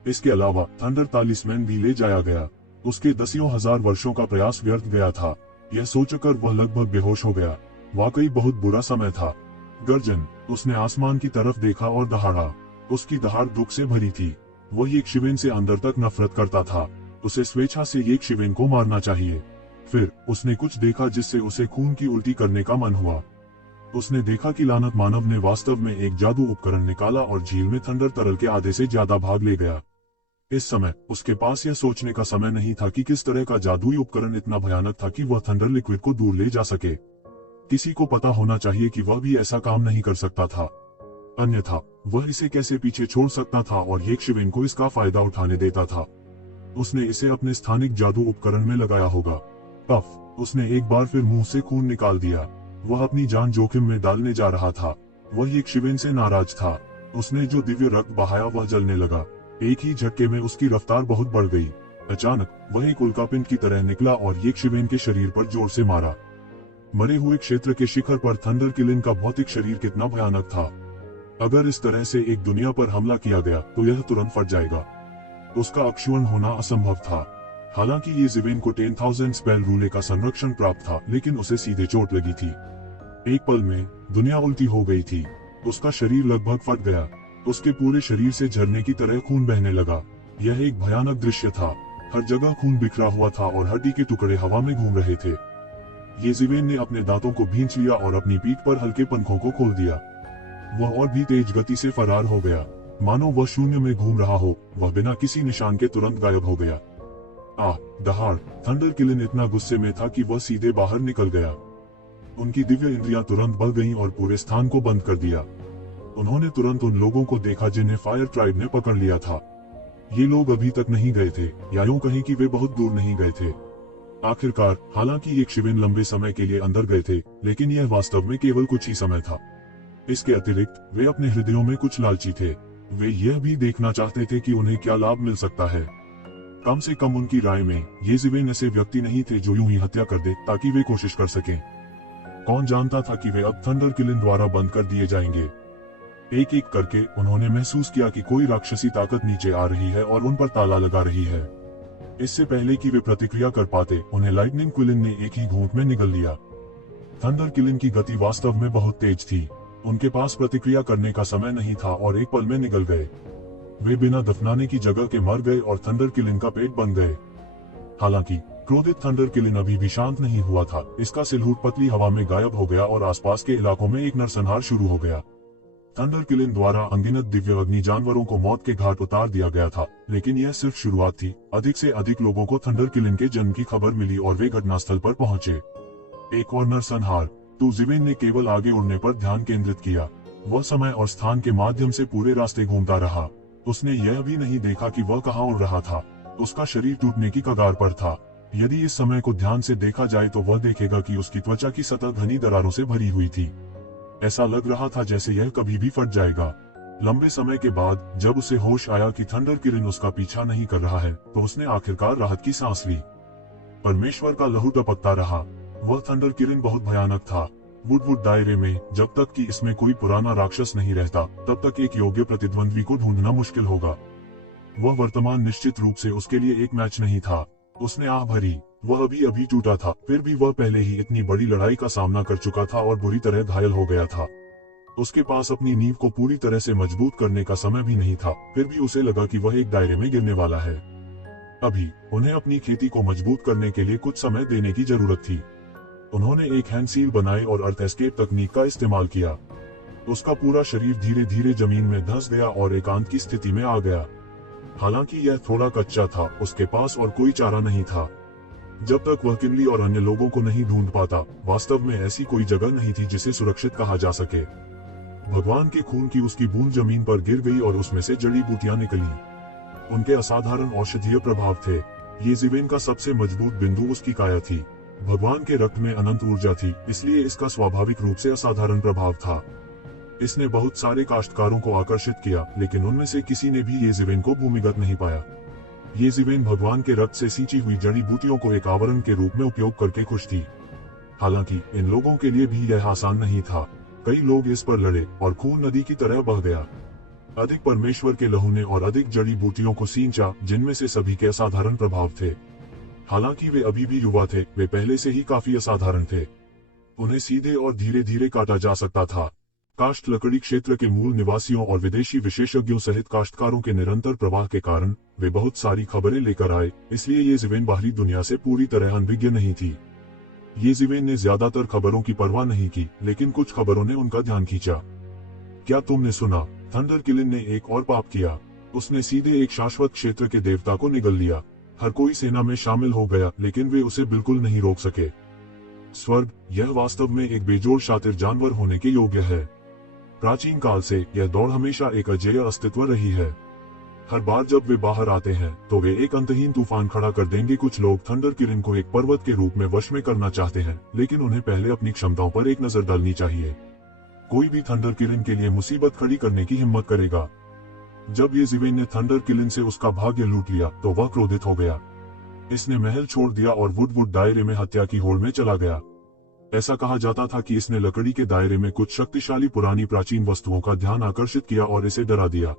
इसके अलावा थंडर तालिस्मैन भी ले जाया गया। उसके दसियों हजार वर्षों का प्रयास व्यर्थ गया था। यह सोचकर वह लगभग बेहोश हो गया। वाकई बहुत बुरा समय था। गर्जन। उसने आसमान की तरफ देखा और दहाड़ा। उसकी दहाड़ दुख से भरी थी। वह येज़ेबेल से अंदर तक नफरत करता था। उसे स्वेच्छा से येज़ेबेल को मारना चाहिए। फिर उसने कुछ देखा जिससे उसे खून की उल्टी करने का मन हुआ। उसने देखा कि लानत मानव ने वास्तव में एक जादू उपकरण निकाला और झील में थंडर तरल के आधे से ज्यादा भाग ले गया। इस समय उसके पास यह सोचने का समय नहीं था कि किस तरह का जादुई उपकरण इतना भयानक था कि वह थंडर लिक्विड को दूर ले जा सके। किसी को पता होना चाहिए कि वह भी ऐसा काम नहीं कर सकता था। अन्यथा वह इसे कैसे पीछे छोड़ सकता था और येशिवेन को इसका फायदा उठाने देता था। उसने इसे अपने स्थानिक जादू उपकरण में लगाया होगा। पफ, उसने एक बार फिर मुंह से खून निकाल दिया। वह अपनी जान जोखिम में डालने जा रहा था। वह येशिवेन से नाराज था। उसने जो दिव्य रक्त बहाया वह जलने लगा। एक ही झटके में उसकी रफ्तार बहुत बढ़ गई। अचानक वह एक उल्कापिंड की तरह निकला और येशिवेन के शरीर पर जोर से मारा। मरे हुए क्षेत्र के शिखर पर थंडर किलिन का भौतिक शरीर कितना भयानक था। अगर इस तरह से एक दुनिया पर हमला किया गया तो यह तुरंत फट जाएगा। उसका अक्षुण्ण होना असंभव था। हालांकि येशिवेन को 10,000 स्पेल रूले का संरक्षण प्राप्त था, लेकिन उसे सीधे चोट लगी थी। एक पल में दुनिया उल्टी हो गई थी। उसका शरीर लगभग फट गया। उसके पूरे शरीर से झरने की तरह खून बहने लगा। यह एक भयानक दृश्य था। हर जगह खून बिखरा हुआ था और हड्डी के टुकड़े हवा में घूम रहे थे। येशिवेन ने अपने दांतों को भींच लिया और अपनी पीठ पर हल्के पंखों को खोल दिया। वह और भी तेज गति से फरार हो गया, मानो वह शून्य में घूम रहा हो। वह बिना किसी निशान के तुरंत गायब हो गया। दहाड़! थंडर किलिन इतना गुस्से में था कि वह सीधे बाहर निकल गया। उनकी दिव्य इंद्रियां तुरंत बल गईं और पूरे स्थान को बंद कर दिया। उन्होंने तुरंत उन लोगों को देखा जिन्हें फायर ट्राइब ने पकड़ लिया था। ये लोग अभी तक नहीं गए थे, या यूं कहें कि वे बहुत दूर नहीं गए थे। आखिरकार, हालांकि येशिवेन लंबे समय के लिए अंदर गए थे, लेकिन यह वास्तव में केवल कुछ ही समय था। इसके अतिरिक्त वे अपने हृदयों में कुछ लालची थे। वे यह भी देखना चाहते थे कि उन्हें क्या लाभ मिल सकता है। कम से कम उनकी राय में येशिवेन ऐसे व्यक्ति नहीं थे जो यूं ही हत्या कर दे ताकि वे कोशिश कर सकें। कौन जानता था कि वे अब थंडर किलिन द्वारा बंद कर दिए जाएंगे। एक एक करके उन्होंने महसूस किया कि कोई राक्षसी ताकत नीचे आ रही है और उन पर ताला लगा रही है। इससे पहले कि वे प्रतिक्रिया कर पाते, उन्हें लाइटनिंग क्विलिन ने एक ही घूंट में निगल लिया। थंडर किलिन की गति वास्तव में बहुत तेज थी। उनके पास प्रतिक्रिया करने का समय नहीं था और एक पल में निगल गए। वे बिना दफनाने की जगह के मर गए और थंडर किलिन का पेट बन गए। हालांकि क्रोधित थंडर किलिन अभी भी शांत नहीं हुआ था। इसका सिलहूट पतली हवा में गायब हो गया और आसपास के इलाकों में एक नरसंहार शुरू हो गया। थंडर किलिन द्वारा अनगिनत दिव्य अग्नि जानवरों को मौत के घाट उतार दिया गया था, लेकिन यह सिर्फ शुरुआत थी। अधिक से अधिक लोगों को थंडर किलिन के जन्म की खबर मिली और वे घटनास्थल पर पहुंचे। एक और नरसंहार। येशिवेन ने केवल आगे उड़ने पर ध्यान केंद्रित किया। वह समय और स्थान के माध्यम से पूरे रास्ते घूमता रहा। उसने यह भी नहीं देखा कि वह कहाँ उड़ रहा था। उसका शरीर टूटने की कगार पर था। यदि इस समय को ध्यान से देखा जाए तो वह देखेगा कि उसकी त्वचा की सतह घनी दरारों से भरी हुई थी। ऐसा लग रहा था जैसे यह कभी भी फट जाएगा। लंबे समय के बाद जब उसे होश आया कि थंडर किलिन उसका पीछा नहीं कर रहा है, तो उसने आखिरकार राहत की सांस ली। परमेश्वर का लहू टपकता रहा। वह थंडर किलिन बहुत भयानक था। वुडवुड दायरे में जब तक कि इसमें कोई पुराना राक्षस नहीं रहता, तब तक एक योग्य प्रतिद्वंद्वी को ढूंढना मुश्किल होगा। वह वर्तमान निश्चित रूप से उसके लिए एक मैच नहीं था। उसने आह भरी। वह अभी अभी टूटा था, फिर भी वह पहले ही इतनी बड़ी लड़ाई का सामना कर चुका था और बुरी तरह घायल हो गया था। उसके पास अपनी नींव को पूरी तरह से मजबूत करने का समय भी नहीं था, फिर भी उसे लगा कि वह एक दायरे में गिरने वाला है। अभी उन्हें अपनी खेती को मजबूत करने के लिए कुछ समय देने की जरूरत थी। उन्होंने एक हैंड सील बनाए और अर्थ एस्केप तकनीक का इस्तेमाल किया। उसका पूरा शरीर धीरे धीरे जमीन में धंस गया और एकांत की स्थिति में आ गया। हालांकि यह थोड़ा कच्चा था, उसके पास और कोई चारा नहीं था। जब तक वह किनली और अन्य लोगों को नहीं ढूंढ पाता, वास्तव में ऐसी कोई जगह नहीं थी जिसे सुरक्षित कहा जा सके। भगवान के खून की उसकी बूंद जमीन पर गिर गई और उसमें से जड़ी बूटियां निकली। उनके असाधारण औषधीय प्रभाव थे। येशिवेन का सबसे मजबूत बिंदु उसकी काया थी। भगवान के रक्त में अनंत ऊर्जा थी, इसलिए इसका स्वाभाविक रूप से असाधारण प्रभाव था। इसने बहुत सारे काश्तकारों को आकर्षित किया, लेकिन उनमें से किसी ने भी येशिवेन को भूमिगत नहीं पाया। येशिवेन भगवान के रक्त से सींची हुई जड़ी बूटियों को एक आवरण के रूप में उपयोग करके खुश थी। हालांकि इन लोगों के लिए भी यह आसान नहीं था। कई लोग इस पर लड़े और खून नदी की तरह बह गया। अधिक परमेश्वर के लहू ने और अधिक जड़ी बूटियों को सींचा, जिनमें से सभी के असाधारण प्रभाव थे। हालांकि वे अभी भी युवा थे, वे पहले से ही काफी असाधारण थे। उन्हें सीधे और धीरे धीरे काटा जा सकता था। काष्ठ लकड़ी क्षेत्र के मूल निवासियों और विदेशी विशेषज्ञों सहित काश्तकारों के निरंतर प्रवाह के कारण वे बहुत सारी खबरें लेकर आए, इसलिए येशिवेन बाहरी दुनिया से पूरी तरह अनभिज्ञ नहीं थी। येशिवेन ने ज्यादातर खबरों की परवाह नहीं की, लेकिन कुछ खबरों ने उनका ध्यान खींचा। क्या तुमने सुना? थंडर किलिन ने एक और पाप किया। उसने सीधे एक शाश्वत क्षेत्र के देवता को निगल लिया। हर कोई सेना में शामिल हो गया, लेकिन वे उसे बिल्कुल नहीं रोक सके। स्वर्ग, यह वास्तव में एक बेजोड़ शातिर जानवर होने के योग्य है। प्राचीन काल से यह दौड़ हमेशा एक अजेय अस्तित्व रही है। हर बार जब वे बाहर आते हैं तो वे एक अंतहीन तूफान खड़ा कर देंगे। कुछ लोग थंडर किलिन को एक पर्वत के रूप में वश में करना चाहते हैं, लेकिन उन्हें पहले अपनी क्षमताओं पर एक नजर डालनी चाहिए। कोई भी थंडर किलिन के लिए मुसीबत खड़ी करने की हिम्मत करेगा। जब ये ज़िवेन ने थंडर किलिन से उसका भाग्य लूट लिया तो वह क्रोधित हो गया। इसने महल छोड़ दिया और वुडवुड दायरे में हत्या की होड़ में चला गया। ऐसा कहा जाता था कि इसने लकड़ी के दायरे में कुछ शक्तिशाली पुरानी प्राचीन वस्तुओं का ध्यान आकर्षित किया और इसे डरा दिया।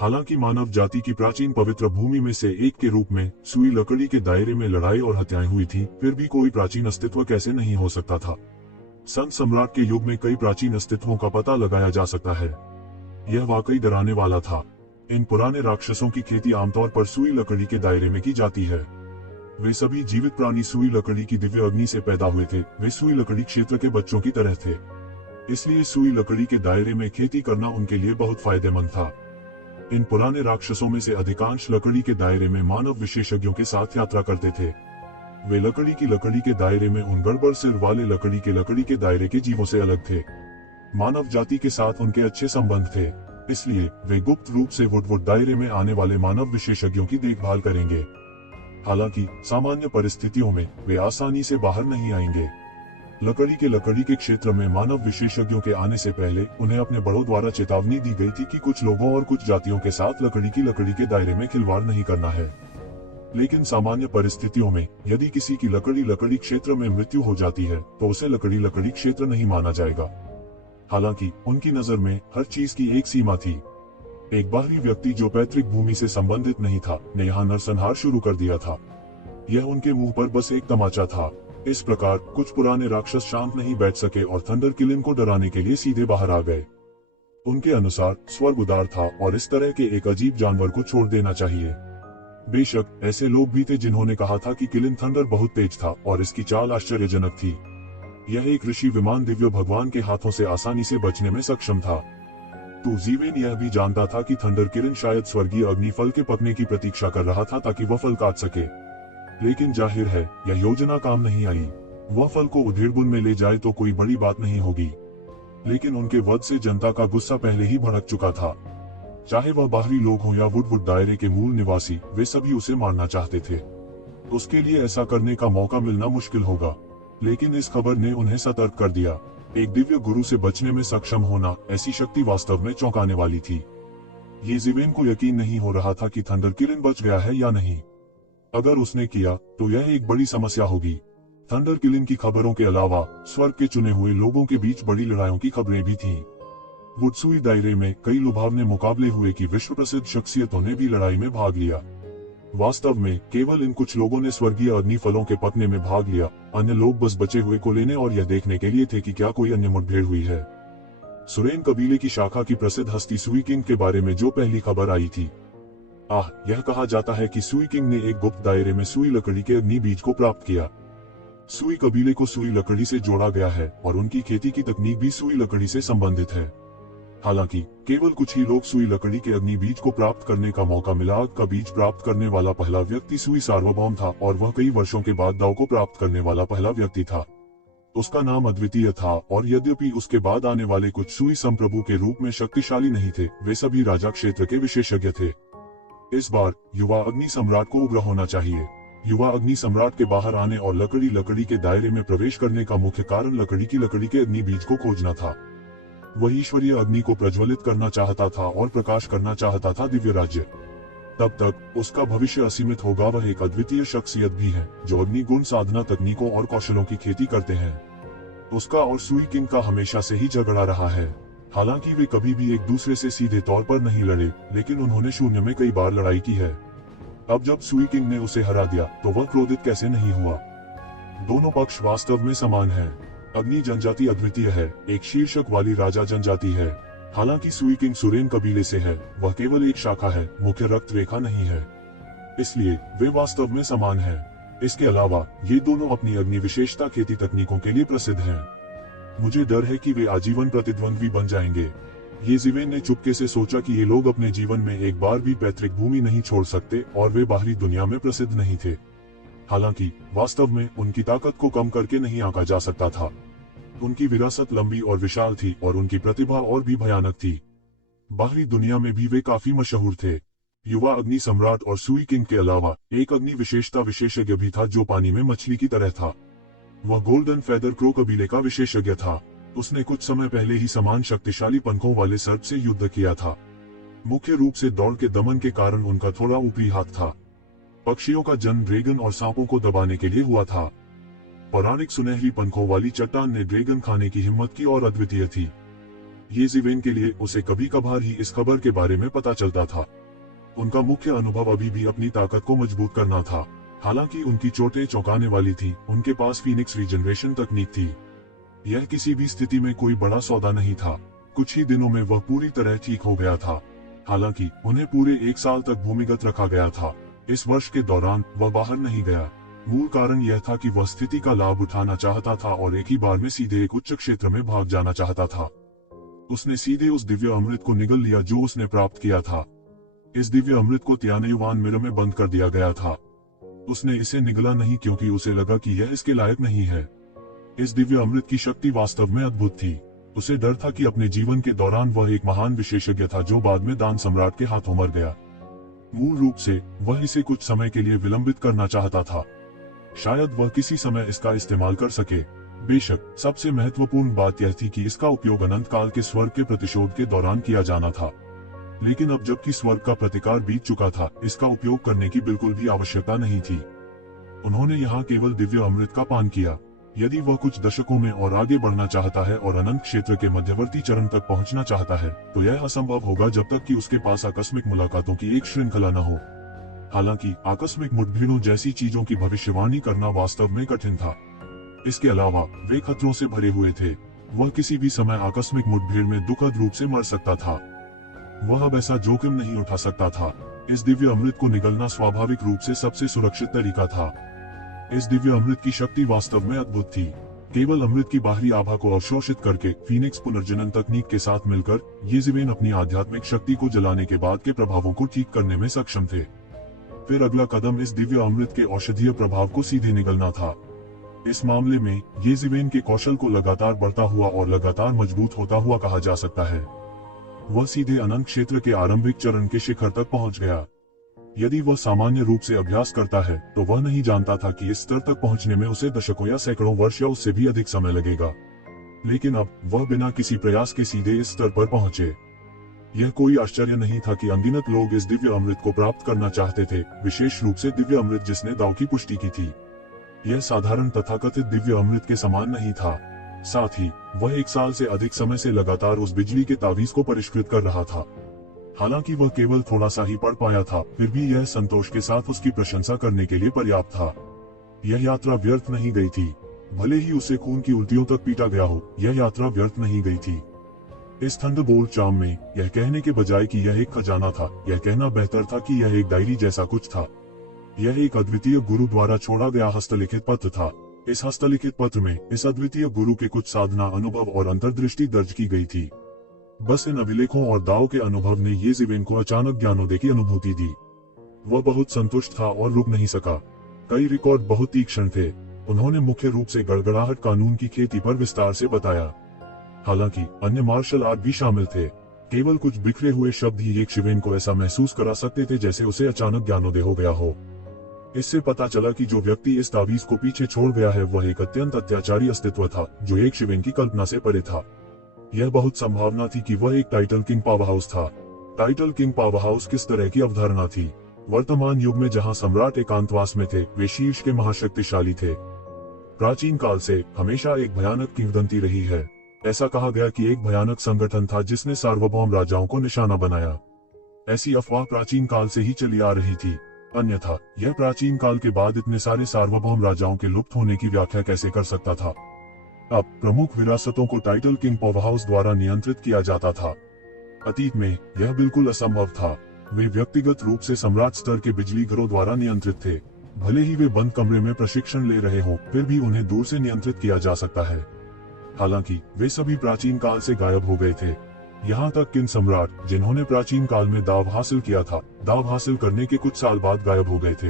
हालांकि मानव जाति की प्राचीन पवित्र भूमि में से एक के रूप में सुई लकड़ी के दायरे में लड़ाई और हत्याएं हुई थी, फिर भी कोई प्राचीन अस्तित्व कैसे नहीं हो सकता था। संत सम्राट के युग में कई प्राचीन अस्तित्वों का पता लगाया जा सकता है। यह वाकई डराने वाला था। इन पुराने राक्षसों की खेती आमतौर पर सुई लकड़ी के दायरे में की जाती है। वे सभी जीवित प्राणी सुई लकड़ी की दिव्य अग्नि से पैदा हुए थे। वे सुई लकड़ी क्षेत्र के बच्चों की तरह थे, इसलिए सुई लकड़ी के दायरे में खेती करना उनके लिए बहुत फायदेमंद था। इन पुराने राक्षसों में से अधिकांश लकड़ी के दायरे में मानव विशेषज्ञों के साथ यात्रा करते थे। वे लकड़ी के दायरे में उन गड़बड़ सिर वाले लकड़ी के दायरे के जीवों से अलग थे। मानव जाति के साथ उनके अच्छे संबंध थे, इसलिए वे गुप्त रूप से वुडवुड दायरे में आने वाले मानव विशेषज्ञों की देखभाल करेंगे। हालांकि सामान्य परिस्थितियों में वे आसानी से बाहर नहीं आएंगे। लकड़ी के क्षेत्र में मानव विशेषज्ञों के आने से पहले उन्हें अपने बड़ों द्वारा चेतावनी दी गई थी कि कुछ लोगों और कुछ जातियों के साथ लकड़ी के दायरे में खिलवाड़ नहीं करना है। लेकिन सामान्य परिस्थितियों में यदि किसी की लकड़ी क्षेत्र में मृत्यु हो जाती है तो उसे लकड़ी क्षेत्र नहीं माना जाएगा। हालांकि उनकी नजर में हर चीज की एक सीमा थी। एक बाहरी व्यक्ति जो पैतृक भूमि से संबंधित नहीं था ने यहाँ नरसंहार शुरू कर दिया था। यह उनके मुंह पर बस एक तमाचा था। इस प्रकार कुछ पुराने राक्षस शांत नहीं बैठ सके और थंडर किलिन को डराने के लिए सीधे बाहर आ गए। उनके अनुसार स्वर्ग उदार था और इस तरह के एक अजीब जानवर को छोड़ देना चाहिए। बेशक ऐसे लोग भी थे जिन्होंने कहा था कि किलिन थंडर बहुत तेज था और इसकी चाल आश्चर्यजनक थी। यह एक ऋषि विमान दिव्य भगवान के हाथों से आसानी से बचने में सक्षम था। तो ज़िवेन यह भी जानता था कि थंडर किलिन शायद स्वर्गीय अग्निफल के पकने की प्रतीक्षा कर रहा था ताकि वह फल काट सके। लेकिन जाहिर है यह योजना काम नहीं आई। वह फल को उधेड़बुन में ले जाए तो कोई बड़ी बात नहीं होगी, लेकिन उनके वध से जनता का गुस्सा पहले ही भड़क चुका था। चाहे वह बाहरी लोग हों या वुडवुड दायरे के मूल निवासी, वे सभी उसे मारना चाहते थे। उसके लिए ऐसा करने का मौका मिलना मुश्किल होगा। लेकिन इस खबर ने उन्हें सतर्क कर दिया। एक दिव्य गुरु से बचने में सक्षम होना, ऐसी शक्ति वास्तव में चौंकाने वाली थी। ये ज़िवेन को यकीन नहीं हो रहा था कि थंडर किलिन बच गया है या नहीं। अगर उसने किया तो यह एक बड़ी समस्या होगी। थंडर किलिन की खबरों के अलावा स्वर्ग के चुने हुए लोगों के बीच बड़ी लड़ाइयों की खबरें भी थीं। वुडसुई दायरे में कई लुभावने मुकाबले हुए कि विश्व प्रसिद्ध शख्सियतों ने भी लड़ाई में भाग लिया। वास्तव में केवल इन कुछ लोगों ने स्वर्गीय अग्नि फलों के पकने में भाग लिया। अन्य लोग बस बचे हुए को लेने और यह देखने के लिए थे कि क्या कोई अन्य मुठभेड़ हुई है। सुरेन कबीले की शाखा की प्रसिद्ध हस्ती सुई किंग के बारे में जो पहली खबर आई थी। यह कहा जाता है कि सुई किंग ने एक गुप्त दायरे में सुई लकड़ी के अग्नि बीज को प्राप्त किया। सुई कबीले को सुई लकड़ी से जोड़ा गया है और उनकी खेती की तकनीक भी सुई लकड़ी से संबंधित है। हालांकि केवल कुछ ही लोग सुई लकड़ी के अग्नि बीज को प्राप्त करने का मौका मिला। आग का बीज प्राप्त करने वाला पहला व्यक्ति सुई सार्वभौम था और वह कई वर्षों के बाद दाव को प्राप्त करने वाला पहला व्यक्ति था। उसका नाम अद्वितीय था और यद्यपि उसके बाद आने वाले कुछ सुई संप्रभु के रूप में शक्तिशाली नहीं थे, वे सभी राजा क्षेत्र के विशेषज्ञ थे। इस बार युवा अग्नि सम्राट को उग्र होना चाहिए। युवा अग्नि सम्राट के बाहर आने और लकड़ी के दायरे में प्रवेश करने का मुख्य कारण लकड़ी के अग्नि बीज को खोजना था। वह ईश्वरीय अग्नि को प्रज्वलित करना चाहता था और प्रकाश करना चाहता था दिव्य राज्य। तब तक उसका भविष्य असीमित होगा। वह एक अद्वितीय शख्सियत भी है जो अग्नि गुण साधना तकनीकों और कौशलों की खेती करते हैं। उसका और सुई किंग का हमेशा से ही झगड़ा रहा है। हालांकि वे कभी भी एक दूसरे से सीधे तौर पर नहीं लड़े, लेकिन उन्होंने शून्य में कई बार लड़ाई की है। अब जब सुई किंग ने उसे हरा दिया तो वह क्रोधित कैसे नहीं हुआ। दोनों पक्ष वास्तव में समान हैं। अग्नि जनजाति अद्वितीय है, एक शीर्षक वाली राजा जनजाति है। हालांकि सुई किंग सुरेन कबीले से है, वह केवल एक शाखा है, मुख्य रक्त रेखा नहीं है। इसलिए वे वास्तव में समान हैं। इसके अलावा ये दोनों अपनी अग्नि विशेषता खेती तकनीकों के लिए प्रसिद्ध हैं। मुझे डर है कि वे आजीवन प्रतिद्वंद्वी बन जाएंगे। ये ज़िवेन ने चुपके से सोचा कि ये लोग अपने जीवन में एक बार भी पैतृक भूमि नहीं छोड़ सकते और वे बाहरी दुनिया में प्रसिद्ध नहीं थे। हालांकि वास्तव में उनकी ताकत को कम करके नहीं आंका जा सकता था। उनकी विरासत लंबी और विशाल थी और उनकी प्रतिभा और भी भयानक थी। बाहरी दुनिया में भी वे काफी मशहूर थे। युवा अग्नि सम्राट और सुई किंग के अलावा एक अग्नि विशेषज्ञ भी था जो पानी में मछली की तरह था। वह गोल्डन फेदर क्रो कबीले का विशेषज्ञ था। उसने कुछ समय पहले ही समान शक्तिशाली पंखों वाले सर्प से युद्ध किया था। मुख्य रूप से दौड़ के दमन के कारण उनका थोड़ा ऊपरी हाथ था। पक्षियों का जन्म ड्रैगन और सांपों को दबाने के लिए हुआ था। पौराणिक सुनहरी पंखों वाली चट्टान ने ड्रैगन खाने की हिम्मत की और अद्वितीय थी। ये ज़िवेन के लिए उसे कभी कभार ही इस खबर के बारे में पता चलता था। उनका मुख्य अनुभव अभी भी अपनी ताकत को मजबूत करना था। हालांकि उनकी चोटें चौंकाने वाली थी, उनके पास फीनिक्स रीजनरेशन तकनीक थी। यह किसी भी स्थिति में कोई बड़ा सौदा नहीं था। कुछ ही दिनों में वह पूरी तरह ठीक हो गया था। हालांकि उन्हें पूरे 1 साल तक भूमिगत रखा गया था। इस वर्ष के दौरान वह बाहर नहीं गया। मूल कारण यह था कि वह स्थिति का लाभ उठाना चाहता था और एक ही बार में सीधे एक उच्च क्षेत्र में भाग जाना चाहता था। उसने सीधे उस दिव्य अमृत को निगल लिया जो उसने प्राप्त किया था। इस दिव्य अमृत को त्यानयुवान मिरर में बंद कर दिया गया था। उसने इसे निगला नहीं क्योंकि उसे लगा कि यह इसके लायक नहीं है। इस दिव्य अमृत की शक्ति वास्तव में अद्भुत थी। उसे डर था कि अपने जीवन के दौरान वह एक महान विशेषज्ञ था जो बाद में दान सम्राट के हाथों मर गया। मूल रूप से वह इसे कुछ समय के लिए विलंबित करना चाहता था। शायद वह किसी समय इसका इस्तेमाल कर सके। बेशक सबसे महत्वपूर्ण बात यह थी कि इसका उपयोग अनंत काल के स्वर्ग के प्रतिशोध के दौरान किया जाना था। लेकिन अब जबकि स्वर्ग का प्रतिकार बीत चुका था, इसका उपयोग करने की बिल्कुल भी आवश्यकता नहीं थी। उन्होंने यहाँ केवल दिव्य अमृत का पान किया। यदि वह कुछ दशकों में और आगे बढ़ना चाहता है और अनंत क्षेत्र के मध्यवर्ती चरण तक पहुंचना चाहता है, तो यह असंभव होगा जब तक कि उसके पास आकस्मिक मुलाकातों की एक श्रृंखला न हो। हालांकि आकस्मिक मुठभेड़ों जैसी चीजों की भविष्यवाणी करना वास्तव में कठिन था। इसके अलावा वे खतरों से भरे हुए थे। वह किसी भी समय आकस्मिक मुठभेड़ में दुखद रूप से मर सकता था। वह अब ऐसा जोखिम नहीं उठा सकता था। इस दिव्य अमृत को निगलना स्वाभाविक रूप से सबसे सुरक्षित तरीका था। इस दिव्य अमृत की शक्ति वास्तव में अद्भुत थी। केवल अमृत की बाहरी आभा को अवशोषित करके फीनिक्स पुनर्जनन तकनीक के साथ मिलकर ये ज़िवेन अपनी आध्यात्मिक शक्ति को जलाने के बाद के प्रभावों को ठीक करने में सक्षम थे। फिर अगला कदम इस दिव्य अमृत के औषधीय प्रभाव को सीधे निगलना था। इस मामले में ये ज़िवेन के कौशल को लगातार बढ़ता हुआ और लगातार मजबूत होता हुआ कहा जा सकता है। वह सीधे अनंत क्षेत्र के आरंभिक चरण के शिखर तक पहुंच गया। यदि वह सामान्य रूप से अभ्यास करता है तो वह नहीं जानता था कि इस स्तर तक पहुंचने में उसे दशकों या सैकड़ों वर्ष या उससे भी अधिक समय लगेगा। लेकिन अब वह बिना किसी प्रयास के सीधे इस स्तर पर पहुंचे। यह कोई आश्चर्य नहीं था कि अनगिनत लोग इस दिव्य अमृत को प्राप्त करना चाहते थे, विशेष रूप से दिव्य अमृत जिसने दाव की पुष्टि की थी। यह साधारण तथाकथित दिव्य अमृत के समान नहीं था। साथ ही वह 1 साल से अधिक समय से लगातार उस बिजली के तावीज को परिष्कृत कर रहा था। हालांकि वह केवल थोड़ा सा ही पढ़ पाया था, फिर भी यह संतोष के साथ उसकी प्रशंसा करने के लिए पर्याप्त था। यह यात्रा व्यर्थ नहीं गई थी। भले ही उसे खून की उल्टियों तक पीटा गया हो, यह यात्रा व्यर्थ नहीं गई थी। इस थंडरबोल्ट चार्म में यह कहने के बजाय कि यह एक खजाना था, यह कहना बेहतर था कि यह एक डायरी जैसा कुछ था। यह एक अद्वितीय गुरु द्वारा छोड़ा गया हस्तलिखित पत्र था। इस हस्तलिखित पत्र में इस अद्वितीय गुरु के कुछ साधना अनुभव और अंतर्दृष्टि दर्ज की गई थी। बस इन अभिलेखों और दाव के अनुभव ने ये ज़िवेन को अचानक ज्ञानोदय की अनुभूति दी। वह बहुत संतुष्ट था और रुक नहीं सका। कई रिकॉर्ड बहुत तीक्ष्ण थे। उन्होंने मुख्य रूप से गड़गड़ाहट कानून की खेती पर विस्तार से बताया। हालांकि अन्य मार्शल आर्ट भी शामिल थे। केवल कुछ बिखरे हुए शब्द ही एक ज़िवेन को ऐसा महसूस करा सकते थे जैसे उसे अचानक ज्ञानोदय हो गया हो। इससे पता चला कि जो व्यक्ति इस तावीज को पीछे छोड़ गया है वह एक अत्यंत अत्याचारी अस्तित्व था जो एक ज़िवेन की कल्पना से परे था। यह बहुत संभावना थी कि वह एक टाइटल किंग पावरहाउस था। टाइटल किंग पावरहाउस किस तरह की अवधारणा थी? वर्तमान युग में जहां सम्राट एकांतवास में थे, वे शीर्ष के महाशक्तिशाली थे। प्राचीन काल से हमेशा एक भयानक किंवदंती रही है। ऐसा कहा गया कि एक भयानक संगठन था जिसने सार्वभौम राजाओं को निशाना बनाया। ऐसी अफवाह प्राचीन काल से ही चली आ रही थी। अन्यथा यह प्राचीन काल के बाद इतने सारे सार्वभौम राजाओं के लुप्त होने की व्याख्या कैसे कर सकता था? अब प्रमुख विरासतों को टाइटल किंग पावरहाउस द्वारा नियंत्रित किया जाता था। अतीत में यह बिल्कुल असंभव था। वे व्यक्तिगत रूप से सम्राट स्तर के बिजली घरों द्वारा नियंत्रित थे। भले ही वे बंद कमरे में प्रशिक्षण ले रहे हों, फिर भी उन्हें दूर से नियंत्रित किया जा सकता है। हालांकि वे सभी प्राचीन काल से गायब हो गए थे। यहाँ तक किन सम्राट जिन्होंने प्राचीन काल में दाव हासिल किया था, दाव हासिल करने के कुछ साल बाद गायब हो गए थे।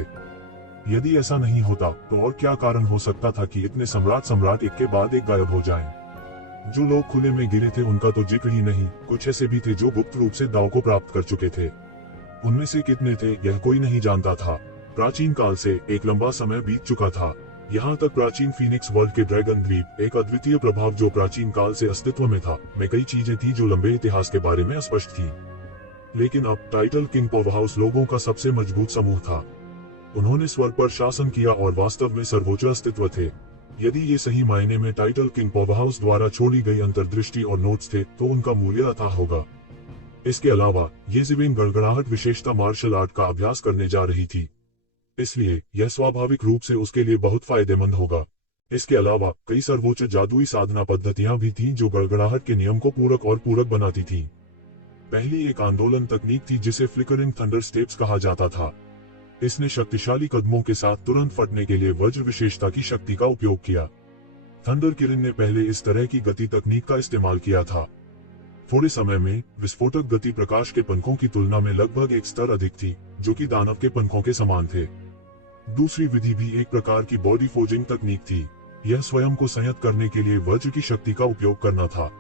यदि ऐसा नहीं होता तो और क्या कारण हो सकता था कि इतने सम्राट एक के बाद एक गायब हो जाएं? जो लोग खुले में गिरे थे उनका तो जिक्र ही नहीं, कुछ ऐसे भी थे जो गुप्त रूप से दाव को प्राप्त कर चुके थे। उनमें से कितने थे यह कोई नहीं जानता था। प्राचीन काल से एक लंबा समय बीत चुका था। यहाँ तक प्राचीन फीनिक्स वर्ल्ड के ड्रैगन द्वीप, एक अद्वितीय प्रभाव जो प्राचीन काल से अस्तित्व में था, में कई चीजें थी जो लंबे इतिहास के बारे में अस्पष्ट थी। लेकिन अब टाइटल किंग पॉवरहाउस लोगों का सबसे मजबूत समूह था। उन्होंने स्वर्ग पर शासन किया और वास्तव में सर्वोच्च अस्तित्व थे। यदि ये सही मायने में टाइटल किंग पॉवरहाउस द्वारा छोड़ी गई अंतर्दृष्टि और नोट्स थे, तो उनका मूल्य अथाह होगा। इसके अलावा ये ज़िवेन गड़गड़ाहट विशेषता मार्शल आर्ट का अभ्यास करने जा रही थी, इसलिए यह स्वाभाविक रूप से उसके लिए बहुत फायदेमंद होगा। इसके अलावा कई सर्वोच्च जादुई साधना पद्धतियां भी थीं जो गड़गड़ाहट के नियम को पूरक बनाती थीं। पहली एक आंदोलन तकनीक थी जिसे फ्लिकरिंग थंडर स्टेप्स कहा जाता था। इसने शक्तिशाली कदमों के साथ तुरंत फटने के लिए वज्र विशेषता की शक्ति का उपयोग किया। थंडर किरण ने पहले इस तरह की गति तकनीक का इस्तेमाल किया था। थोड़े समय में विस्फोटक गति प्रकाश के पंखों की तुलना में लगभग एक स्तर अधिक थी, जो कि दानव के पंखों के समान थे। दूसरी विधि भी एक प्रकार की बॉडी फोर्जिंग तकनीक थी। यह स्वयं को संयत करने के लिए वज्र की शक्ति का उपयोग करना था।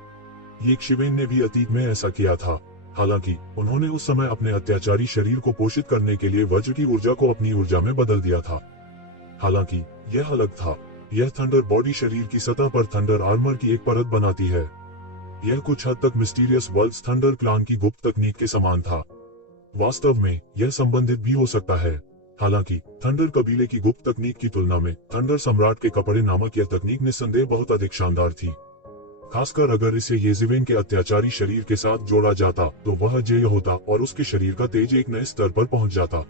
ये शिवेन ने भी अतीत में ऐसा किया था। हालांकि उन्होंने उस समय अपने अत्याचारी शरीर को पोषित करने के लिए वज्र की ऊर्जा को अपनी ऊर्जा में बदल दिया था। हालांकि यह अलग था। यह थंडर बॉडी शरीर की सतह पर थंडर आर्मर की एक परत बनाती है। यह कुछ हद तक मिस्टीरियस वर्ल्ड्स थंडर क्लान की गुप्त तकनीक के समान था। वास्तव में यह संबंधित भी हो सकता है। हालांकि थंडर कबीले की गुप्त तकनीक की तुलना में थंडर सम्राट के कपड़े नामक यह तकनीक निस्संदेह बहुत अधिक शानदार थी। खासकर अगर इसे येज़िवेन के अत्याचारी शरीर के साथ जोड़ा जाता तो वह अजेय होता और उसके शरीर का तेज एक नए स्तर पर पहुंच जाता।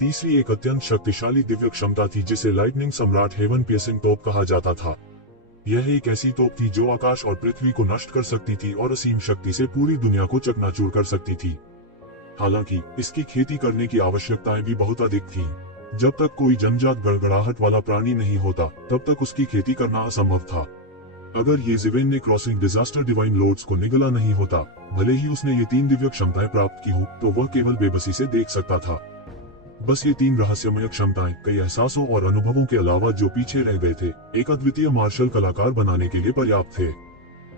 तीसरी एक अत्यंत शक्तिशाली दिव्य क्षमता थी जिसे लाइटनिंग सम्राट हेवन पियर्सिंग तोप कहा जाता था। यह एक ऐसी तोप थी जो आकाश और पृथ्वी को नष्ट कर सकती थी और असीम शक्ति से पूरी दुनिया को चकनाचूर कर सकती थी। हालांकि इसकी खेती करने की आवश्यकताएं भी बहुत अधिक थीं। जब तक कोई जन्मजात गड़गड़ाहट वाला प्राणी नहीं होता तब तक उसकी खेती करना असंभव था। अगर येज़िवेन ने क्रॉसिंग डिजास्टर डिवाइन लॉर्ड्स को निगला नहीं होता, भले ही उसने ये 3 दिव्य क्षमताएं प्राप्त की हो, तो वह केवल बेबसी से देख सकता था। बस ये 3 रहस्यमय क्षमताएं कई एहसासों और अनुभवों के अलावा जो पीछे रह गए थे, एक अद्वितीय मार्शल कलाकार बनाने के लिए पर्याप्त थे।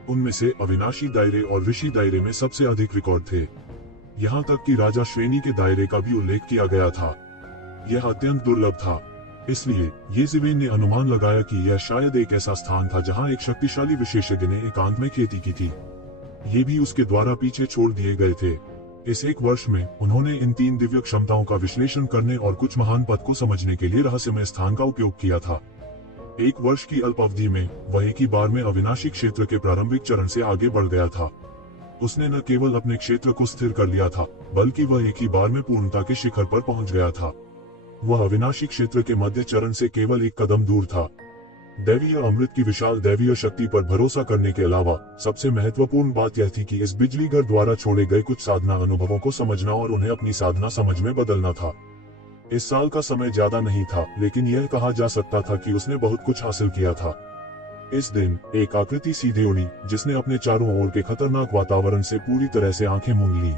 उनमें से अविनाशी दायरे और ऋषि दायरे में सबसे अधिक रिकॉर्ड थे। यहाँ तक कि राजा श्रेणी के दायरे का भी उल्लेख किया गया था। यह अत्यंत दुर्लभ था। इसलिए येज़िवेन ने अनुमान लगाया कि यह शायद एक ऐसा स्थान था जहां एक शक्तिशाली विशेषज्ञ ने एकांत में खेती की थी। ये भी उसके द्वारा पीछे छोड़ दिए गए थे। इस एक वर्ष में उन्होंने इन 3 दिव्य क्षमताओं का विश्लेषण करने और कुछ महान पद को समझने के लिए रहस्यमय स्थान का उपयोग किया था। 1 वर्ष की अल्प अवधि में वह एक ही बार में अविनाशी क्षेत्र के प्रारंभिक चरण से आगे बढ़ गया था। उसने न केवल अपने क्षेत्र को स्थिर कर लिया था, बल्कि वह एक ही बार में पूर्णता के शिखर पर पहुंच गया था। वह अविनाशी क्षेत्र के मध्य चरण से केवल 1 कदम दूर था। दैवीय अमृत की विशाल दैवीय शक्ति पर भरोसा करने के अलावा सबसे महत्वपूर्ण बात यह थी कि इस बिजलीगर द्वारा छोड़े गए कुछ साधना अनुभवों को समझना और उन्हें अपनी साधना समझ में बदलना था। इस साल का समय ज्यादा नहीं था, लेकिन यह कहा जा सकता था कि उसने बहुत कुछ हासिल किया था। इस दिन एक आकृति सीधे उड़ी जिसने अपने चारों ओर के खतरनाक वातावरण से पूरी तरह से आंखें मूंद ली।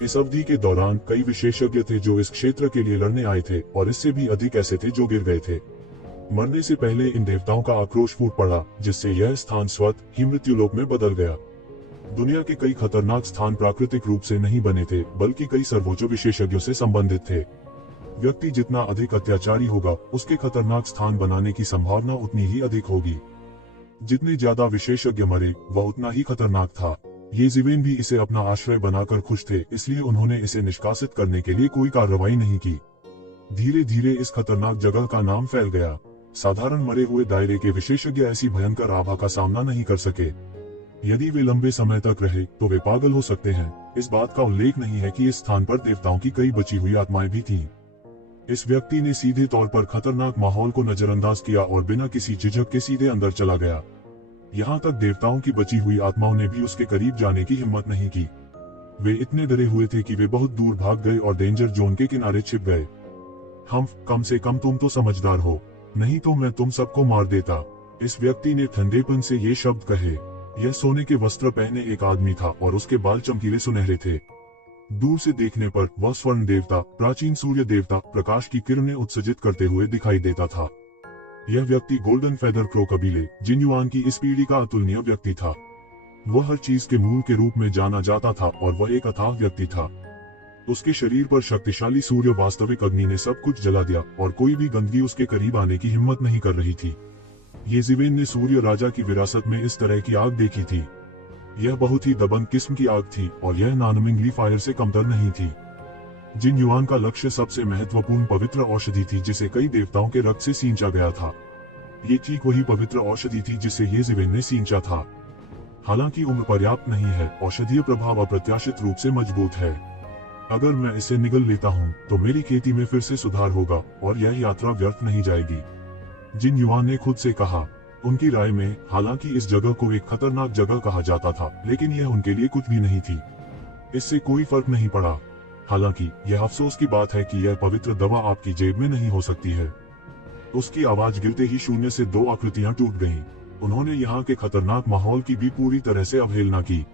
इस अवधि के दौरान कई विशेषज्ञ थे जो इस क्षेत्र के लिए लड़ने आए थे, और इससे भी अधिक ऐसे थे जो गिर गए थे। मरने से पहले इन देवताओं का आक्रोश फूट पड़ा, जिससे यह स्थान स्वतः ही मृत्युलोक में बदल गया। दुनिया के कई खतरनाक स्थान प्राकृतिक रूप से नहीं बने थे, बल्कि कई सर्वोच्च विशेषज्ञों से संबंधित थे। व्यक्ति जितना अधिक अत्याचारी होगा, उसके खतरनाक स्थान बनाने की संभावना उतनी ही अधिक होगी। जितने ज्यादा विशेषज्ञ मरे, वह उतना ही खतरनाक था। येज़िवेन भी इसे अपना आश्रय बनाकर खुश थे, इसलिए उन्होंने इसे निष्कासित करने के लिए कोई कार्रवाई नहीं की। धीरे धीरे इस खतरनाक जगह का नाम फैल गया। साधारण मरे हुए दायरे के विशेषज्ञ ऐसी भयंकर आभा का सामना नहीं कर सके। यदि वे लंबे समय तक रहे तो वे पागल हो सकते हैं। इस बात का उल्लेख नहीं है कि इस स्थान पर देवताओं की कई बची हुई आत्माएं भी थीं। इस व्यक्ति ने सीधे तौर पर खतरनाक माहौल को नजरअंदाज किया और बिना किसी झिझक के सीधे अंदर चला गया। यहाँ तक देवताओं की बची हुई आत्माओं ने भी उसके करीब जाने की हिम्मत नहीं की। वे इतने डरे हुए थे कि वे बहुत दूर भाग गए और डेंजर जोन के किनारे छिप गए। कम से कम तुम तो समझदार हो, नहीं तो मैं तुम सबको मार देता। इस व्यक्ति ने ठंडेपन से ये शब्द कहे। यह सोने के वस्त्र पहने एक आदमी था और उसके बाल चमकीले सुनहरे थे। दूर से देखने पर वह स्वर्ण देवता, प्राचीन सूर्य देवता, प्रकाश की किरणें उत्सर्जित करते हुए दिखाई देता था। यह व्यक्ति गोल्डन फेदर क्रो कबीले जिन युआन की इस पीढ़ी का अतुलनीय व्यक्ति था। वह हर चीज के मूल के रूप में जाना जाता था और वह एक अथाह व्यक्ति था। उसके शरीर पर शक्तिशाली सूर्य वास्तविक अग्नि ने सब कुछ जला दिया और कोई भी गंदगी उसके करीब आने की हिम्मत नहीं कर रही थी। येज़ेबेल ने सूर्य राजा की विरासत में इस तरह की आग देखी थी। यह बहुत ही दबंग किस्म की आग थी और यह नॉनमिंगली फायर से कमतर नहीं थी। जिन युआन का लक्ष्य सबसे महत्वपूर्ण पवित्र औषधि थी जिसे कई देवताओं के रक्त से सींचा गया था। ये ठीक वही पवित्र औषधि थी जिसे येज़ेबेल ने सींचा था। हालांकि उम्र पर्याप्त नहीं है, औषधीय प्रभाव अप्रत्याशित रूप से मजबूत है। अगर मैं इसे निगल लेता हूँ तो मेरी खेती में फिर से सुधार होगा और यह यात्रा व्यर्थ नहीं जाएगी। जिन युआन ने खुद से कहा। उनकी राय में हालांकि इस जगह को एक खतरनाक जगह कहा जाता था, लेकिन यह उनके लिए कुछ भी नहीं थी। इससे कोई फर्क नहीं पड़ा। हालांकि यह अफसोस की बात है कि यह पवित्र दवा आपकी जेब में नहीं हो सकती है। उसकी आवाज गिरते ही शून्य से दो आकृतियां टूट गईं। उन्होंने यहाँ के खतरनाक माहौल की भी पूरी तरह से अवहेलना की।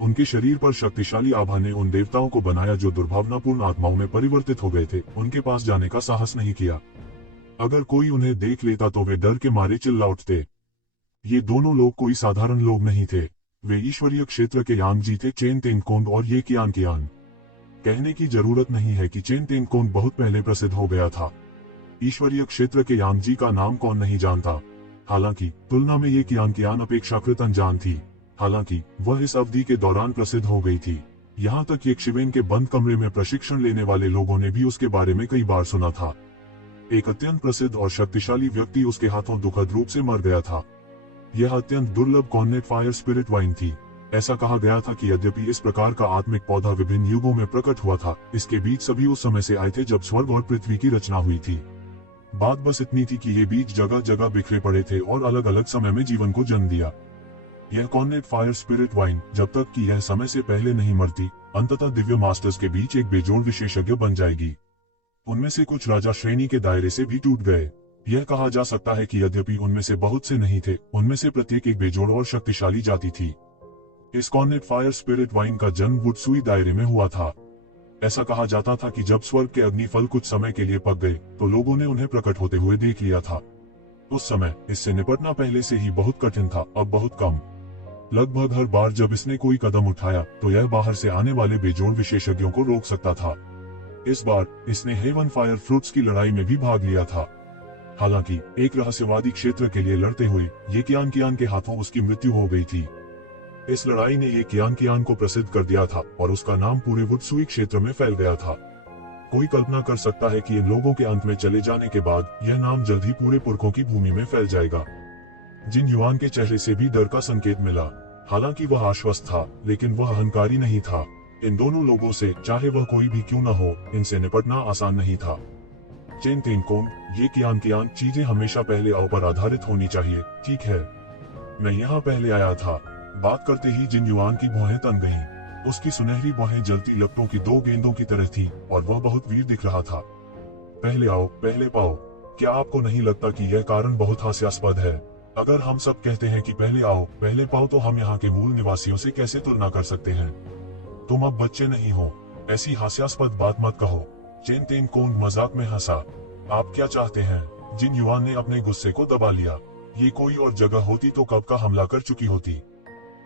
उनके शरीर पर शक्तिशाली आभा ने उन देवताओं को बनाया जो दुर्भावनापूर्ण आत्माओं में परिवर्तित हो गए थे। उनके पास जाने का साहस नहीं किया। अगर कोई उन्हें देख लेता तो वे डर के मारे चिल्ला उठते। ये दोनों लोग कोई साधारण लोग नहीं थे। वे ईश्वरीय क्षेत्र के यांगजी थे, चेन तेंगकोंग और ये कियान। कहने की जरूरत नहीं है कि चेन तेंगकोंग बहुत पहले प्रसिद्ध हो गया था। ईश्वरीय क्षेत्र के यांगजी का नाम कौन नहीं जानता। हालांकि तुलना में ये कियान अपेक्षाकृत अनजान थी। हालांकि वह इस अवधि के दौरान प्रसिद्ध हो गई थी। यहाँ तक कि शिवेन के बंद कमरे में प्रशिक्षण लेने वाले लोगों ने भी उसके बारे में कई बार सुना था। एक अत्यंत प्रसिद्ध और शक्तिशाली व्यक्ति उसके हाथों दुखद रूप से मर गया था। यह अत्यंत दुर्लभ कॉर्नेट फायर स्पिरिट वाइन थी। ऐसा कहा गया था कि यद्यपि इस प्रकार का आत्मिक पौधा विभिन्न युगों में प्रकट हुआ था, इसके बीज सभी उस समय से आए थे जब स्वर्ग और पृथ्वी की रचना हुई थी। बात बस इतनी थी कि ये बीज जगह जगह बिखरे पड़े थे और अलग अलग समय में जीवन को जन्म दिया। यह कॉर्नेट फायर स्पिरिट वाइन जब तक कि यह समय से पहले नहीं मरती, अंततः दिव्य मास्टर्स के बीच एक बेजोड़ विशेषज्ञ बन जाएगी। उनमें से कुछ राजा श्रेणी के दायरे से भी टूट गए। यह कहा जा सकता है कि यद्यपि उनमें से बहुत से नहीं थे, उनमें से प्रत्येक एक बेजोड़ और शक्तिशाली जाति थी। इस कॉर्नेट फायर स्पिरिट वाइन का जन्म वुत्सुई दायरे में हुआ था। ऐसा कहा जाता था कि जब स्वर्ग के अग्निफल कुछ समय के लिए पक गए तो लोगों ने उन्हें प्रकट होते हुए देख लिया था। उस समय इससे निपटना पहले से ही बहुत कठिन था, अब बहुत कम। लगभग हर बार जब इसने कोई कदम उठाया तो यह बाहर से आने वाले बेजोड़ विशेषज्ञों को रोक सकता था। इस बार इसने हेवन फायर फ्रूट्स की लड़ाई में भी भाग लिया था। हालांकि एक रहस्यवादी क्षेत्र के लिए लड़ते हुए ये कियान के हाथों उसकी मृत्यु हो गई थी। इस लड़ाई ने ये कियान को प्रसिद्ध कर दिया था और उसका नाम पूरे वुत्सुई क्षेत्र में फैल गया था। कोई कल्पना कर सकता है कि इन लोगों के अंत में चले जाने के बाद यह नाम जल्द ही पूरे पुरखों की भूमि में फैल जाएगा। जिन युआन के चेहरे से भी डर का संकेत मिला। हालांकि वह आश्वस्त था, लेकिन वह अहंकारी नहीं था। इन दोनों लोगों से, चाहे वह कोई भी क्यों न हो, इनसे निपटना आसान नहीं था। चेन तेंगकोंग, ये कियान चीजें हमेशा पहले आओ पर आधारित होनी चाहिए, ठीक है? मैं यहाँ पहले आया था। बात करते ही जिन युआन की भौहें तन गईं। उसकी सुनहरी भौहें जलती लपटों की दो गेंदों की तरह थी और वह बहुत वीर दिख रहा था। पहले आओ, पहले पाओ। क्या आपको नहीं लगता कि यह कारण बहुत हास्यास्पद है? अगर हम सब कहते हैं कि पहले आओ, पहले पाओ, तो हम यहाँ के मूल निवासियों से कैसे तुलना कर सकते हैं? तुम अब बच्चे नहीं हो। ऐसी हास्यास्पद बात मत कहो। चेन तेंगकोंग मजाक में हंसा। आप क्या चाहते हैं? जिन युआन ने अपने गुस्से को दबा लिया। ये कोई और जगह होती तो कब का हमला कर चुकी होती।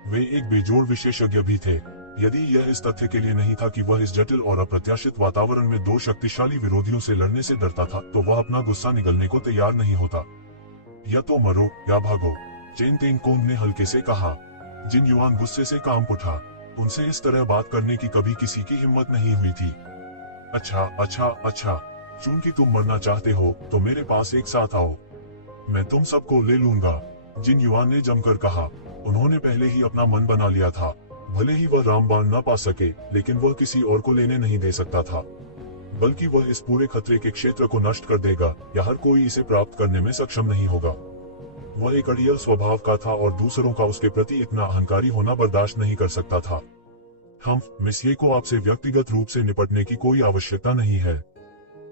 वे एक बेजोड़ विशेषज्ञ भी थे। यदि यह इस तथ्य के लिए नहीं था कि वह इस जटिल और अप्रत्याशित वातावरण में दो शक्तिशाली विरोधियों से लड़ने से डरता था, तो वह अपना गुस्सा निगलने को तैयार नहीं होता। या तो मरो या भागो, चेन तेंगकोंग ने हल्के से कहा। जिन युआन गुस्से से कांप उठा। उनसे इस तरह बात करने की कभी किसी की हिम्मत नहीं हुई थी। अच्छा, चूंकि तुम मरना चाहते हो तो मेरे पास एक साथ आओ। मैं तुम सबको ले लूंगा, जिन युआन ने जमकर कहा। उन्होंने पहले ही अपना मन बना लिया था। भले ही वह रामबाण न पा सके, लेकिन वह किसी और को लेने नहीं दे सकता था, बल्कि वह इस पूरे खतरे के क्षेत्र को नष्ट कर देगा या हर कोई इसे प्राप्त करने में सक्षम नहीं होगा। वह एक अड़ियल स्वभाव का था और दूसरों का उसके प्रति इतना अहंकारी होना बर्दाश्त नहीं कर सकता था। मिसिए को आपसे व्यक्तिगत रूप से निपटने की कोई आवश्यकता नहीं है।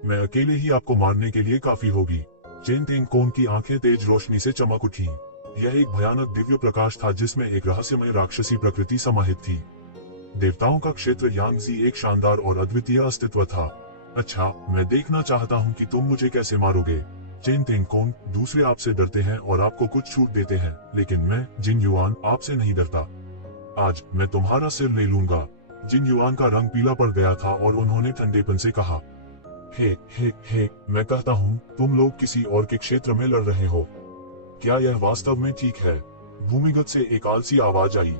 मैं अकेले ही आपको मारने के लिए काफी होगी। चेन तेंगकोंग की आंखें तेज रोशनी से चमक उठी। यह एक भयानक दिव्य प्रकाश था जिसमें एक रहस्यमय राक्षसी प्रकृति समाहित थी। देवताओं का क्षेत्र यांगजी एक शानदार और अद्वितीय अस्तित्व था। अच्छा, मैं देखना चाहता हूँ कि तुम मुझे कैसे मारोगे। चेन तेंग कोंग, दूसरे आपसे डरते हैं और आपको कुछ छूट देते हैं, लेकिन मैं, जिन युआन, आपसे नहीं डरता। आज मैं तुम्हारा सिर ले लूंगा। जिन युआन का रंग पीला पड़ गया था और उन्होंने ठंडेपन से कहा, हे, मैं कहता हूँ तुम लोग किसी और के क्षेत्र में लड़ रहे हो। क्या यह वास्तव में ठीक है? भूमिगत से एक आलसी आवाज आई।